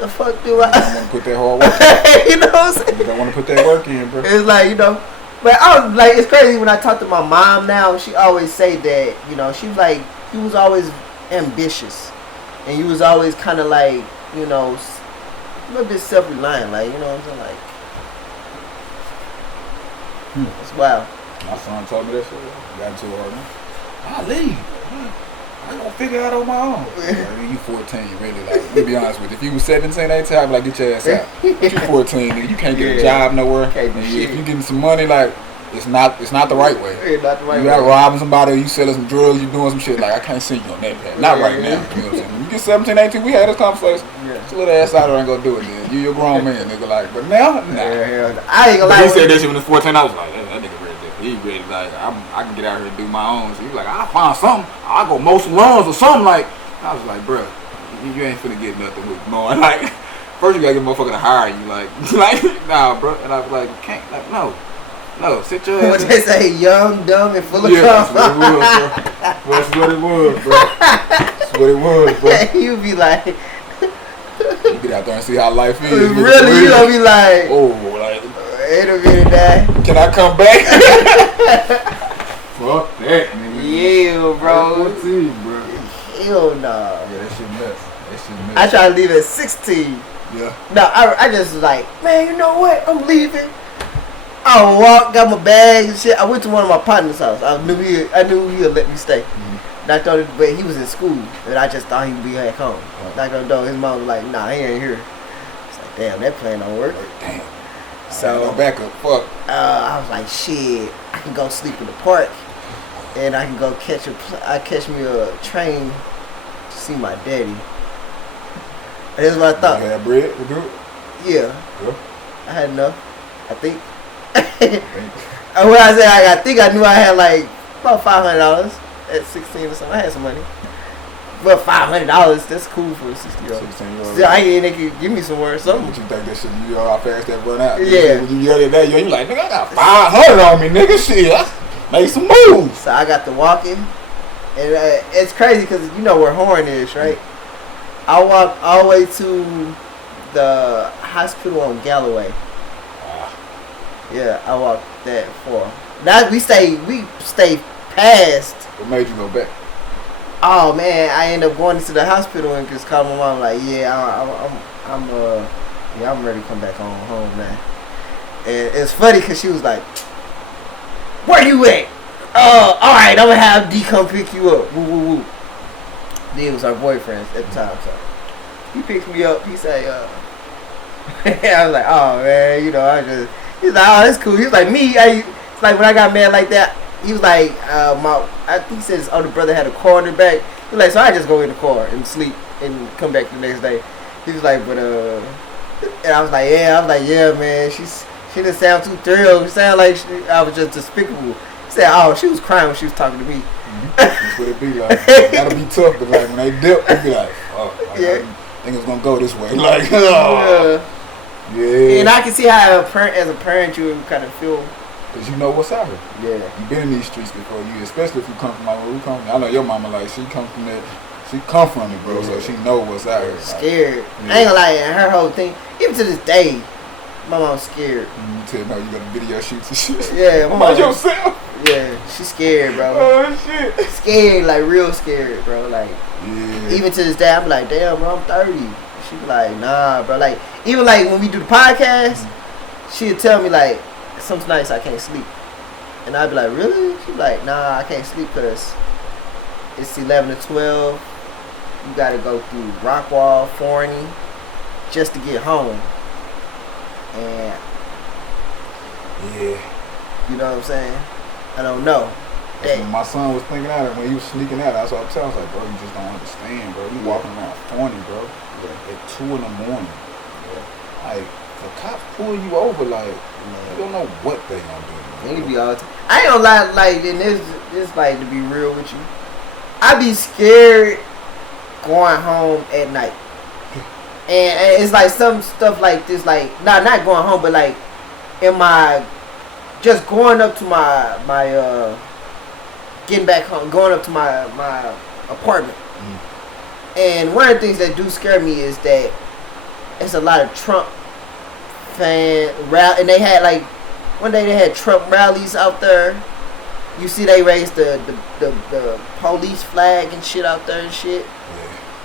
The fuck do I? You don't want to put that hard work in. You know what I'm saying? You don't want to put that work in, bro. It's like, you know, but I was like, it's crazy when I talk to my mom now. She always say that, you know, she was like, you was always ambitious, and you was always kind of like, you know, a little bit self-reliant, like, you know what I'm saying, like. It's wild. My son told me that shit. Got into it hard. I'll leave. I ain't gonna figure it out on my own. Like, you 14, really. Like, let me be honest with you. If you was 17, 18, I'd be like, get your ass out. But you 14, nigga. You can't get a job nowhere. Can't do And shit. if you getting some money, like, it's not the right way. It's not the right You way. out robbing somebody, you selling some drugs, you doing some shit. Like, I can't see you on that path. Not right now. You know what I'm saying? When you get 17, 18, we had this conversation. Yeah. Get your little ass out there and go do it, then. You're a grown man, nigga. Like, but now, nah. Yeah, I ain't gonna But lie. he said that shit when he was 14. I was like, that nigga ready. He ready. Like, I can get out here and do my own. So he was like, I'll find something. I'll go mow some lawns or something. Like, I was like, bro, you ain't finna get nothing with mowing. Like, first you gotta get a motherfucker to hire you. Like, nah, bro. And I was like, can't. Like, no, sit your ass. What they say, young, dumb, and full of Yeah, cum. that's what it was, bro. That's what it was, bro. You be like, You get out there and see how life is. really, you gonna be like, oh, like, wait a minute, Dad. can I come back? Fuck that, nigga. Yeah, bro. 14, bro. Hell no. Yeah, that shit nuts. That shit nuts. I try to leave at 16. Yeah. No, I just was like, man, you know what? I'm leaving. I walked, got my bags and shit. I went to one of my partner's house. I knew he'd let me stay. And I thought, but he was in school, and I just thought he'd be back home. Knocked on the door. His mom was like, nah, he ain't here. It's like, damn, that plan don't work. Damn. So No backup. Fuck. I was like, shit, I can go sleep in the park, and I can go catch me a train to see my daddy. And that's what I thought. You had bread to do it? Yeah, Yeah. I had enough. I think. When I say I think I knew I had like about $500 at 16 or something. I had some money, but $500, that's cool for a 60-year-old. 16-year-old. Still, I ain't they could give me somewhere or something. What you think that shit, you know how fast that run out? Yeah. When you yell at that, you like, nigga, I got 500 on me, nigga. Shit, I make some moves. So I got to walking, and it's crazy because you know where Horn is, right? I walked all the way to the hospital on Galloway. Yeah, I walked that far. Now we stay past. What made you go back? Oh man, I ended up going to the hospital and just called my mom like, yeah, I'm ready to come back home now. And it's funny because she was like, where you at? All right, I'm gonna have D come pick you up. Woo woo woo. D was our boyfriend at the time, so he picked me up. He said, I was like, oh man, you know, he's like, oh, that's cool. He was like, it's like when I got mad like that, he was like, I think he said his older brother had a car in the back. He was like, so I just go in the car and sleep and come back the next day. He was like, but and I was like, yeah, man, she didn't sound too thrilled. It sounded like I was just despicable. He said, oh, she was crying when she was talking to me. That's what it be like. That'll be tough, but like when they dip, they be like, oh, I think it's gonna go this way. Like, oh. Yeah. And I can see how as a parent you would kind of feel. Cause you know what's out here. Yeah. You been in these streets before, especially if you come from like where we come from. I know your mama, like, she come from it, bro, so she know what's out here. Scared. Yeah. I ain't gonna lie, and her whole thing, even to this day, my mom's scared. You tell me you got a video shoots and shit. Yeah, my About mom. yourself. Yeah, she's scared, bro. Oh shit. Scared, like real scared, bro. Like, Yeah. even to this day, I'm like, damn, bro, I'm 30. She be like, nah, bro. Like, even like when we do the podcast, she'd tell me like, some nights I can't sleep. And I'd be like, really? She'd be like, nah, I can't sleep because it's 11 to 12. You gotta go through Rockwall, Forney, just to get home. And Yeah. you know what I'm saying? I don't know. That's when my son was thinking out it when he was sneaking out. That's what I was telling him. I was like, bro, you just don't understand, bro. You walking around 40, bro. At 2 in the morning. Like, the cops pull you over, like, you don't know what they gonna do. They be all the time. I ain't gonna lie, like, and this like, to be real with you, I be scared going home at night. And it's like some stuff like this, like, not going home, but like, in my, just going up to my getting back home, going up to my apartment. And one of the things that do scare me is that it's a lot of Trump and they had like one day they had Trump rallies out there. You see they raised the police flag and shit out there and shit. Yeah.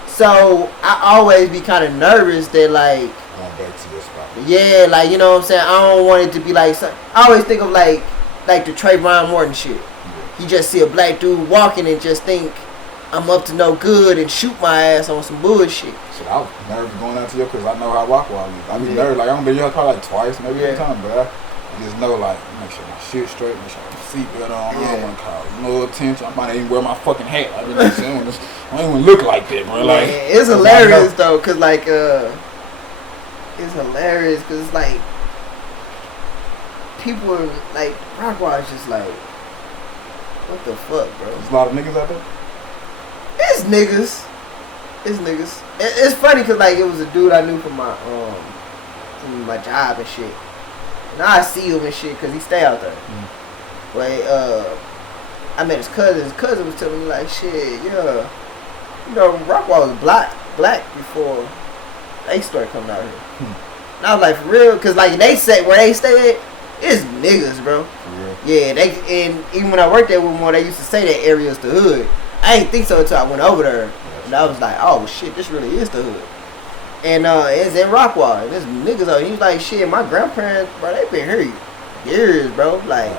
So I always be kind of nervous that like Going back to your spot. yeah, like you know what I'm saying. I don't want it to be like I always think of like the Trayvon Martin shit. Yeah. You just see a black dude walking and just think I'm up to no good and shoot my ass on some bullshit. Shit, I was nervous going out to you because I know how Rockwall is. I be Yeah. nervous. Like, I don't be here probably like twice, maybe Yeah. 3 times, but I just know, like, make sure my shit straight, make sure my seatbelt on. I Yeah. don't want to call no attention. I might even wear my fucking hat. I be like, I don't even look like that, bro. Like, Yeah, it's hilarious though, cause like it's hilarious, cause it's like people are, like Rockwall is just like, what the fuck, bro? There's a lot of niggas out there. It's niggas. It's niggas. It's funny cause like it was a dude I knew from my job and shit. Now I see him and shit cause he stay out there. But I met his cousin. His cousin was telling me like, shit, yeah, you know, Rockwall was black before they started coming out here. And I was like, for real, cause like they say where they stay at, it's niggas, bro. Yeah, and even when I worked there with more, they used to say that area's the hood. I didn't think so until I went over there, and I was like, oh shit, this really is the hood. And it's in Rockwall, and there's niggas out. He was like, shit, my grandparents, bro, they been here years, bro, like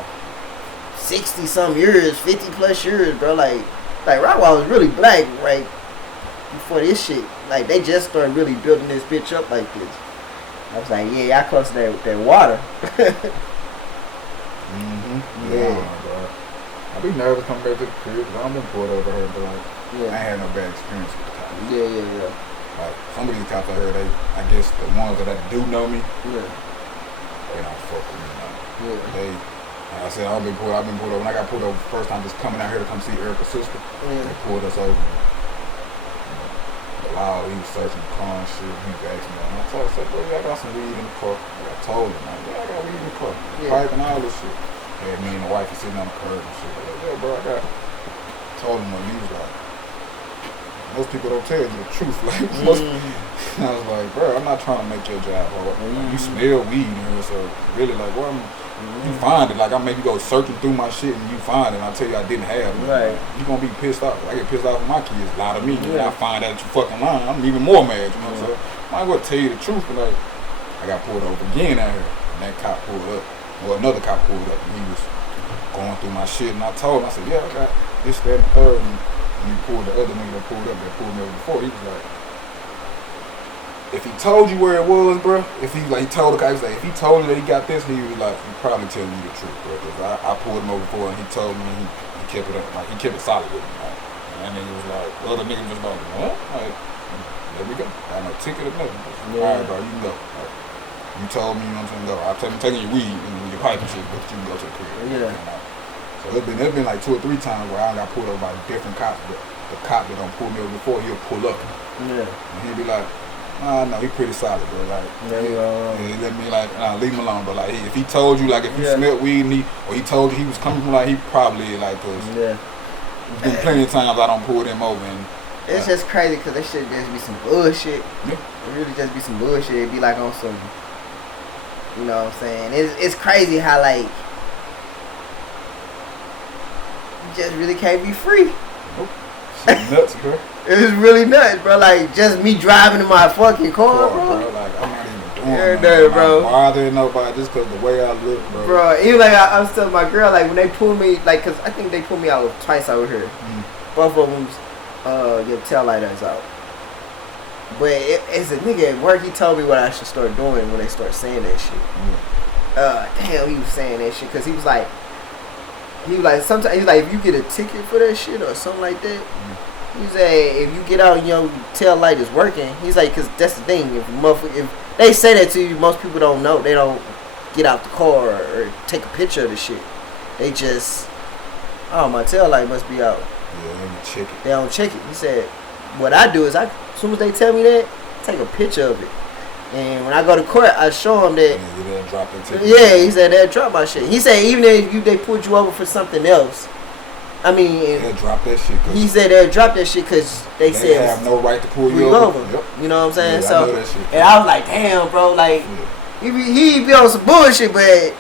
60 some years, 50 plus years, bro. Like Rockwall was really black right before this shit. Like they just started really building this bitch up like this. I was like, yeah, y'all close to that water. Yeah, bro. I be nervous coming back to the crib because I don't been pulled over here, but like, Yeah. I ain't had no bad experience with the cops. Yeah. Like, some of these cops out here, I guess the ones that do know me, Yeah. they don't fuck with me now. Yeah. Like I said, I've been pulled over. When I got pulled over the first time, just coming out here to come see Erica's sister, they pulled us over. The law, he was searching the car and shit. He asked me, and I told him, bro, I got some weed in the car. I told him, like, yeah, I got weed in the car. Pipe and all this shit. Had me and the wife sitting on the curb and shit. Like, yeah, bro, I got. Told him when he was like, most people don't tell you the truth. Like, I was like, bro, I'm not trying to make your job hard. You smell weed in here, so really, like, what? You find it. Like, I make you go searching through my shit and you find it and I tell you I didn't have it. Right. Like, you gonna be pissed off. I get pissed off with my kids. Lie to me. And I find out that you fucking lying. I'm even more mad, you know. So I might as well tell you the truth. But like, I got pulled over again out here. And that cop pulled up. Well, another cop pulled up and he was going through my shit. And I told him, I said, yeah, I got this, that, and the third. And he pulled the other nigga that pulled up that pulled me over before. He was like, if he told you where it was, bro, if he told the guy, he was like, if he told you that he got this, he was like, he probably telling you the truth, bro. Because I pulled him over before and he told me he kept it up, like he kept it solid with me. Like, and then he was like, the other nigga was like, what? Like, there we go. I got no ticket or nothing. All right, bro, you can go. Like, you told me, you know what I'm saying, go. I'm taking your weed and your pipe and shit, but you can go to the crib. Yeah. So it's been like 2 or 3 times where I got pulled over by different cops, but the cop that don't pull me over before, he'll pull up. Yeah. And he'll be like, no, he pretty solid, bro. Like, he let me like, leave him alone. But like, if he told you, like, if you smelled weed and he told you he was coming from, like, he probably like, cause there's been plenty of times I don't pull them over and. It's just crazy because they should just be some bullshit. Yeah. It really just be some bullshit. It'd be like on some, you know what I'm saying? It's crazy how like you just really can't be free. Nope. Shit nuts, bro. It's really nuts, bro. Like just me driving in my fucking car, bro. Like I'm not even doing nothing, bro. I'm not bothering nobody just because the way I look, bro. Bro, even like I was telling my girl, like when they pulled me, like, cause I think they pulled me out twice over here. Both of them's your tail lighters out. But as a nigga at work, he told me what I should start doing when they start saying that shit. Damn, he was saying that shit because he was like, sometimes he's like, if you get a ticket for that shit or something like that, he's like, if you get out and your tail light is working, he's like, cause that's the thing, if they say that to you. Most people don't know. They don't get out the car or take a picture of the shit. They just, oh, my tail light must be out. Yeah, check it. They don't check it. He said, what I do is as soon as they tell me that, take a picture of it. And when I go to court, I show them that. Yeah, he said they'll drop my shit. He said even if they pulled you over for something else, I mean, they'll drop that shit. He said they'll drop that shit because they said they have no right to pull you over. Yep. You know what I'm saying? Yeah, so, I know that shit, and I was like, damn, bro, like he be on some bullshit, but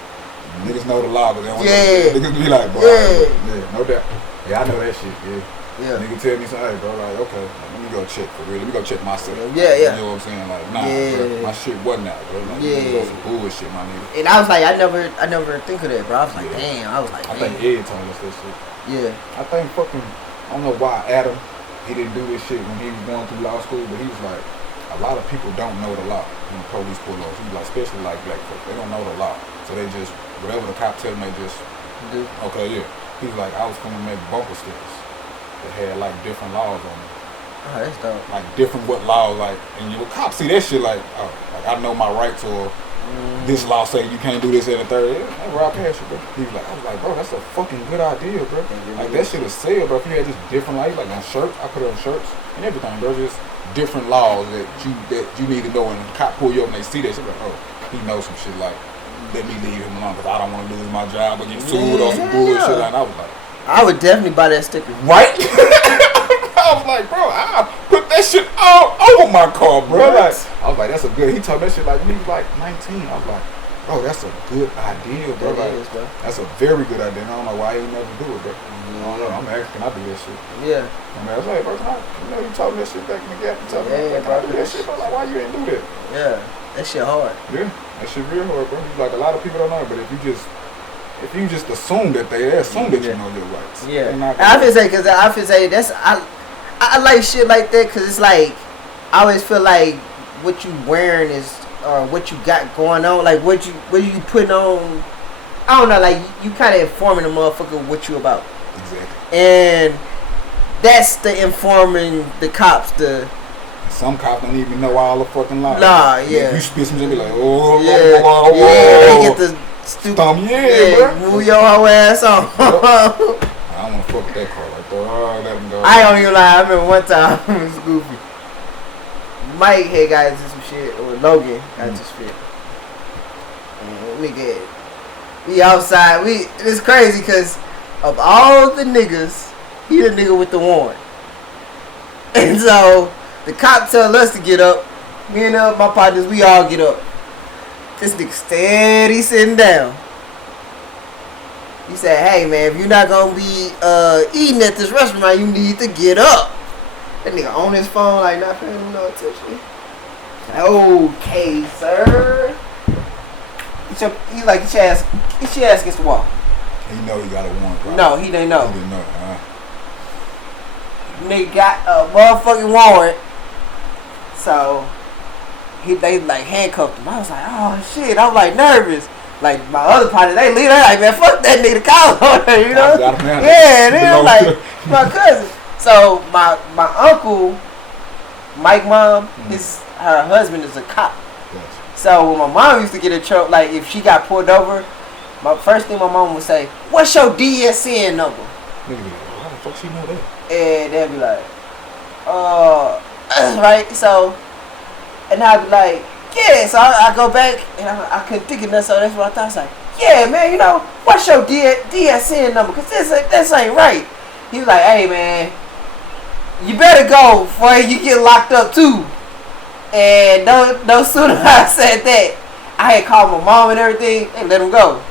niggas know the law, but they don't yeah, niggas be like, bro, yeah, no doubt. Yeah, I know that shit. Yeah. Nigga tell me something, hey, bro, like, okay, let me go check for real. Let me go check myself. Yeah. You know what I'm saying? Like, nah, bro, my shit wasn't out, bro. Like, you some bullshit, my nigga. And I was like, I never think of that, bro. I was like, damn. I was like, I think Ed told us that shit. Yeah. I think fucking, I don't know why Adam, he didn't do this shit when he was going through law school, but he was like, a lot of people don't know the law when the police pull over. He was like, especially like black folk, they don't know the law. So they just, whatever the cop tell them, they just do. Okay, yeah. He was like, I was gonna make bumper stickers that had like different laws on them. Oh, that's dope. Like different what laws, like, and you cops see that shit like, oh, like I know my rights, or this law say you can't do this and the third. Yeah, that's where I pass you, bro. He was like, I was like, bro, that's a fucking good idea, bro. Like that shit is sell, bro. If you had just different laws, like on shirts, I put it on shirts and everything, bro. Just different laws that you need to know, and the cop pull you up and they see that shit, like, oh, he knows some shit, like, let me leave him alone because I don't want to lose my job or get sued or some bullshit. And I was like, I would definitely buy that sticker. Right? I was like, bro, I put that shit all over my car, bro. Like, I was like, that's a good. He told me that shit like me like 19. I was like, bro, that's a good idea, bro. Like, bro. That's a very good idea. And I don't know why he never do it, bro. I don't know. I'm asking, can I do that shit? Yeah. And I was like, bro, you told me that shit back in the gap. You told me, can I do that shit? Bro, like, why you ain't do that? Yeah, that shit hard. Yeah, that shit real hard, bro. Like, a lot of people don't know, but if you just assume that they assume that you know your rights. Yeah. I feel say that's I like shit like that because it's like I always feel like what you wearing is what you got going on, like what you putting on. I don't know, like you kind of informing the motherfucker what you about. Exactly. And that's the informing the cops. Some cops don't even know all the fucking laws. Nah, yeah. If you spit some shit, be like, they get the stupid, bro. move your whole ass on. I don't want to fuck with that car like that. Oh, let him go. I don't even lie. I remember one time it was goofy. Mike had got into some shit, or Logan got into some shit. And we outside. It's crazy because of all the niggas, he the nigga with the warrant. And so the cop tell us to get up. Me and my partners, we all get up. This nigga steady sitting down. He said, hey man, if you're not gonna be eating at this restaurant, you need to get up. That nigga on his phone, like not paying him no attention. Okay, sir. He like his ass against the wall. He know he got a warrant, probably. No, he didn't know. He didn't know, Nigga got a motherfucking warrant. So they like handcuffed him. I was like, oh shit. I was like nervous. Like my other partner, they leave. They like, man, fuck that nigga, call on her, you know? Yeah, and then I'm like, my cousin. So my uncle, Mike mom, her husband is a cop. Yes. So when my mom used to get in trouble, like if she got pulled over, my first thing my mom would say, what's your DSN number? Nigga, how the fuck she know that? And they'd be like, right? So, and I'd be like, yeah. So I go back and I couldn't think of nothing. So that's what I thought. I was like, yeah, man, you know, what's your DSN number? Because this ain't right. He was like, hey, man, you better go before you get locked up too. And no sooner I said that, I had called my mom and everything and let him go.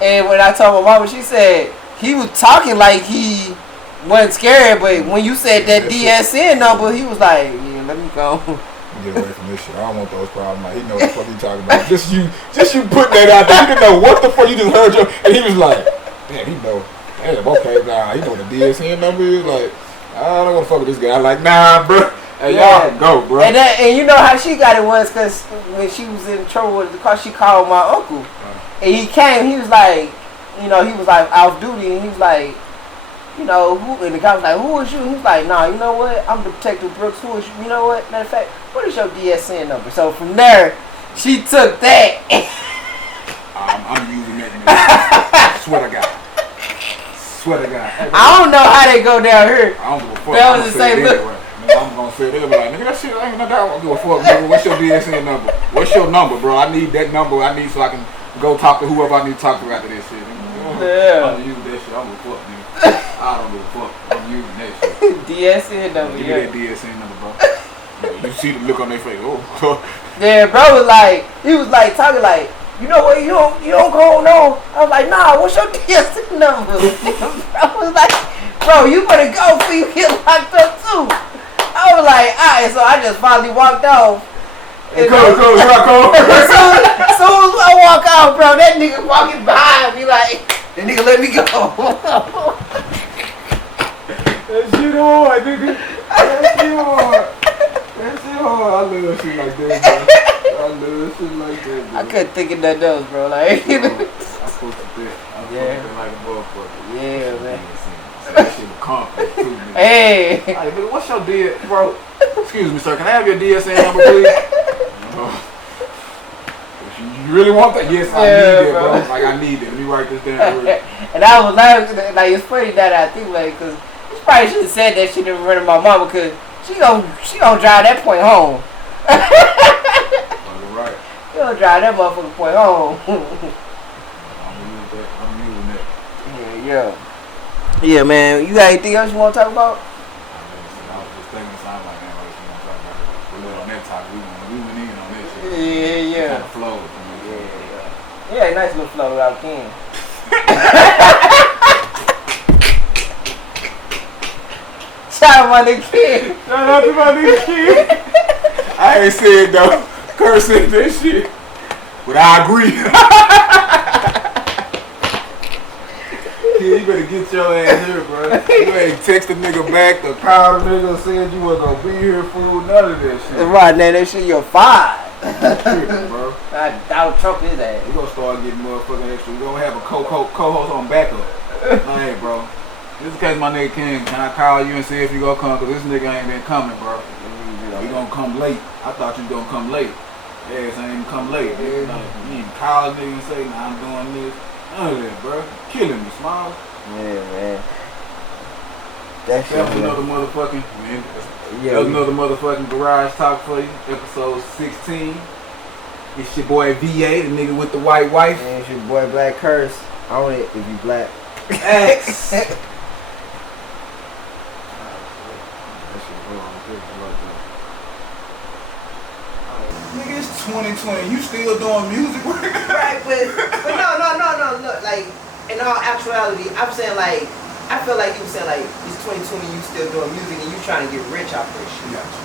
And when I told my mama, she said he was talking like he wasn't scared, but when you said that DSN number, he was like, yeah, let me go. Get away from this shit. I don't want those problems. Like, he knows what the fuck you talking about. Just you putting that out there. He didn't know what the fuck you just heard you, and he was like, damn, he know. Damn, okay, nah, he know what the DSN number is. Like, I don't want to fuck with this guy. I'm like, nah, bro. Hey, y'all go, bro. And you know how she got it once, because when she was in trouble with the car, she called my uncle. And he came, he was like, you know, he was like off duty, and he was like, you know, who? And the guy was like, who is you? He was like, nah, you know what? I'm Detective Brooks. Who is you? You know what? Matter of fact, what is your DSN number? So from there, She took that. I'm using that, man. Swear to God. Swear to God. I don't know how they go down here. I don't give a fuck. That I'm was the gonna say same it look. anyway. I'm gonna say it. They're gonna be like, nigga, that shit ain't nothing. I don't give a fuck, nigga. What's your DSN number? What's your number, bro? I need that number. I need so I can go talk to whoever I need to talk to after this shit. Yeah. I'm gonna use that shit. I don't give a fuck, nigga. I don't give a fuck. I'm using that shit. DSN number. Give me that DSN number, bro. You see the look on their face. Oh. Yeah, bro was like, he was like talking like, you know what, you don't go no. I was like, nah, what's your DSN number? I was like, bro, you better go before you get locked up too. I was like, alright, so I just finally walked off. Hey, Cole. As soon as I walk out, bro, that nigga walking behind me like, that nigga let me go. That shit hard, nigga. That shit hard. That shit hard. I love shit like that, bro. I love shit like that, bro. I couldn't think of nothing else, bro. Like, I supposed to think. I'm Yeah. supposed to like a motherfucker. Yeah, man. That shit was confident too, nigga. Hey. Hey, nigga, what's your DS, bro? Excuse me, sir. Can I have your DSN number, please? If you really want that? Yes, I need it, bro. Like, I need it. Let me write this down. Real. And I was laughing, like, it's funny that I think, like, because she probably should have said that shit in front of my mama, because she gonna drive that point home. Right. She gonna drive that motherfucking point home. I'm using that. Yeah. Yeah, man. You got anything else you want to talk about? I was just thinking something like that. What you want to talk about? We went on that topic. We went in on that shit. Yeah. It kind of flowed. Yeah, nice little flow without Ken. Shout out my nigga Ken. Shout out to my nigga Ken. I ain't said though. Kurt said that shit. But I agree. Kid, you better get your ass here, bro. You ain't text a nigga back, the crowd of niggas said you was gonna be here for none of that shit. Right now, that shit you're fired. Bro. I doubt Trump his ass. We gonna start getting motherfucking extra. We gonna have a co-host on backup. Hey, bro. Just in case my nigga King, can I call you and see if you gonna come? Cause this nigga ain't been coming, bro. He gonna come late. I thought you was gonna come late. Yes, I ain't come late. You ain't call a nigga and say, nah, I'm doing this. None of that, bro. Killing me, Smile. Yeah, man. That's another motherfucking, man. Yeah, That was another motherfucking garage talk for you. Episode 16. It's your boy VA, the nigga with the white wife. And it's your boy Black Curse. Own it if you black. X. Nigga, it's 2020. You still doing music? Right, but no. Look, like, in all actuality, I'm saying, like, I feel like you were saying, like, it's 2020, you still doing music and you trying to get rich off this shit. Gotcha.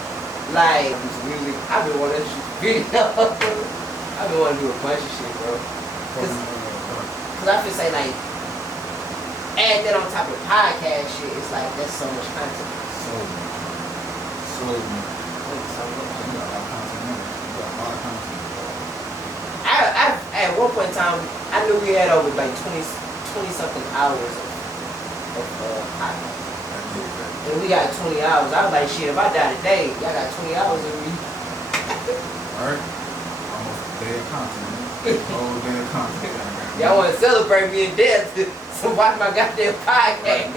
Like, music, I've been wanting to shoot videos. I've been wanting to do a bunch of shit, bro. Cause I feel say, like, add that on top of podcast shit, it's like, that's so much content. So man. I at one point in time, I knew we had over like 20 something hours of podcast. And we got 20 hours. I was like, shit, if I die today, y'all got 20 hours of me. Alright. Almost dead content. Whole dead content. Y'all want to celebrate being dead, so watch my goddamn podcast.